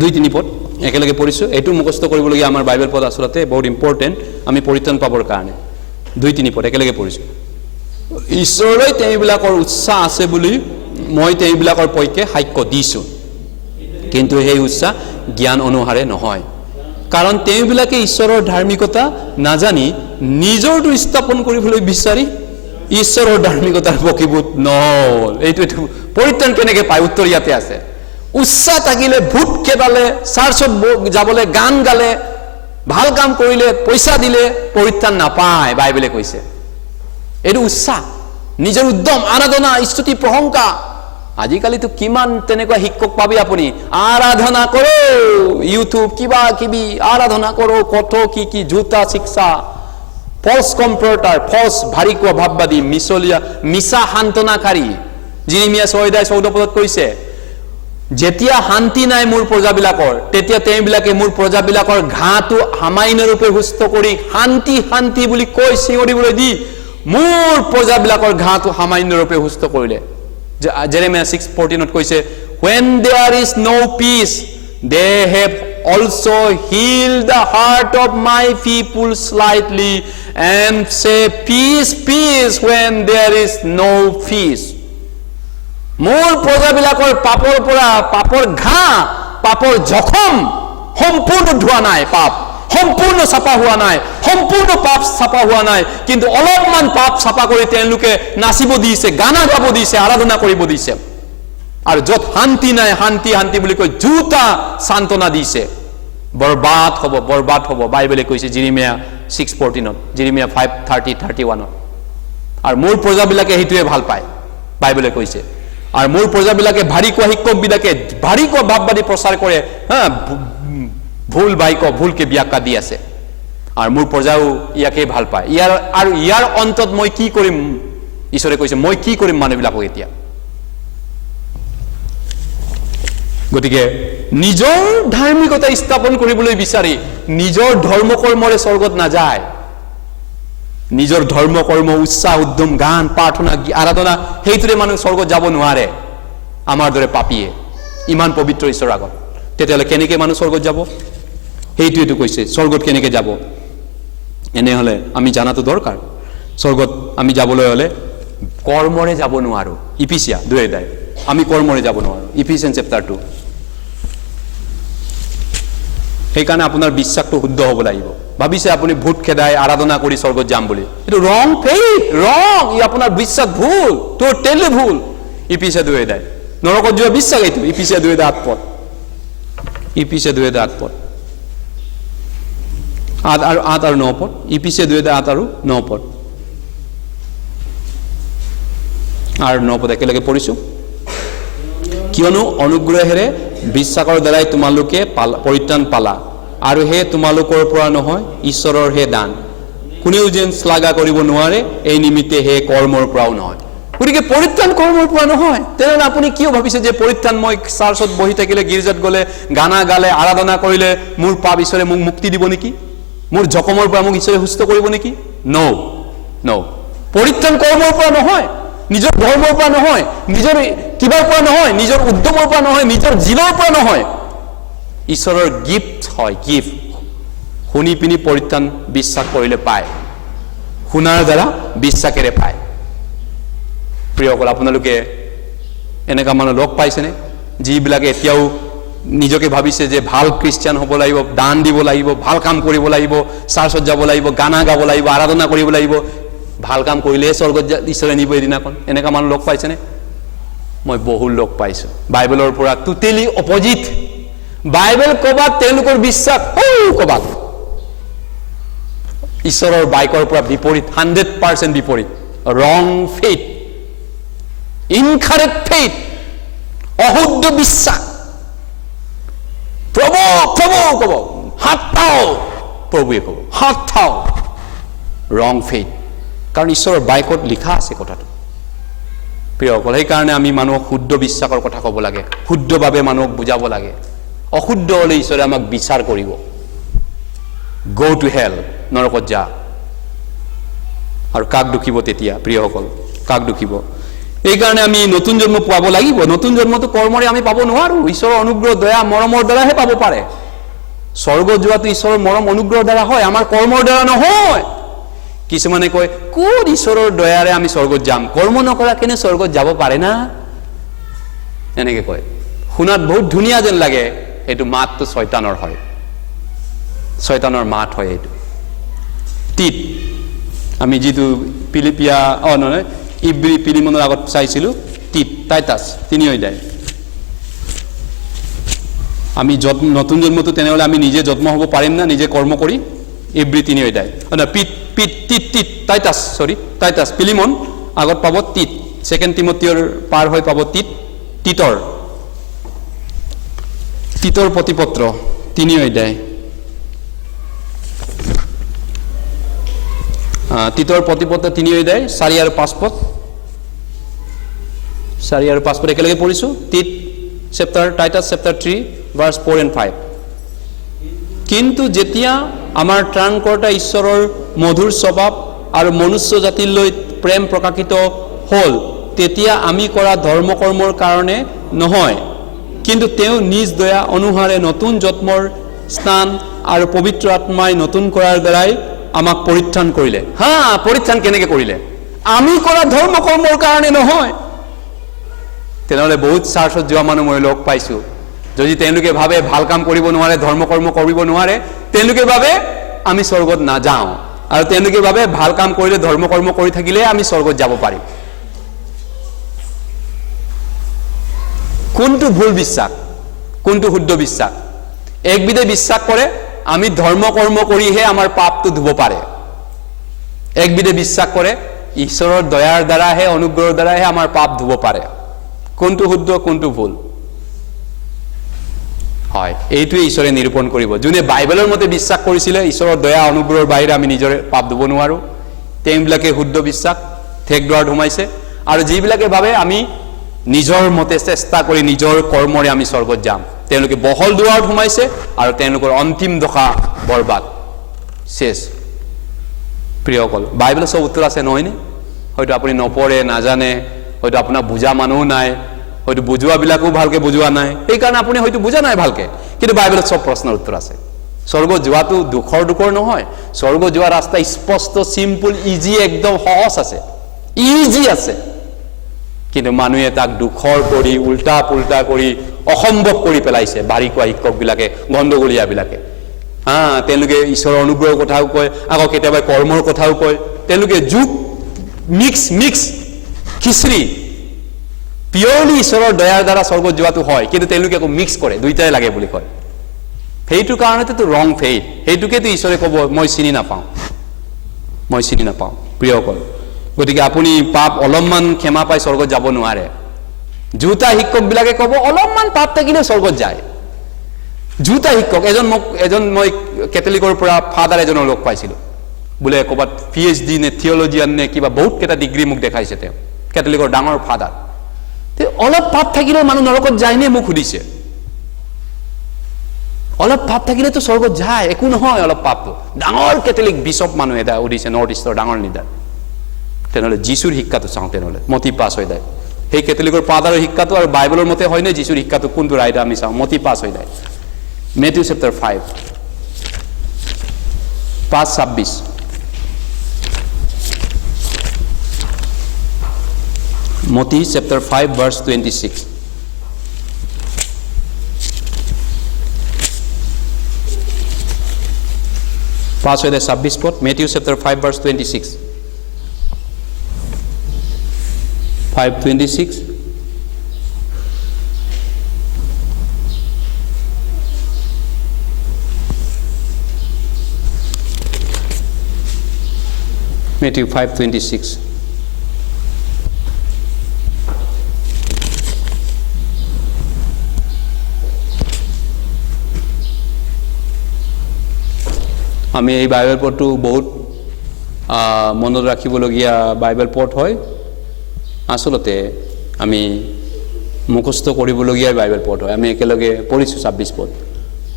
2-3 পদ একেলগে পঢ়িছোঁ। এইটো মুখস্থ কৰিবলগীয়া আমাৰ বাইবেল পদ, আচলতে বহুত ইম্পৰ্টেণ্ট আমি পৰিত্ৰাণ পাবৰ কাৰণে। 2-3 পদ একেলগে পঢ়িছোঁ। ঈশ্বৰলৈ তেওঁবিলাকৰ উৎসাহ আছে বুলি মই তেওঁবিলাকৰ পক্ষে সাক্ষ্য দিছোঁ, কিন্তু সেই উৎসাহ জ্ঞান অনুসাৰে নহয়, কাৰণ তেওঁবিলাকে ঈশ্বৰৰ ধাৰ্মিকতা নাজানি নিজৰটো স্থাপন কৰিবলৈ বিচাৰি ঈশ্বৰৰ ধাৰ্মিকতাৰ বশীভূত নহ'ল। এইটো পৰিত্ৰাণ কেনেকে পায়, উত্তৰ ইয়াতে আছে। উৎসাহ থাকিলে, ভূত খেদালে, চাৰ্চত যাবলৈ, গান গালে, ভাল কাম কৰিলে, পইচা দিলে পৰিত্ৰাণ নাপায়, বাইবেলে কৈছে। এইটো উৎসাহ, নিজৰ উদ্যম, আৰাধনা, স্তুতি, প্ৰশংসা। আজিকালিতো কিমান তেনেকুৱা শিক্ষক পাবি আপুনি, আৰাধনা কৰো, ইউটিউব কিবা কিবি আৰাধনা কৰো, কত কি কি জোতা শিক্ষা, ফলছ কম্পিউটাৰ, ফলছ ভাৰী কোৱা ভাৱবাদী, মিছা সান্তনাকাৰী। যিৰিমিয়া 6:14 কৈছে, যেতিয়া শান্তি নাই মোৰ প্ৰজাবিলাকৰ, তেতিয়া তেওঁবিলাকে মোৰ প্ৰজাবিলাকৰ ঘাঁটো সামান্য ৰূপে সুস্থ কৰি শান্তি শান্তি বুলি কৈ চিঞৰিবলৈ দি মোৰ প্ৰজাবিলাকৰ ঘাঁটো সামান্য ৰূপে সুস্থ কৰিলে। জেৰেমিয়া 6:14 কৈছে, when there is no peace they have also healed the heart of my people slightly and say peace peace when there is no peace. মোৰ প্ৰজাবিলাকৰ পাপৰ পৰা, পাপৰ ঘাঁ, পাপৰ জখম সম্পূৰ্ণ ধোৱা নাই, পাপ সম্পূৰ্ণ চাপা হোৱা নাই, সম্পূৰ্ণ পাপ চাপা হোৱা নাই, কিন্তু অলপমান পাপ চাপা কৰি তেওঁলোকে নাচিব দিছে, গানা গাব দিছে, আৰাধনা কৰিব দিছে। আৰু য'ত শান্তি নাই, শান্তি শান্তি বুলি কৈ জোতা সান্তনা দিছে, বৰবাদ হ'ব, বৰবাদ হ'ব, বাইবেলে কৈছে জিৰিমিয়া 6:14, জিৰিমিয়া 5:30-31। আৰু মোৰ প্ৰজাবিলাকে সেইটোৱে ভাল পায়, বাইবেলে কৈছে। আৰু মোৰ প্ৰজাবিলাকে ভাৰী কোৱা শিক্ষকবিলাকে ভাৰী কোৱা ভাৱবাদী প্ৰচাৰ কৰে, ভুল বাক্য, ভুলকে ব্যাখ্যা দি আছে। আৰু মোৰ প্ৰজাও ইয়াকে ভাল পায়। ইয়াৰ অন্তত মই কি কৰিম, ঈশ্বৰে কৈছে, মই কি কৰিম মানুহবিলাকক এতিয়া। গতিকে নিজৰ ধাৰ্মিকতা স্থাপন কৰিবলৈ বিচাৰি নিজৰ ধৰ্ম কৰ্মৰে স্বৰ্গত নাযায়। নিজৰ ধৰ্ম কৰ্ম, উৎসাহ, উদ্যম, গান, প্ৰাৰ্থনা, আৰাধনা, সেইটোৰে মানুহ স্বৰ্গত যাব নোৱাৰে। আমাৰ দৰে পাপীয়ে ইমান পবিত্ৰ ঈশ্বৰৰ আগত, তেতিয়াহ'লে কেনেকে মানুহ স্বৰ্গত যাব? সেইটোৱেতো কৈছে, স্বৰ্গত কেনেকে যাব। এনেহ'লে আমি জানাটো দৰকাৰ, স্বৰ্গত আমি যাবলৈ হ'লে কৰ্মৰে যাব নোৱাৰো। ইফিচিয়া 2 অধ্যায়, আমি কৰ্মৰে যাব নোৱাৰো। ইফিচিয়ান চেপ্টাৰ 2। সেইকাৰণে আপোনাৰ বিশ্বাসটো শুদ্ধ হ'ব লাগিব। ভাবিছে আপুনি ভূত খেদাই আৰাধনা কৰি স্বৰ্গত যাম বুলি, এইটো ৰং ফেইথ, ৰং। ই আপোনাৰ বিশ্বাস ভুল, টোটেলি ভুল। ইফিচিয়া 2 অধ্যায়, নৰকত যোৱা বিশ্বাস এইটো। ইফিচিয়া 2:8 পদ, ইফিচিয়া 2:8 পদ, 8 আৰু 9 পদ। ইফিচিয়া 2:8 আৰু 9 পদ আৰু 9 পদ একেলগে পঢ়িছো। কিয়নো অনুগ্ৰহেৰে বিশ্বাসৰ দ্বাৰাই তোমালোকে পৰিত্ৰাণ পালা, আৰু হে তোমালোকৰ পৰা নহয়, ঈশ্বৰৰ হে দান। কোনেও যেন শ্লাঘা কৰিব নোৱাৰে, এই নিমিত্তে হে কৰ্মৰ পৰাও নহয়। গতিকে পৰিত্ৰাণ কৰ্মৰ পৰা নহয়। তেনেহ'লে আপুনি কিয় ভাবিছে যে পৰিত্ৰাণ মই চাৰ্চত বহি থাকিলে, গীৰ্জাত গ'লে, গানা গালে, আৰাধনা কৰিলে মোৰ পাপ ঈশ্বৰে মোক মুক্তি দিব নেকি? মোৰ জখমৰ পৰা মোক ঈশ্বৰে সুস্থ কৰিব নেকি? ন। পৰিত্ৰাণ কৰ্মৰ পৰা নহয়, নিজৰ ধৰ্মৰ পৰা নহয়, নিজৰ কিবাৰ পৰা নহয়, নিজৰ উদ্যমৰ পৰা নহয়, নিজৰ জীনৰ পৰা নহয়। ঈশ্বৰৰ গিফ্ট হয়, গিফ্ট। শুনি পিনি পৰিত্ৰাণ বিশ্বাস কৰিলে পায়, শুনাৰ দ্বাৰা বিশ্বাসেৰে পায়। প্ৰিয়সকল, আপোনালোকে এনেকুৱা মানুহ লগ পাইছেনে যিবিলাকে এতিয়াও নিজকে ভাবিছে যে ভাল খ্ৰীষ্টিয়ান হ'ব লাগিব, দান দিব লাগিব, ভাল কাম কৰিব লাগিব, চাৰ্চত যাব লাগিব, গানা গাব লাগিব, আৰাধনা কৰিব লাগিব, ভাল কাম কৰিলেহে স্বৰ্গত ঈশ্বৰে নিব এদিনাখন? এনেকুৱা মানুহ লগ পাইছেনে? মই বহু লগ পাইছো, বাইবেলৰ পৰা টোটেলি অপজিট। বাইবেল ক'বাত তেওঁলোকৰ বিশ্বাস ক'বাত ঈশ্বৰৰ বাক্যৰ পৰা বিপৰীত 100% বিপৰীত ৰং ফেইথ ইনকাৰেক্ট ফেইথ অশুদ্ধ বিশ্বাস প্ৰভু প্ৰভু ক'ব হাত থাও প্ৰভুৱে ক'ব হাত থাও ৰং ফেইথ কাৰণ ঈশ্বৰৰ বাক্যত লিখা আছে কথাটো প্ৰিয়সকল সেইকাৰণে আমি মানুহক শুদ্ধ বিশ্বাসৰ কথা ক'ব লাগে শুদ্ধভাৱে মানুহক বুজাব লাগে অশুদ্ধ হ'লে ঈশ্বৰে আমাক বিচাৰ কৰিব গো টু হেল নৰকত যা আৰু কাক দুখিব তেতিয়া প্ৰিয়সকল কাক দুখিব এইকাৰণে আমি নতুন জন্ম পাব লাগিব নতুন জন্মটো কৰ্মৰে আমি পাব নোৱাৰো ঈশ্বৰৰ অনুগ্ৰহ দয়া মৰমৰ দ্বাৰাহে পাব পাৰে স্বৰ্গ যোৱাটো ঈশ্বৰৰ মৰম অনুগ্ৰহৰ দ্বাৰা হয় আমাৰ কৰ্মৰ দ্বাৰা নহয় কিছুমানে কয় কোন ঈশ্বৰৰ দয়াৰে আমি স্বৰ্গত যাম কৰ্ম নকৰাকেনে স্বৰ্গত যাব পাৰে না এনেকৈ কয় শুনাত বহুত ধুনীয়া যেন লাগে এইটো মাতটো শয়তানৰ হয় শয়তানৰ মাত হয় এইটো টিট আমি যিটো পিলিপিয়া নহয় ইব্ৰী পিলিমনৰ আগত চাইছিলোঁ টিট টাইটাছ 3 অধ্যায় আমি নতুন জন্মটো তেনেহ'লে আমি নিজে জন্ম হ'ব পাৰিম না নিজে কৰ্ম কৰি ইব্ৰী 3 অধ্যায় টাইটাছ পিলিমন আগত পাব টিট 2 তিমথিৰ পাৰ হৈ পাব টিটৰ প্ৰতিপত্ৰ 3 অধ্যায় টিটৰ প্ৰতিপত্ৰ 3 অধ্যায় 4 আৰু 5 পদ 4 আৰু 5 পদ একেলগে পঢ়িছো টিট টাইটাছ চেপ্টাৰ 3 ভাৰ্ছ 4 and 5 কিন্তু যেতিয়া আমাৰ ত্ৰাণকৰ্তা ঈশ্বৰৰ মধুৰ স্বভাৱ আৰু মনুষ্য জাতিলৈ প্ৰেম প্ৰকাশিত হ'ল তেতিয়া আমি কৰা ধৰ্ম কৰ্মৰ কাৰণে নহয় কিন্তু তেওঁ নিজ দয়া অনুসাৰে নতুন জন্মৰ স্থান আৰু পবিত্ৰ আত্মাই নতুন কৰাৰ দ্বাৰাই আমাক পৰিত্ৰাণ কৰিলে পৰিত্ৰাণ কেনেকৈ কৰিলে আমি কৰা ধৰ্ম কৰ্মৰ কাৰণে নহয় তেনেহ'লে বহুত চাৰ্চত যোৱা মানুহ মই লগ পাইছোঁ যদি তেওঁলোকে ভাবে ভাল কাম কৰিব নোৱাৰে ধৰ্ম কৰ্ম কৰিব নোৱাৰে তেওঁলোকে ভাবে আমি স্বৰ্গত নাযাওঁ আৰু তেওঁলোকে ভাবে ভাল কাম কৰিলে ধৰ্ম কৰ্ম কৰি থাকিলে আমি স্বৰ্গত যাব পাৰিম কোনটো ভুল বিশ্বাস কোনটো শুদ্ধ বিশ্বাস একবিধে বিশ্বাস কৰে আমি ধৰ্ম কৰ্ম কৰিহে আমাৰ পাপটো ধুব পাৰে একবিধে বিশ্বাস কৰে ঈশ্বৰৰ দয়াৰ দ্বাৰাহে অনুগ্ৰহৰ দ্বাৰাহে আমাৰ পাপ ধুব পাৰে কোনটো শুদ্ধ কোনটো ভুল হয় এইটোৱে ঈশ্বৰে নিৰূপণ কৰিব যোনে বাইবেলৰ মতে বিশ্বাস কৰিছিলে ঈশ্বৰৰ দয়া অনুগ্ৰহৰ বাহিৰে আমি নিজৰে পাপ ধুব নোৱাৰো তেওঁবিলাকে শুদ্ধ বিশ্বাস ঠেক দুৱাৰত সোমাইছে আৰু যিবিলাকে ভাবে আমি নিজৰ মতে চেষ্টা কৰি নিজৰ কৰ্মৰে আমি স্বৰ্গত যাম তেওঁলোকে বহল দুৱাৰত সোমাইছে আৰু তেওঁলোকৰ অন্তিম দশা বৰবাদ শেষ প্ৰিয়সকল বাইবেলত সব উত্তৰ আছে নহয়নে হয়তো আপুনি নপঢ়ে নাজানে হয়তো আপোনাক বুজা মানুহ নাই হয়তো বুজোৱাবিলাকো ভালকে বুজোৱা নাই সেইকাৰণে আপুনি হয়তো বুজা নাই ভালকে কিন্তু বাইবেলত সব প্ৰশ্নৰ উত্তৰ আছে স্বৰ্গ যোৱাটো দুখৰ নহয় স্বৰ্গ যোৱা ৰাস্তা স্পষ্ট সিম্পল ইজি একদম সহজ আছে ইজি আছে কিন্তু মানুহে তাক দুখৰ কৰি উল্টা পুল্টা কৰি অসম্ভৱ কৰি পেলাইছে বাৰিকোৱা শিক্ষকবিলাকে গণ্ডগোলীয়াবিলাকে তেওঁলোকে ঈশ্বৰৰ অনুগ্ৰহৰ কথাও কয় আকৌ কেতিয়াবা কৰ্মৰ কথাও কয় তেওঁলোকে যুগ মিক্স খিচৰি পিয়ৰলি ঈশ্বৰৰ দয়াৰ দ্বাৰা স্বৰ্গত যোৱাটো হয় কিন্তু তেওঁলোকে আকৌ মিক্স কৰে দুইটাই লাগে বুলি কয় সেইটো কাৰণেতো ৰং ফেইথ সেইটোকেতো ঈশ্বৰে ক'ব মই চিনি নাপাওঁ প্ৰিয়সকল গতিকে আপুনি পাপ অলপমান ক্ষমা পাই স্বৰ্গত যাব নোৱাৰে জুতা শিক্ষকবিলাকে ক'ব অলপমান পাপ থাকিলে স্বৰ্গত যায় জুতা শিক্ষক এজন মই কেথলিকৰ পৰা ফাদাৰ এজনৰ লগ পাইছিলোঁ বোলে ক'ৰবাত PhD নে থিয়লজিয়ান নে কিবা বহুত কেইটা ডিগ্ৰী মোক দেখাইছে তেওঁ কেথলিকৰ ডাঙৰ ফাদাৰ অলপ পাপ থাকিলে মানুহ নৰকত যায়নে মোক সুধিছে অলপ পাপ থাকিলেতো স্বৰ্গত যায় একো নহয় অলপ পাপটো ডাঙৰ কেথলিক বিশ্বপ মানুহ এটা সুধিছে নৰ্থ ইষ্টৰ ডাঙৰ লিডাৰ তেনেহ'লে যীশুৰ শিক্ষাটো চাওঁ তেনেহ'লে মতি পাছ হৈ যায় সেই কেথলিকৰ ফাদাৰৰ শিক্ষাটো আৰু বাইবেলৰ মতে হয়নে যীশুৰ শিক্ষাটো কোনটো ৰাইট আমি চাওঁ মতি পাছ হৈ যায় Matthew chapter 5:26 Moti chapter 5 verse 26 পাঁচ হয়ে 26 পদ Matthew chapter 5 verse 26 5:26 Matthew 5:26. আমি এই বাইবেল পঢ়টো বহুত মনত ৰাখিবলগীয়া বাইবেল পঢ় হয় আসলতে আমি মুখস্থ কৰিবলগীয়া বাইবেল পঢ় হয় আমি একেলগে পঢ়িছোঁ 26 পদ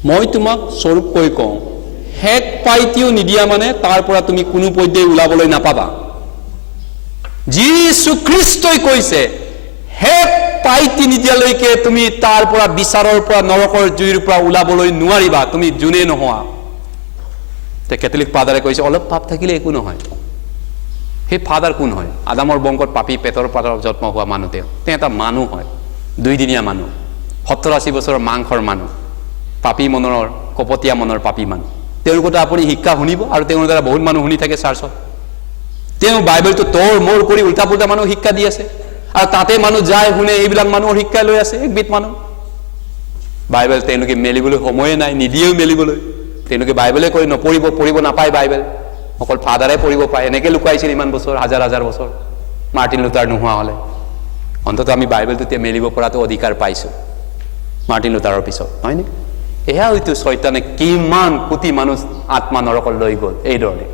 মই তোমাক স্বৰূপ কৈ কওঁ হেক পাইতিও নিদিয়া মানে তাৰ পৰা তুমি কোনো পধ্যে ওলাবলৈ নাপাবা যীশু খ্ৰীষ্টই কৈছে হেক পাইতি নিদিয়ালৈকে তুমি তাৰ পৰা বিচাৰৰ পৰা নৰকৰ জুইৰ পৰা ওলাবলৈ নোৱাৰিবা তুমি জুনে নোহোৱা তে কেথলিক ফাদাৰে কৈছে অলপ পাপ থাকিলে একো নহয় হে ফাদাৰ কোন হয় আদামৰ বংশত পাপী পেটৰ পৰা জন্ম হোৱা মানুহ তেওঁ এটা মানুহ হয় দুইদিনীয়া মানুহ 70-80 বছৰৰ মাংসৰ মানুহ পাপী মনৰ কপটীয়া মনৰ পাপী মানুহ তেওঁলোকতো আপুনি শিক্ষা শুনিব আৰু তেওঁৰ দ্বাৰা বহুত মানুহ শুনি থাকে চাৰ্চত তেওঁ বাইবেলটো তোৰ মোৰ কৰি উল্টা পুল্টা মানুহ শিক্ষা দি আছে আৰু তাতে মানুহ যায় শুনে এইবিলাক মানুহৰ শিক্ষা লৈ আছে একবিধ মানুহ বাইবেল তেওঁলোকে মেলিবলৈ সময়ে নাই নিদিয়েও মেলিবলৈ তেওঁলোকে বাইবেলে কৰি পঢ়িব নাপায় বাইবেল অকল ফাদাৰে পঢ়িব পায় এনেকৈ লুকাইছিল ইমান বছৰ হাজাৰ হাজাৰ বছৰ মাৰ্টিন লুথাৰ নোহোৱা হ'লে অন্তত আমি বাইবেলটো মেলিব পৰাটো অধিকাৰ পাইছোঁ মাৰ্টিন লুথাৰৰ পিছত হয়নে এয়া হয়তো শয়তানে কিমান কোটি মানুহ আত্মা নৰকত লৈ গ'ল এইদৰে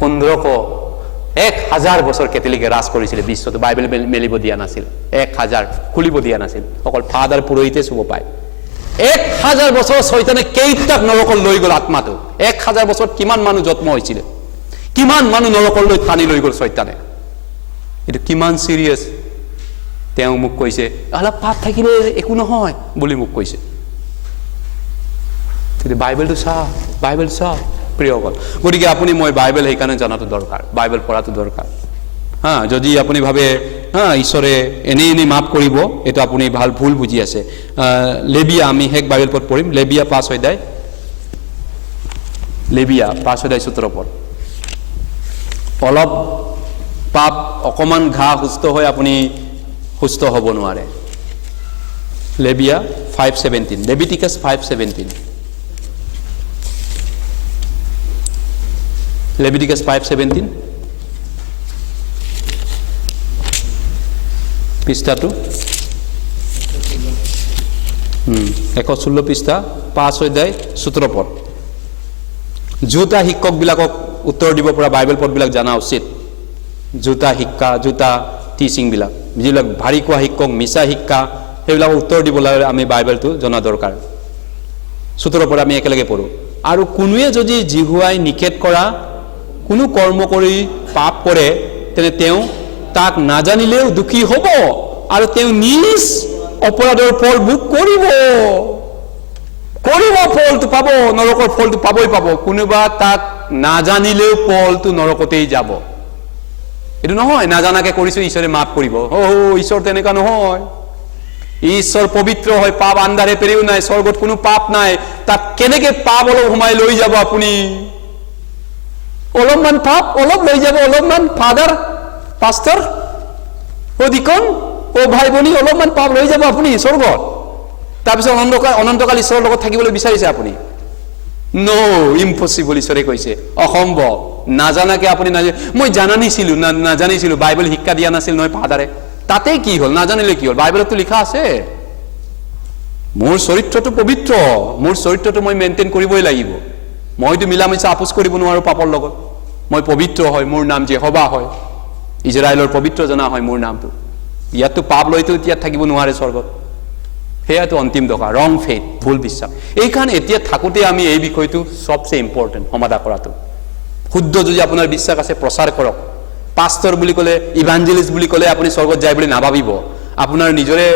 1500-1000 বছৰ কেথলিকে ৰাজ কৰিছিলে বিশ্বটো বাইবেল মেলিব দিয়া নাছিল 1000 খুলিব দিয়া নাছিল অকল ফাদাৰ পুৰোহিতে চুব পায় 1000 বছৰ শয়তানে কেইটাক নৰকত লৈ গ'ল আত্মাটো 1000 বছৰত কিমান মানুহ জন্ম হৈছিলে কিমান মানুহ নৰকলৈ টানি লৈ গ'ল শয়তানে এটো কিমান সিৰিয়াস তেওঁ মোক কৈছে অলপ পাপ থাকিলে একো নহয় বুলি মোক কৈছে তেতিয়া বাইবেলটো চা প্ৰিয়গল গতিকে আপুনি মই বাইবেল সেইকাৰণে জানাটো দৰকাৰ বাইবেল পঢ়াটো দৰকাৰ যদি আপুনি ভাবে ঈশ্বৰে এনে মাপ কৰিব এটা আপুনি ভাল ভুল বুজি আছে লেবিয়া আমি হেক বাইবেল পঢ় পঢ়িম লেবিয়া 5 অধ্যায় 17 পদ অলপ পাপ অকমান ঘা সুস্থ হয় আপুনি সুস্থ হ'ব নোৱাৰে লেবিয়া 5:17 লেভিটিকাস 5:17 লেভিটিকাস 5:17 পৃষ্ঠাটো 116 পৃষ্ঠা 5 অধ্যায় 17 পদ জোতা শিক্ষকবিলাকক উত্তৰ দিব পৰা বাইবেল পদবিলাক জানা উচিত জোতা শিক্ষা জোতা টিচিংবিলাক যিবিলাক ভাৰী কোৱা শিক্ষক মিছা শিক্ষা সেইবিলাক উত্তৰ দিবলৈ আমি বাইবেলটো জনা দৰকাৰ 17 পদ আমি একেলগে পঢ়ো আৰু কোনোৱে যদি জিহুৱাই নিষেধ কৰা কোনো কৰ্ম কৰি পাপ কৰে তেনে তেওঁ তাক নাজানিলেও দুখী হ'ব আৰু তেওঁ নিজ অপৰাধৰ ফল ভোগ কৰিব ফলটো পাব নৰকৰ ফলটো পাবই পাব কোনোবা তাক নাজানিলেও ফলটো নৰকতেই যাব এটো নহয় নাজানাকে কৰিছো ঈশ্বৰে মাফ কৰিব ঈশ্বৰ তেনেকা নহয় ঈশ্বৰ পবিত্ৰ হয় পাপ আন্ধাৰে পেৰিও নাই স্বৰ্গত কোনো পাপ নাই তাক কেনেকে পাপ অলপ হুমাই লৈ যাব আপুনি অলপমান পাপ অলপ লৈ যাব অলপমান ফাদাৰ পাস্তৰ অধিকন ভাই ভনী অলপমান পাপ লৈ যাব আপুনি স্বৰ্গত তাৰপিছত অনন্তকাল ঈশ্বৰৰ লগত থাকিবলৈ বিচাৰিছে আপুনি নো ইম্পসিবল ঈশ্বৰে কৈছে অসম্ভৱ নাজানাকে আপুনি মই নাজানিছিলো বাইবেল শিক্ষা দিয়া নাছিল নহয় ফাদাৰে তাতে কি হ'ল নাজানিলে কি হ'ল বাইবেলতো লিখা আছে মোৰ চৰিত্ৰটো পবিত্ৰ মোৰ চৰিত্ৰটো মই মেইনটেইন কৰিবই লাগিব মইতো মিলামিছা আপোচ কৰিব নোৱাৰো পাপৰ লগত মই পবিত্ৰ হয় মোৰ নাম যেহোৱা হয় ইজৰাইলৰ পবিত্ৰ জনা হয় মোৰ নামটো ইয়াতো পাপ লৈতো ইয়াত থাকিব নোৱাৰে স্বৰ্গত হেয়াতো অন্তিম দকা ৰং ফেথ ভুল বিশ্বাস এইখান এতিয়া থাকোতে আমি এই বিষয়টো সবচেয়ে ইম্পৰ্টেন্ট সমাধা কৰাটো শুদ্ধ যদি আপোনাৰ বিশ্বাস আছে প্ৰচাৰ কৰক পাস্তৰ বুলি ক'লে ইভাঞ্জেলিষ্ট বুলি ক'লে আপুনি স্বৰ্গত যায় বুলি নাভাবিব আপোনাৰ নিজৰে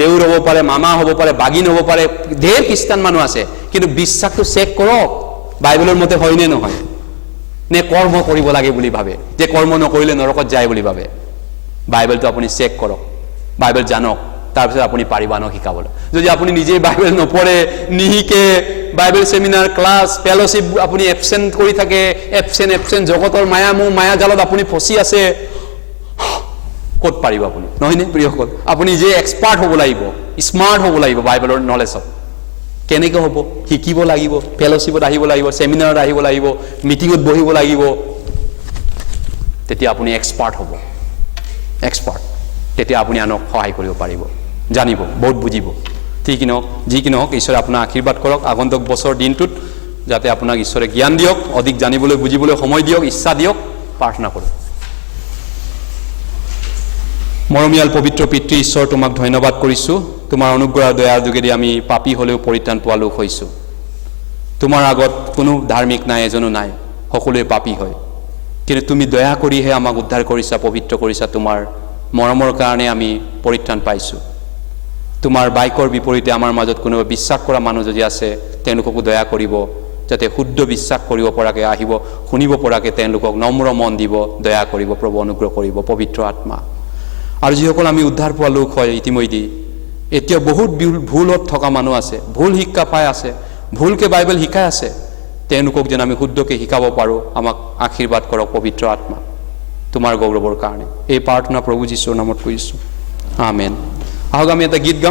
দেউৰ হ'ব পাৰে মামা হ'ব পাৰে বাগিন হ'ব পাৰে ধেৰ খ্ৰীষ্টান মানুহ আছে কিন্তু বিশ্বাসটো চেক কৰক বাইবেলৰ মতে হয় নে নহয় নে কৰ্ম কৰিব লাগে বুলি ভাবে যে কৰ্ম নকৰিলে নৰকত যায় বুলি ভাবে বাইবেলটো আপুনি চেক কৰক বাইবেল জানক তাৰপিছত আপুনি পাৰিব আনক শিকাবলৈ যদি আপুনি নিজে বাইবেল নপঢ়ে নিহিকে বাইবেল সেমিনাৰ ক্লাছ ফেলোশিপ আপুনি এবসেন্ট কৰি থাকে এবসেন্ট জগতৰ মায়া জালত আপুনি ফসি আছে ক'ত পাৰিব আপুনি নহয়নে প্ৰিয়সকল আপুনি যে এক্সপাৰ্ট হ'ব লাগিব স্মাৰ্ট হ'ব লাগিব বাইবেলৰ নলেজত কেনেকৈ হ'ব শিকিব লাগিব ফেলোশিপত আহিব লাগিব সেমিনাৰত আহিব লাগিব মিটিঙত বহিব লাগিব তেতিয়া আপুনি এক্সপাৰ্ট হ'ব, এক্সপাৰ্ট। তেতিয়া আপুনি আনক সহায় কৰিব পাৰিব, জানিব, বহুত বুজিব। ঠিক নহওক, যি কি নহওক, ঈশ্বৰে আপোনাক আশীৰ্বাদ কৰক আগন্তুক বছৰ দিনটোত, যাতে আপোনাক ঈশ্বৰে জ্ঞান দিয়ক, অধিক জানিবলৈ বুজিবলৈ সময় দিয়ক, ইচ্ছা দিয়ক। প্ৰাৰ্থনা কৰোঁ। মৰমীয়াল পবিত্ৰ পিতৃ ঈশ্বৰ, তোমাক ধন্যবাদ কৰিছোঁ। তোমাৰ অনুগ্ৰহ দয়াৰ যোগেদি আমি পাপী হ'লেও পৰিত্ৰাণ পোৱা লোক হৈছোঁ। তোমাৰ আগত কোনো ধাৰ্মিক নাই, এজনো নাই, সকলোৱে পাপী হয়। কিন্তু তুমি দয়া কৰিহে আমাক উদ্ধাৰ কৰিছা, পবিত্ৰ কৰিছা। তোমাৰ মৰমৰ কাৰণে আমি পৰিত্ৰাণ পাইছোঁ। তোমাৰ বাক্যৰ বিপৰীতে আমাৰ মাজত কোনোবা বিশ্বাস কৰা মানুহ যদি আছে, তেওঁলোককো দয়া কৰিব, যাতে শুদ্ধ বিশ্বাস কৰিব পৰাকৈ আহিব, শুনিব পৰাকৈ তেওঁলোকক নম্ৰ মন দিব, দয়া কৰিব। প্ৰভু অনুগ্ৰহ কৰিব, পবিত্ৰ আত্মা। আৰু যিসকল আমি উদ্ধাৰ পোৱা লোক হয় ইতিমধ্যে, এতিয়া বহুত ভুলত থকা মানুহ আছে, ভুল শিক্ষা পাই আছে, ভুলকৈ বাইবেল শিকাই আছে, তেওঁলোকক যেন আমি শুদ্ধকৈ শিকাব পাৰোঁ। আমাক আশীৰ্বাদ কৰক পবিত্ৰ আত্মা, তোমাৰ গৌৰৱৰ কাৰণে। এই প্ৰাৰ্থনা প্ৰভু যীশুৰ নামত কৰিছোঁ, আমেন। আহক আমি এটা গীত গাওঁ।